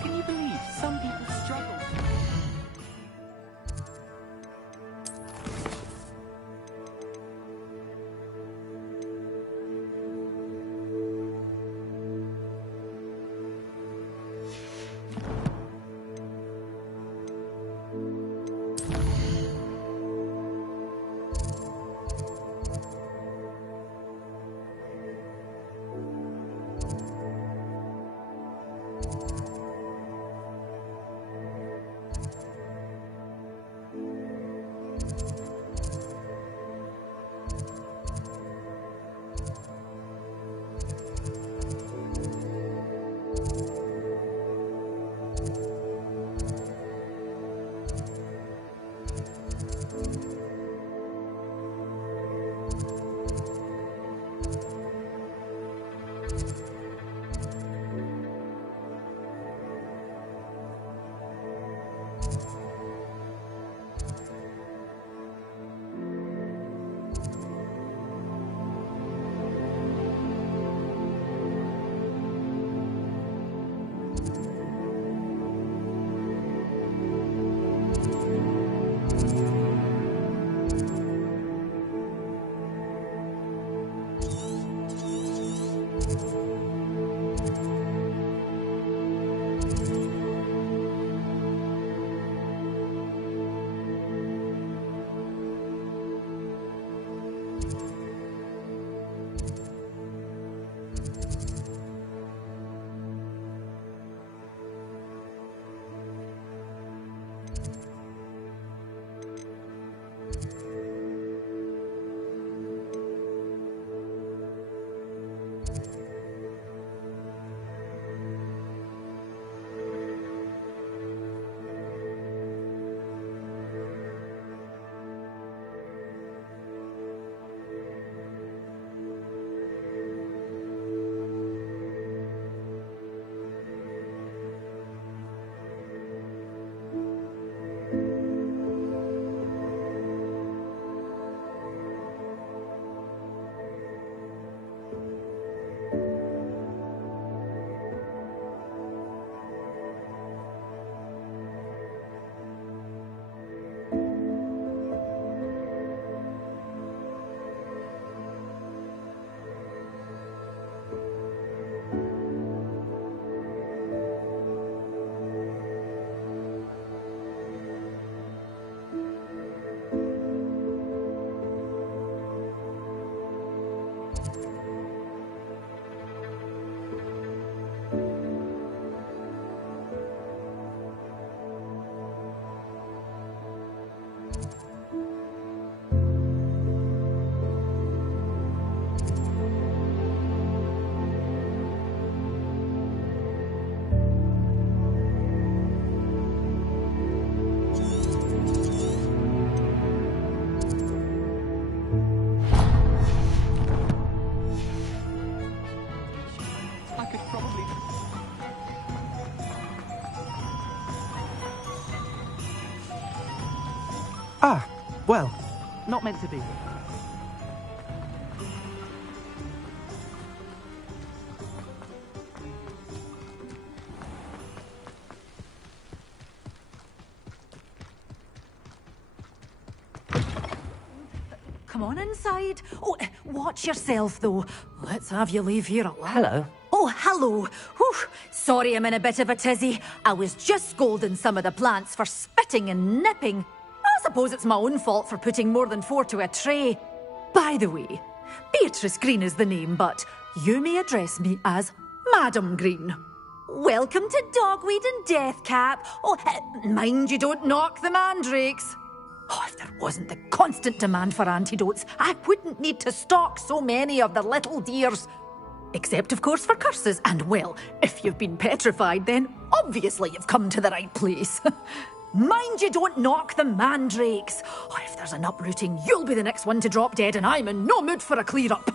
Can you believe some people struggle? Ah, well, not meant to be. come on inside. Oh, watch yourself, though. Let's have you leave here alone. Hello. Oh, hello. Whew. Sorry I'm in a bit of a tizzy. I was just scolding some of the plants for spitting and nipping. I suppose it's my own fault for putting more than 4 to a tray. By the way, Beatrice Green is the name, but you may address me as Madam Green. Welcome to Dogweed and Deathcap. Oh, mind you don't knock the mandrakes. Oh, if there wasn't the constant demand for antidotes, I wouldn't need to stock so many of the little dears. Except, of course, for curses. And, well, if you've been petrified, then obviously you've come to the right place. Mind you don't knock the mandrakes. Oh, if there's an uprooting, you'll be the next one to drop dead, and I'm in no mood for a clear-up.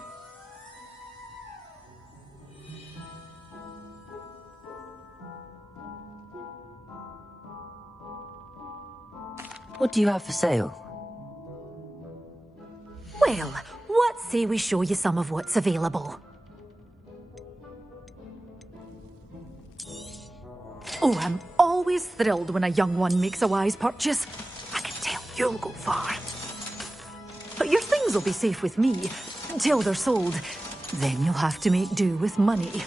What do you have for sale? Well, what say we show you some of what's available? Oh, I'm always thrilled when a young one makes a wise purchase. I can tell you'll go far. But your things will be safe with me until they're sold. Then you'll have to make do with money.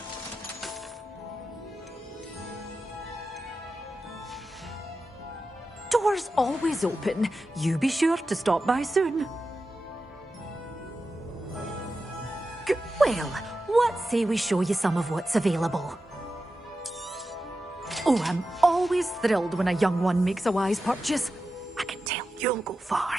Doors always open. You be sure to stop by soon. Well, what say we show you some of what's available? Oh, I'm always thrilled when a young one makes a wise purchase. I can tell you'll go far.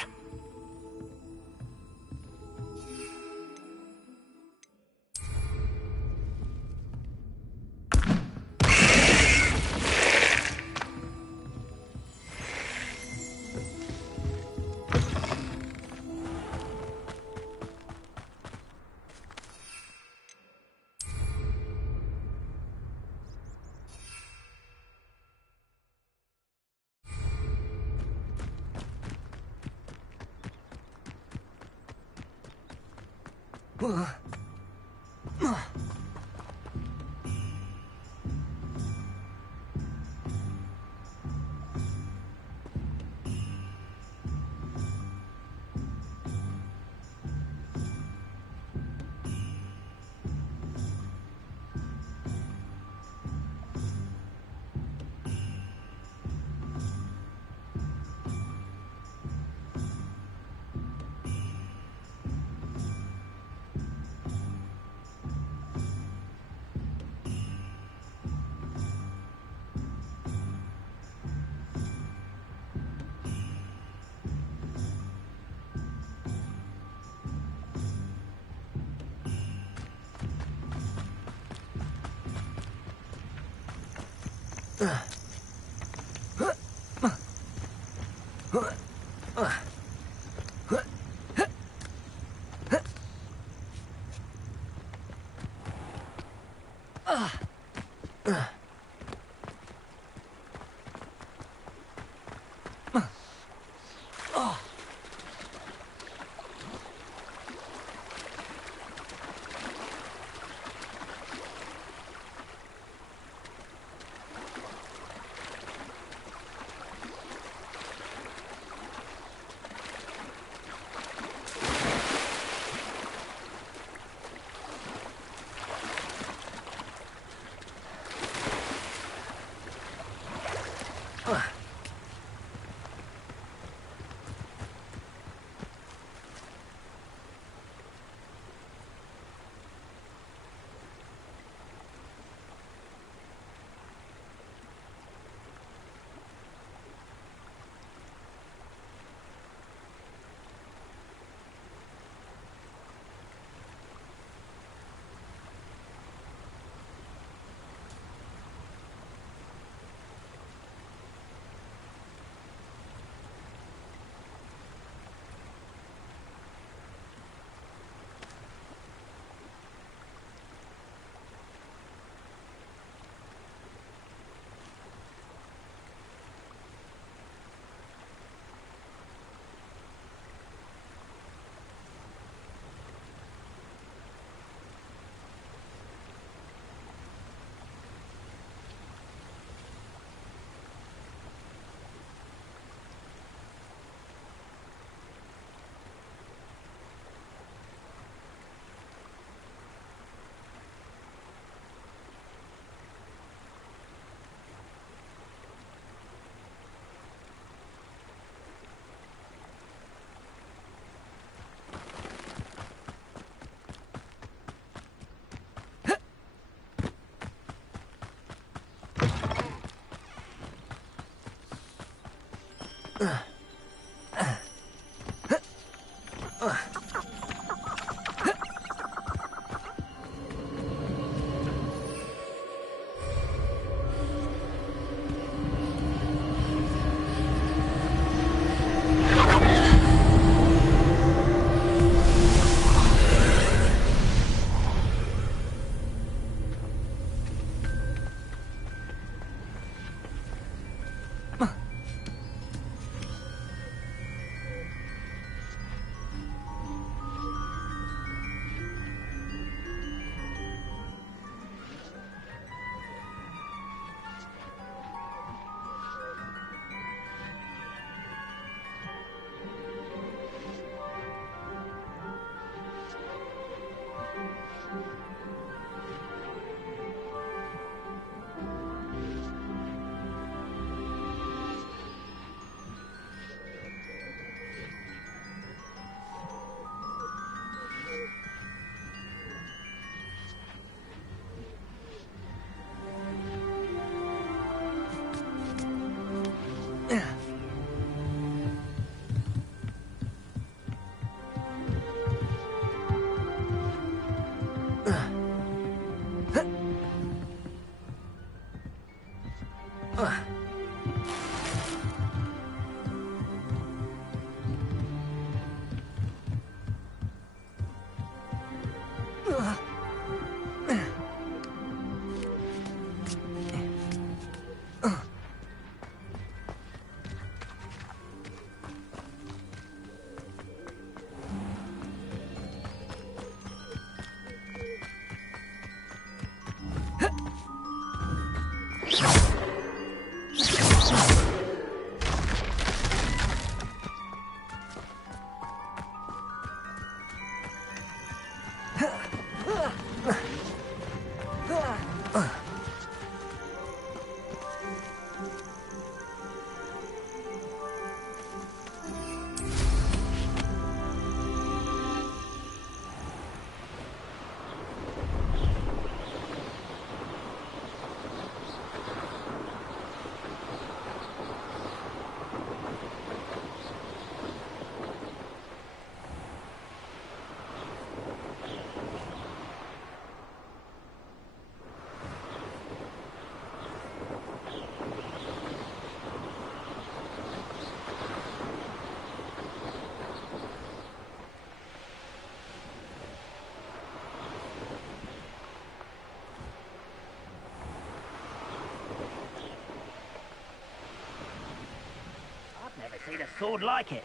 Seen a sword like it.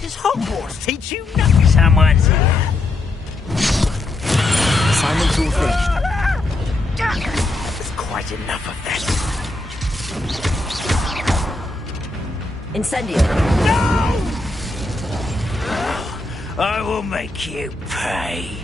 Does Hogwarts teach you nothing? Someone's here. Assignment's all finished. There's quite enough of that. Incendio. No! I will make you pay.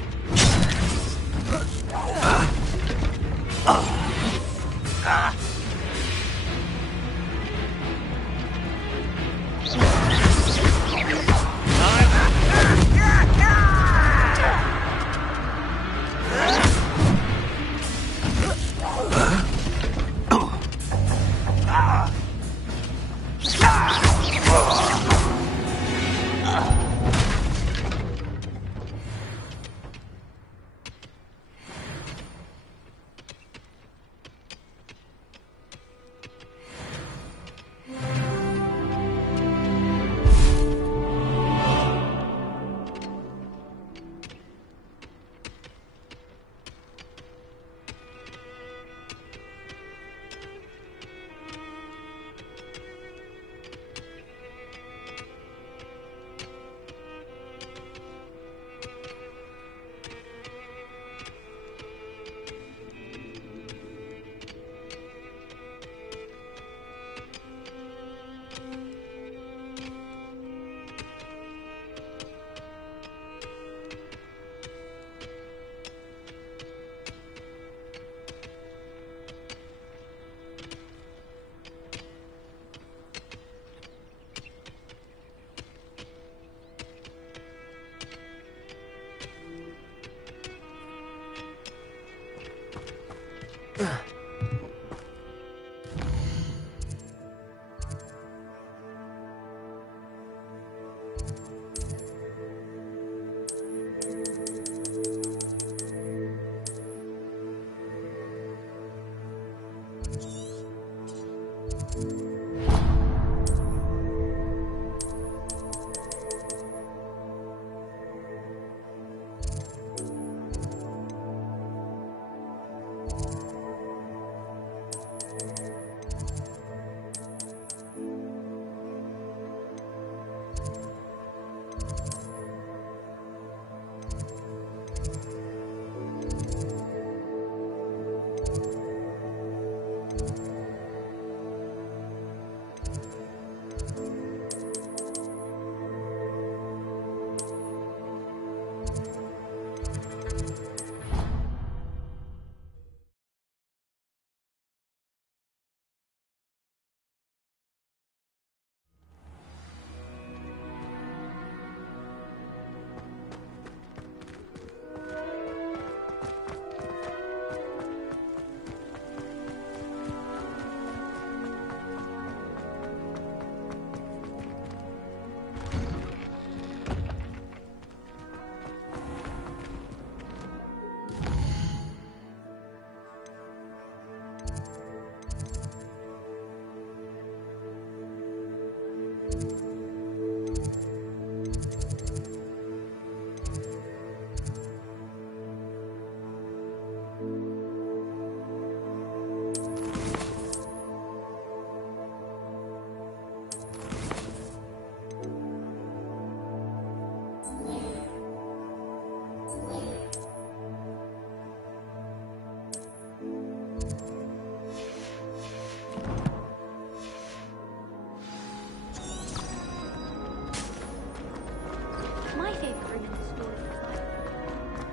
My favourite room in the store is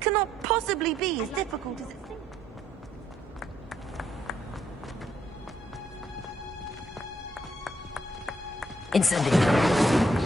cannot possibly be as difficult as it seems. Incendiary.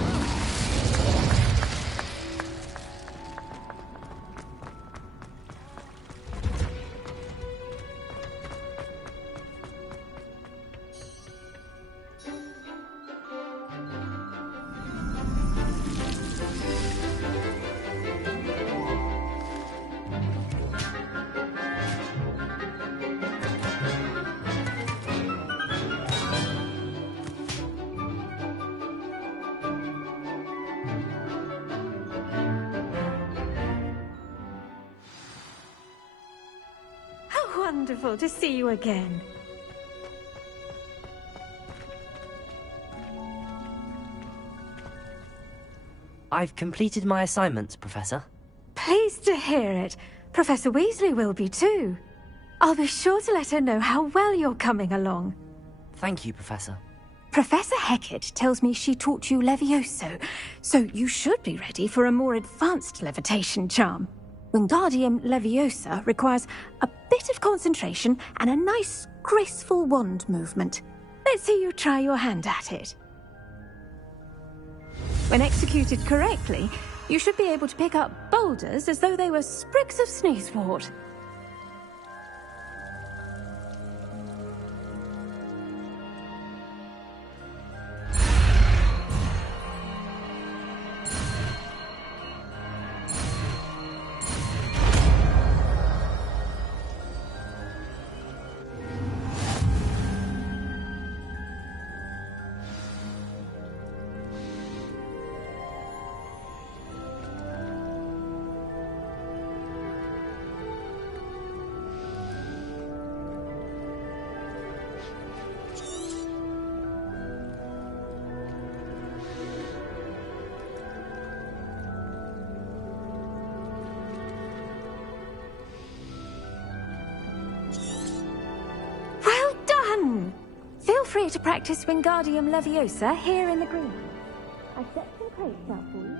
Wonderful to see you again. I've completed my assignments, Professor. Pleased to hear it. Professor Weasley will be too. I'll be sure to let her know how well you're coming along. Thank you, Professor. Professor Hecat tells me she taught you Levioso, so you should be ready for a more advanced levitation charm. Wingardium Leviosa requires a bit of concentration and a nice, graceful wand movement. Let's see you try your hand at it. When executed correctly, you should be able to pick up boulders as though they were sprigs of sneezewort. Feel free to practice Wingardium Leviosa here in the greenhouse. I set some crates out for you.